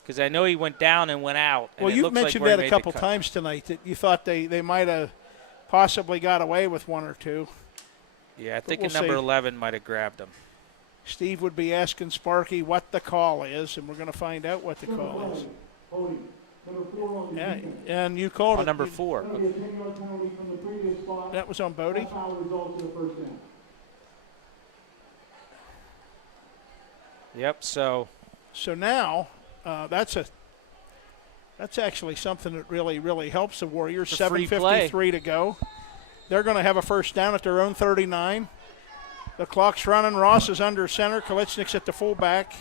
Because I know he went down and went out. And Well, it you've looks like mentioned where he that a made couple the cut. times tonight, that you thought they might have possibly got away with one or two. Yeah, I think we'll number see. 11 might have grabbed him. Steve would be asking Sparky what the call is, and we're going to find out what the call is. Number 4 on the Yeah, defense. and you called On it. number 4. That'll be a 10-yard penalty from the previous spot. That was on Bodie. That's how it results in a first down. Yep, so So now that's actually something that really helps the Warriors. It's a free play. 7:53 to go. They're going to have a first down at their own 39. The clock's running. Ross is under center. Kalichnik's at the fullback.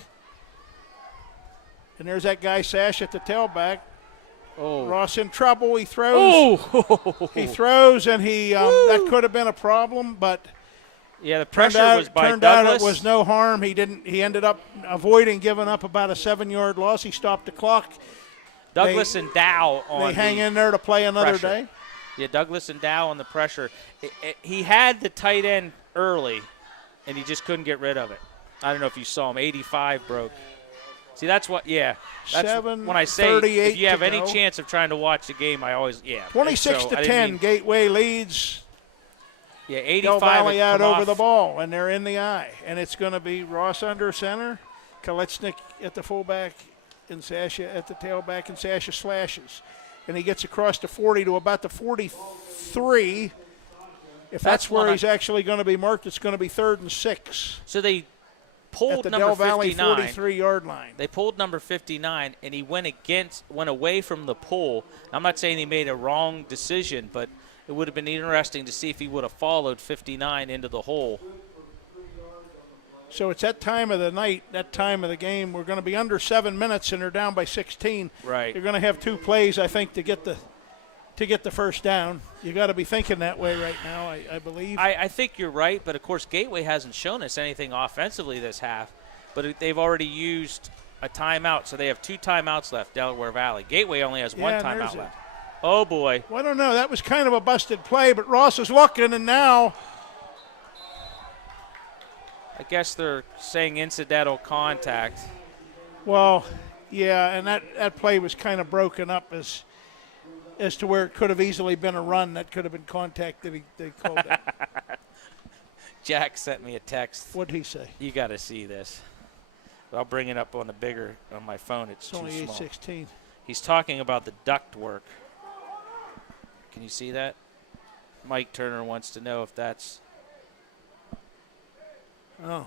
And there's that guy Sash at the tailback. Ross in trouble. He throws. He throws, and that could have been a problem, but yeah, the pressure was by turned Douglas. out it was no harm. He ended up avoiding giving up about a 7-yard loss. He stopped the clock. Douglas and Dow on They hang in there to play another pressure. day. Yeah, Douglas and Dow on the pressure. He had the tight end early, and he just couldn't get rid of it. I don't know if you saw him. 85 broke. See, that's what. Yeah, that's when I say if you have any chance of trying to watch the game, I always 26 so to I didn't 10. mean- Gateway leads. Yeah, Del 85 Valley had out come over off. the ball, and they're in the eye. And it's going to be Ross under center, Kalichnik at the fullback, and Sasha at the tailback, and Sasha slashes. And he gets across the 40 to about the 43. If that's where one he's actually going to be marked, it's going to be 3rd and 6 So they at pulled the number Del Valley 59. 43-yard line. They pulled number 59, and he went away from the pull. I'm not saying he made a wrong decision, but it would have been interesting to see if he would have followed 59 into the hole. So it's that time of the night, that time of the game. We're going to be under 7 minutes, and they're down by 16. Right. You're going to have 2 plays, I think, to get the first down. You got to be thinking that way right now, I believe. I think you're right, but of course Gateway hasn't shown us anything offensively this half. But they've already used a timeout, so they have 2 timeouts left, Delaware Valley. Gateway only has 1 and there's timeout left. Oh, boy. Well, I don't know. That was kind of a busted play, but Ross is looking, and now I guess they're saying incidental contact. well, yeah, and that play was kind of broken up as to where it could have easily been a run. That could have been contact that they called it. Jack sent me a text. What'd he say? You got to see this. I'll bring it up on my phone. It's It's too only small. 8:16. He's talking about the duct work. Can you see that? Mike Turner wants to know if that's. Oh,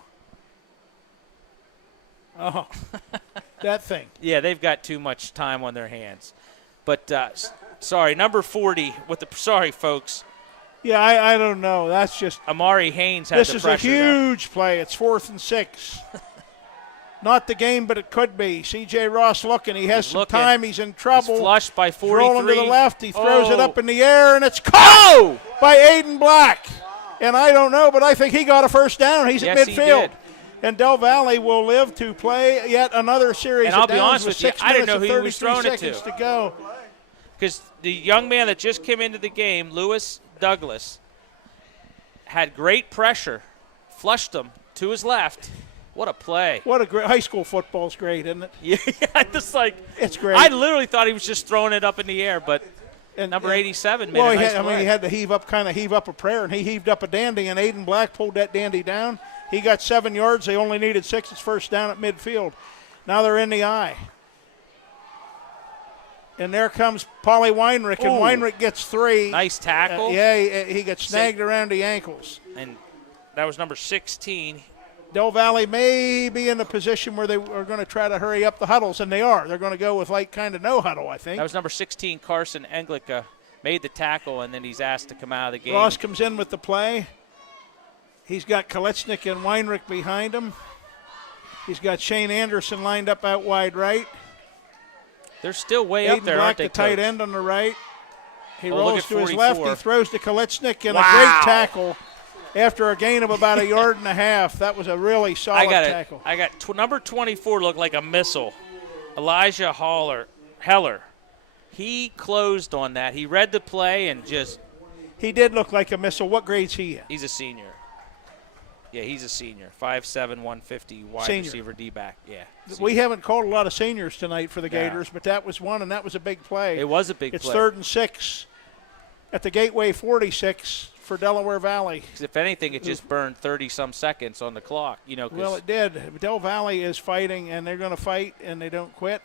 that thing. Yeah, they've got too much time on their hands. But sorry, number 40 with the. Sorry, folks. Yeah, I don't know. That's just. Amari Haynes had This the is a pressure there. huge play. It's 4th and 6. Not the game, but it could be. C.J. Ross looking. He has He's some looking. time. He's in trouble. He's flushed by 43. Rolling to the left. He throws it Oh. up in the air, and it's caught by Aiden Black. And I don't know, but I think he got a first down. He's Yes, at he midfield. did. And Del Valley will live to play yet another series And of I'll be downs honest with you, 6 I didn't minutes know and who he was 33 throwing it to. seconds to go. Because the young man that just came into the game, Lewis Douglas, had great pressure, flushed him to his left. What a play. What a great high school football's great, isn't it? Yeah, just like It's great. I literally thought he was just throwing it up in the air, but And- number and- 87 made Well, a nice he play. had to heave up a prayer, and he heaved up a dandy, and Aiden Black pulled that dandy down. He got 7 yards. They only needed 6. It's first down at midfield. Now they're in the eye. And there comes Polly Weinrich, and Ooh. Weinrich gets 3. Nice tackle. He gets snagged around the ankles. And that was number 16. Del Valley may be in a position where they are going to try to hurry up the huddles, and they are. They're going to go with like kind of no huddle, I think. That was number 16, Carson Englica, made the tackle, and then he's asked to come out of the game. Ross comes in with the play. He's got Kalichnik and Weinrich behind him. He's got Shane Anderson lined up out wide right. They're still way up Aiden there, Black, aren't they, the tight Coach? end on the right. He Oh, look rolls at to his left. 44. He throws to Kalichnik, and Wow. a great tackle after a gain of about 1.5 yards. That was a really solid tackle. I got number 24 looked like a missile. Elijah Heller. He closed on that. He read the play and just. He did look like a missile. What grade's he in? He's a senior. Yeah, he's a senior. 5'7", 150, wide Senior. receiver, D-back. Yeah. We haven't called a lot of seniors tonight for the Yeah. Gators, but that was one, and that was a big play. It was a big It's play. 3rd and 6 at the Gateway 46 for Delaware Valley. 'Cause if anything, it just burned 30-some seconds on the clock. You know, 'cause Well, it did. Del Valley is fighting, and they're going to fight, and they don't quit.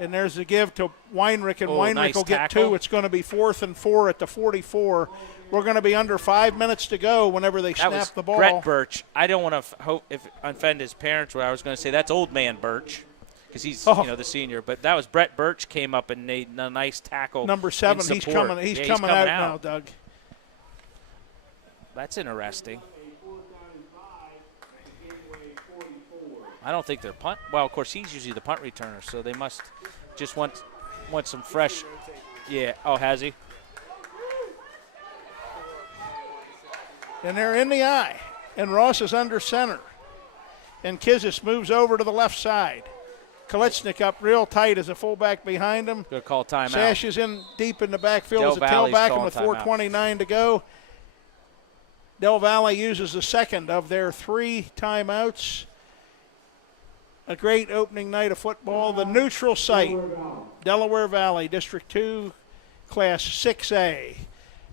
And there's the give to Weinrich, and Weinrich nice will get tackle. 2. It's going to be 4th and 4 at the 44. We're going to be under 5 minutes to go whenever they That snap was the ball. Brett Birch. I don't want to offend his parents. Where I was going to say that's old man Birch, because he's the senior. But that was Brett Birch came up and made a nice tackle. Number 7, in he's support. coming. He's Yeah, coming out now, Doug. That's interesting. I don't think they're punt. Well, of course, he's usually the punt returner, so they must just want some fresh. Yeah. Oh, has he? And they're in the eye. And Ross is under center. And Kizis moves over to the left side. Kalichnik up real tight as a fullback behind him. Good call, timeout. Sash is in deep in the backfield Del as a Valle's tailback, and calling with timeout. 4:29 to go, Del Valle uses the second of their 3 timeouts. A great opening night of football. The neutral site, Delaware Valley, District 2, Class 6A,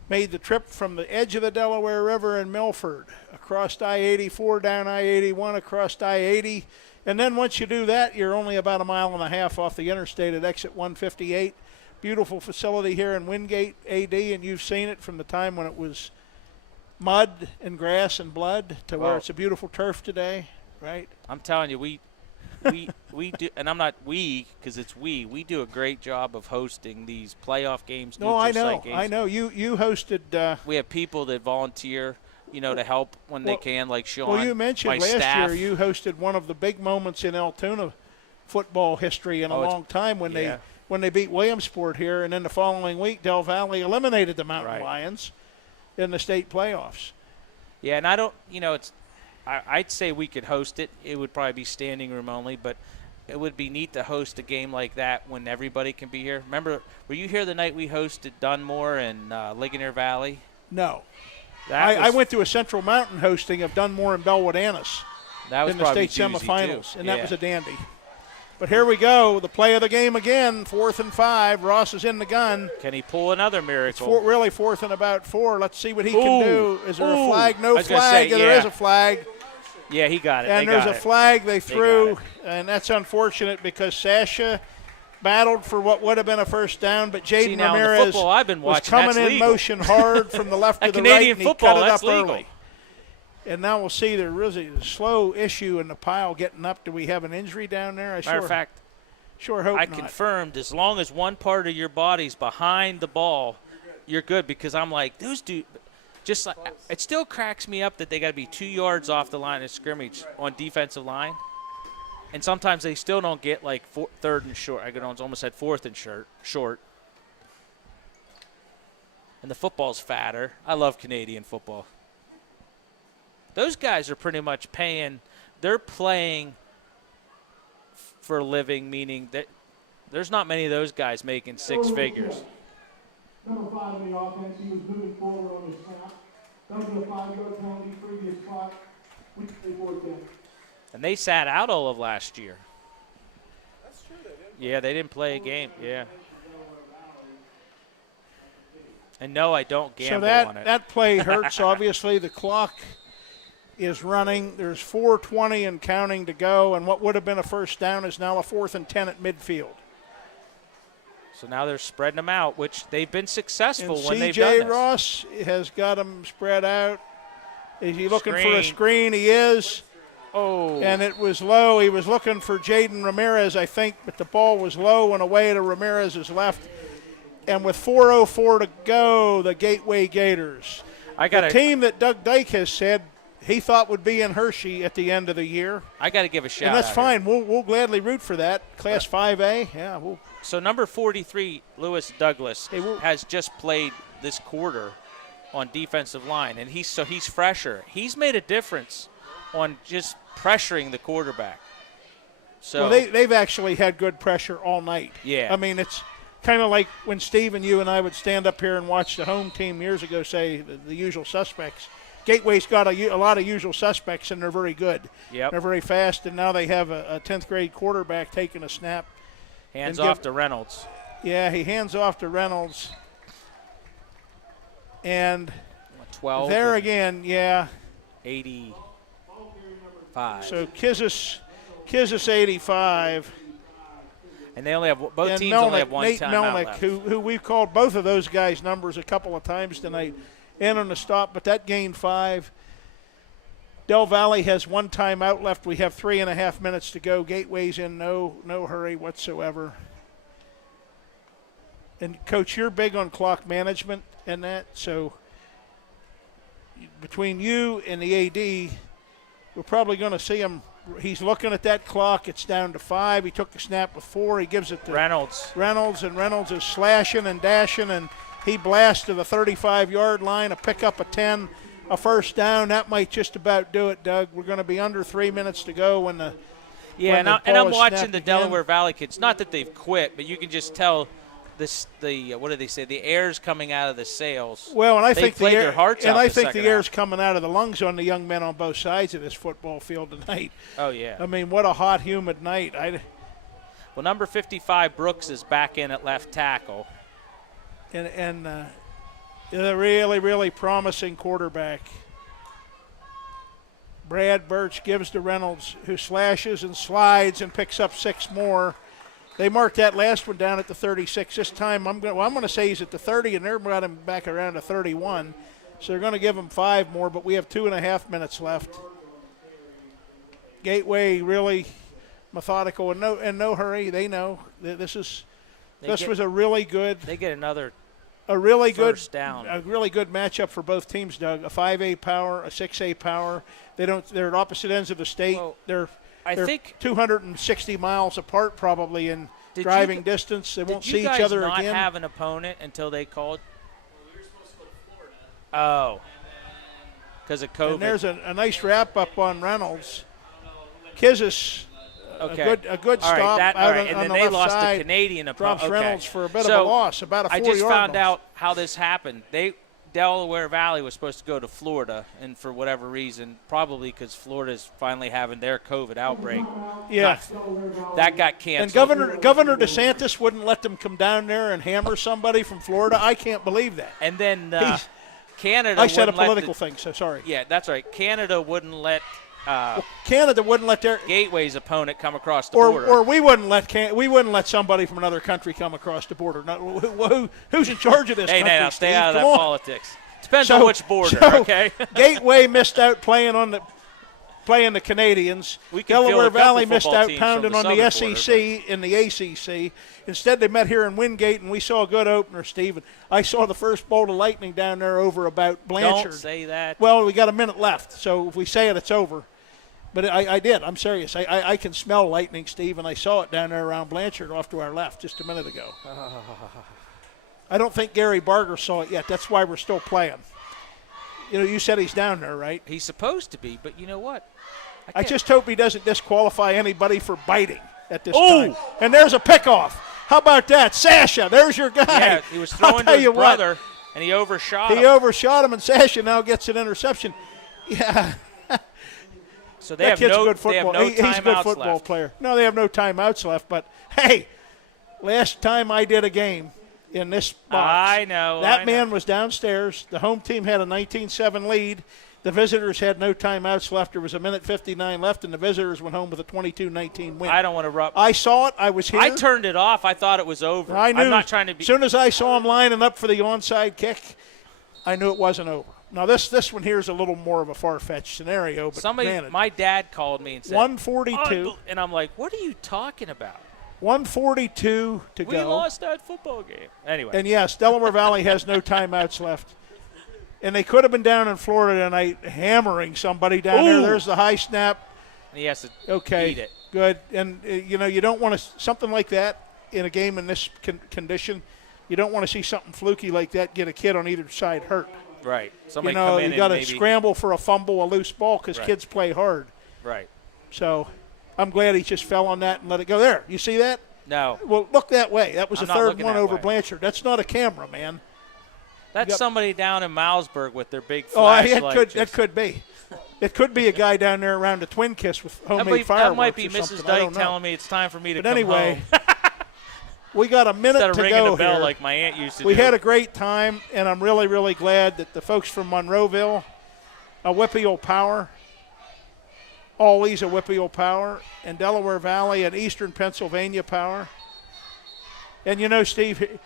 made the trip from the edge of the Delaware River in Milford, across I-84, down I-81, across I-80. And then once you do that, you're only about a mile and a half off the interstate at exit 158. Beautiful facility here in Wingate, AD, and you've seen it from the time when it was mud and grass and blood to where it's a beautiful turf today, right? I'm telling you, we do, and I'm not because it's we do a great job of hosting these playoff games. No, I neutral know. site games. I know. You hosted. We have people that volunteer, to help when they can, like Sean. Well, you mentioned my last staff. year you hosted one of the big moments in Altoona football history in a long time when they beat Williamsport here, and then the following week Del Valle eliminated the Mountain Lions in the state playoffs. Yeah, and I don't, I'd say we could host it. It would probably be standing room only, but it would be neat to host a game like that when everybody can be here. Remember, were you here the night we hosted Dunmore and Ligonier Valley? No. I went to a Central Mountain hosting of Dunmore and Bellwood Annis in the state semifinals, and that was a dandy. But here we go, the play of the game again, 4th and 5. Ross is in the gun. Can he pull another miracle? It's really 4th and about 4. Let's see what he can do. Is there a flag? No flag. Say, There is a flag. Yeah, he got it. And there's a flag they threw, and that's unfortunate because Sasha battled for what would have been a first down, but Jaden Ramirez was coming in motion hard from the left to the right, and he cut it up early. And now we'll see there is a slow issue in the pile getting up. Do we have an injury down there? Matter of fact, sure hope I not. confirmed as long as one part of your body's behind the ball, you're good, because I'm like, those dudes, just like, it still cracks me up that they got to be 2 yards off the line of scrimmage on defensive line. And sometimes they still don't get like 3rd and short. I almost said 4th and short. And the football's fatter. I love Canadian football. Those guys are pretty much they're playing for a living, meaning that there's not many of those guys making 6 figures. Number 5 in the offense, he was moving forward on the snap. That was a 5-yard penalty, previous clock. We play 4-10. And they sat out all of last year. That's true, they didn't. Yeah, they didn't play a game. Yeah. And no, I don't gamble on it. So that play hurts, obviously. The clock is running. There's 4:20 and counting to go, and what would have been a first down is now a 4th and 10 at midfield. So now they're spreading them out, which they've been successful and when they've done this. C.J. Ross has got them spread out. Is he looking for a Screen. screen? He is. Oh. And it was low. He was looking for Jaden Ramirez, I think, but the ball was low and away to Ramirez's left. And with 4:04 to go, the Gateway Gators. The team that Doug Dyke has said he thought would be in Hershey at the end of the year. I got to give a shout out. And that's fine. Here. We'll gladly root for that. Class 5A, yeah. So number 43, Lewis Douglas, has just played this quarter on defensive line, and he's fresher. He's made a difference on just pressuring the quarterback. So they've actually had good pressure all night. Yeah. I mean, it's kind of like when Steve and you and I would stand up here and watch the home team years ago say the usual suspects. Gateway's got a lot of usual suspects, and they're very good. Yep. They're very fast, and now they have a 10th grade quarterback taking a snap. Hands off to Reynolds. Yeah, he hands off to Reynolds. And 12 there again, 85. So Kizis 85. And they only have both and teams Melnick, only have one Nate timeout Melnick, left. who we've called both of those guys' numbers a couple of times tonight, in on the stop, but that gained 5. Del Valle has 1 timeout left. We have 3.5 minutes to go. Gateway's in no hurry whatsoever. And, Coach, you're big on clock management and that, so between you and the AD, we're probably going to see him. He's looking at that clock. It's down to 5. He took the snap with 4. He gives it to Reynolds, and Reynolds is slashing and dashing, and he blasts to the 35-yard line, a pickup of 10, a first down. That might just about do it, Doug. We're going to be under 3 minutes to go when the yeah, when and ball I'm is watching snapped the again. Delaware Valley kids. Not that they've quit, but you can just tell the what do they say? The air's coming out of the sails. Well, and I They think played the air, their hearts and out I the think second the air's half. coming out of the lungs on the young men on both sides of this football field tonight. Oh yeah. I mean, what a hot, humid night. Well, number 55 Brooks is back in at left tackle. And a really, really promising quarterback. Brad Birch gives to Reynolds, who slashes and slides and picks up 6 more. They marked that last one down at the 36. This time I'm going to say he's at the 30, and they're brought him back around to 31. So they're going to give him 5 more, but we have 2.5 minutes left. Gateway really methodical and no hurry. They know this was a really good. They get another A really first good down. A really good matchup for both teams, Doug. A 5A power, a 6A power. They're at opposite ends of the state. Well, They're I think 260 miles apart probably in Did driving you- distance. They won't did see you guys each other not again. have an opponent until they called? Oh, because of COVID. And there's a nice wrap up on Reynolds. Kizis, okay. a good All right, stop that, out all right. on and the then left they lost side. a Canadian Drops opponent. Reynolds for a bit so of a loss, about a 4-yard I just found loss. out how this happened. Delaware Valley was supposed to go to Florida, and for whatever reason, probably because Florida's finally having their COVID outbreak, Yeah. that got And canceled. Governor DeSantis wouldn't let them come down there and hammer somebody from Florida. I can't believe that. And then He's- Canada. I said a wouldn't let political thing, so sorry. Yeah, that's right. Canada wouldn't let Canada wouldn't let their Gateway's opponent come across the border. or we wouldn't let somebody from another country come across the border. No, who's in charge of this hey, country? now stay Steve? out of Come that on. politics. Depends So- on which border, so okay? Gateway missed out playing the Canadians. We can field a Delaware couple Valley missed football out teams pounding from on the the southern SEC and the ACC. Instead, they met here in Wingate, and we saw a good opener, Steve. I saw the first bolt of lightning down there over about Blanchard. Don't say that. Well, we got a minute left, so if we say it, it's over. But I did. I'm serious. I can smell lightning, Steve, and I saw it down there around Blanchard off to our left just a minute ago. I don't think Gary Barger saw it yet. That's why we're still playing. You know, you said he's down there, right? He's supposed to be, but you know what? I can't- just hope he doesn't disqualify anybody for biting at this Oh! time. And there's a pickoff. How about that? Sasha, there's your guy. Yeah, he was I'll throwing to tell his you what, brother, and he overshot he him. overshot him, and Sasha now gets an interception. Yeah, So they that have kid's no, a good they have football. no He's a good timeouts football left. player. No, they have no timeouts left. But hey, last time I did a game in this box, I know. that I man know. was downstairs. The home team had a 19-7 lead. The visitors had no timeouts left. There was a minute 59 left, and the visitors went home with a 22-19 win. I don't want to rub. I saw it. I was here. I turned it off. I thought it was over. I knew. I'm not trying to be. As soon as I saw him lining up for the onside kick, I knew it wasn't over. Now this one here is a little more of a far-fetched scenario, but Somebody, granted, my dad called me and said 142, and I'm like, what are you talking about? 142 to We go. lost that football game. Anyway, And yes, Delaware Valley has no timeouts left. And they could have been down in Florida tonight hammering somebody down there. Ooh. There's the high snap. he has to Okay, eat it. good. And, you don't want to – something like that in a game in this condition, you don't want to see something fluky like that get a kid on either side hurt. Right. Somebody You know, come in you got and to maybe. scramble for a fumble, a loose ball, because Right. kids play hard. Right. So I'm glad he just fell on that and let it go. There, you see that? No, Well, look that way. That was I'm the not third looking one that over way. Blanchard. That's not a camera, man. that's got- somebody down in Milesburg with their big Oh, flashlight. that could be. It could be a guy down there around the Twin Kiss with homemade that fireworks might be or Mrs. something. I Dyke don't know. telling me it's time for me to But come anyway, home we got a minute instead of to ringing go a bell here. like my aunt used to We do. had a great time, and I'm really, really glad that the folks from Monroeville, a Whippeal Power, always a Whippeal Power, and Delaware Valley and Eastern Pennsylvania Power, And you know, Steve,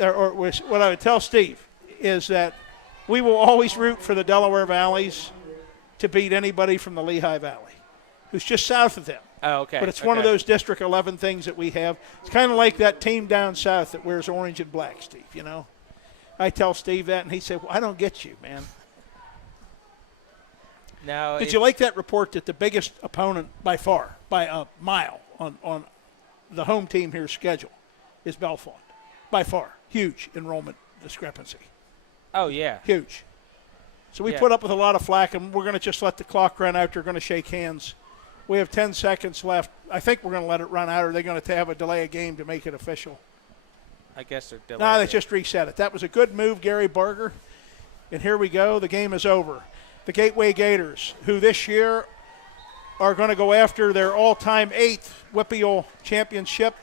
or what I would tell Steve is that we will always root for the Delaware Valleys to beat anybody from the Lehigh Valley, who's just south of them. Oh, okay. But it's one of those District 11 things that we have. It's kind of like that team down south that wears orange and black, Steve, you know. I tell Steve that, and he said, well, I don't get you, man. Now, Did you like that report that the biggest opponent by far, by a mile, on the home team here's schedule is Bellefonte? By far. Huge enrollment discrepancy. Oh, yeah. Huge. So we Yeah. put up with a lot of flack, and we're going to just let the clock run out. They're going to shake hands. We have 10 seconds left. I think we're going to let it run out, or are they going to have a delay a game to make it official? I guess they're delayed. No, they just reset it. That was a good move, Gary Barger. And here we go. The game is over. The Gateway Gators, who this year are going to go after their all-time 8th WPIAL championship.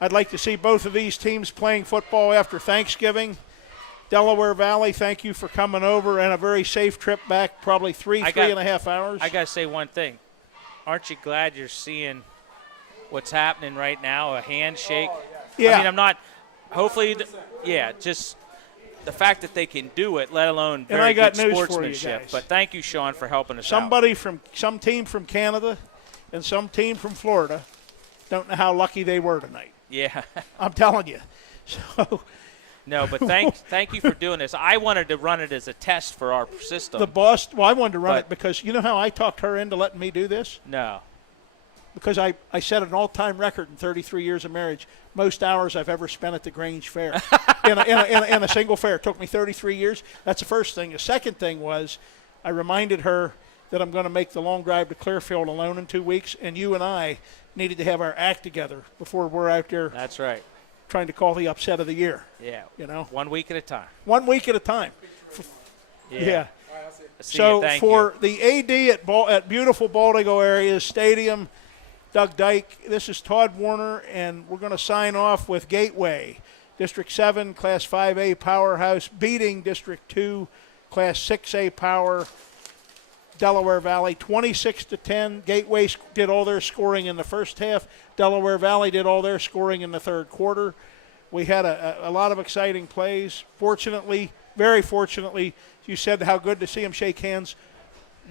I'd like to see both of these teams playing football after Thanksgiving. Delaware Valley, thank you for coming over, and a very safe trip back, probably three and a half hours. I got to say one thing. Aren't you glad you're seeing what's happening right now, a handshake? Yeah. I mean, I'm not – hopefully – just the fact that they can do it, let alone And I very got good news for you sportsmanship. guys. But thank you, Sean, for helping us Somebody from some team from Canada and some team from Florida don't know how lucky they were tonight. Yeah. I'm telling you. So No, but thank you for doing this. I wanted to run it as a test for our system. the boss, well, I wanted to run But- it because you know how I talked her into letting me do this? No. Because I set an all-time record in 33 years of marriage, most hours I've ever spent at the Grange Fair. in a single fair. It took me 33 years. That's the first thing. The second thing was I reminded her that I'm going to make the long drive to Clearfield alone in 2 weeks, and you and I needed to have our act together before we're out there That's right. trying to call the upset of the year. Yeah. You know, 1 week at a time. 1 week at a time. Yeah. See So you, thank for you. the AD at beautiful Baldigo area stadium, Doug Dyke, this is Todd Warner, and we're going to sign off with Gateway, District 7, Class 5A powerhouse, beating District 2, Class 6A power, Delaware Valley, 26-10. Gateway did all their scoring in the first half. Delaware Valley did all their scoring in the third quarter. We had a lot of exciting plays. Fortunately, very fortunately, you said how good to see them shake hands.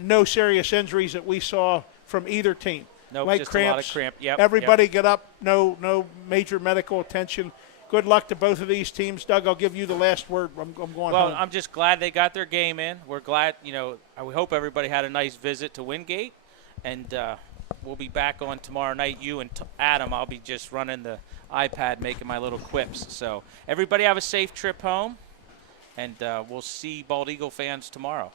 No serious injuries that we saw from either team. Nope, Light just cramps. a lot of cramp. Yep. Everybody get up. No major medical attention. Good luck to both of these teams. Doug, I'll give you the last word. I'm going Well, home. I'm just glad they got their game in. We're glad, we hope everybody had a nice visit to Wingate. And we'll be back on tomorrow night. You and Adam, I'll be just running the iPad making my little quips. So everybody have a safe trip home. And we'll see Bald Eagle fans tomorrow.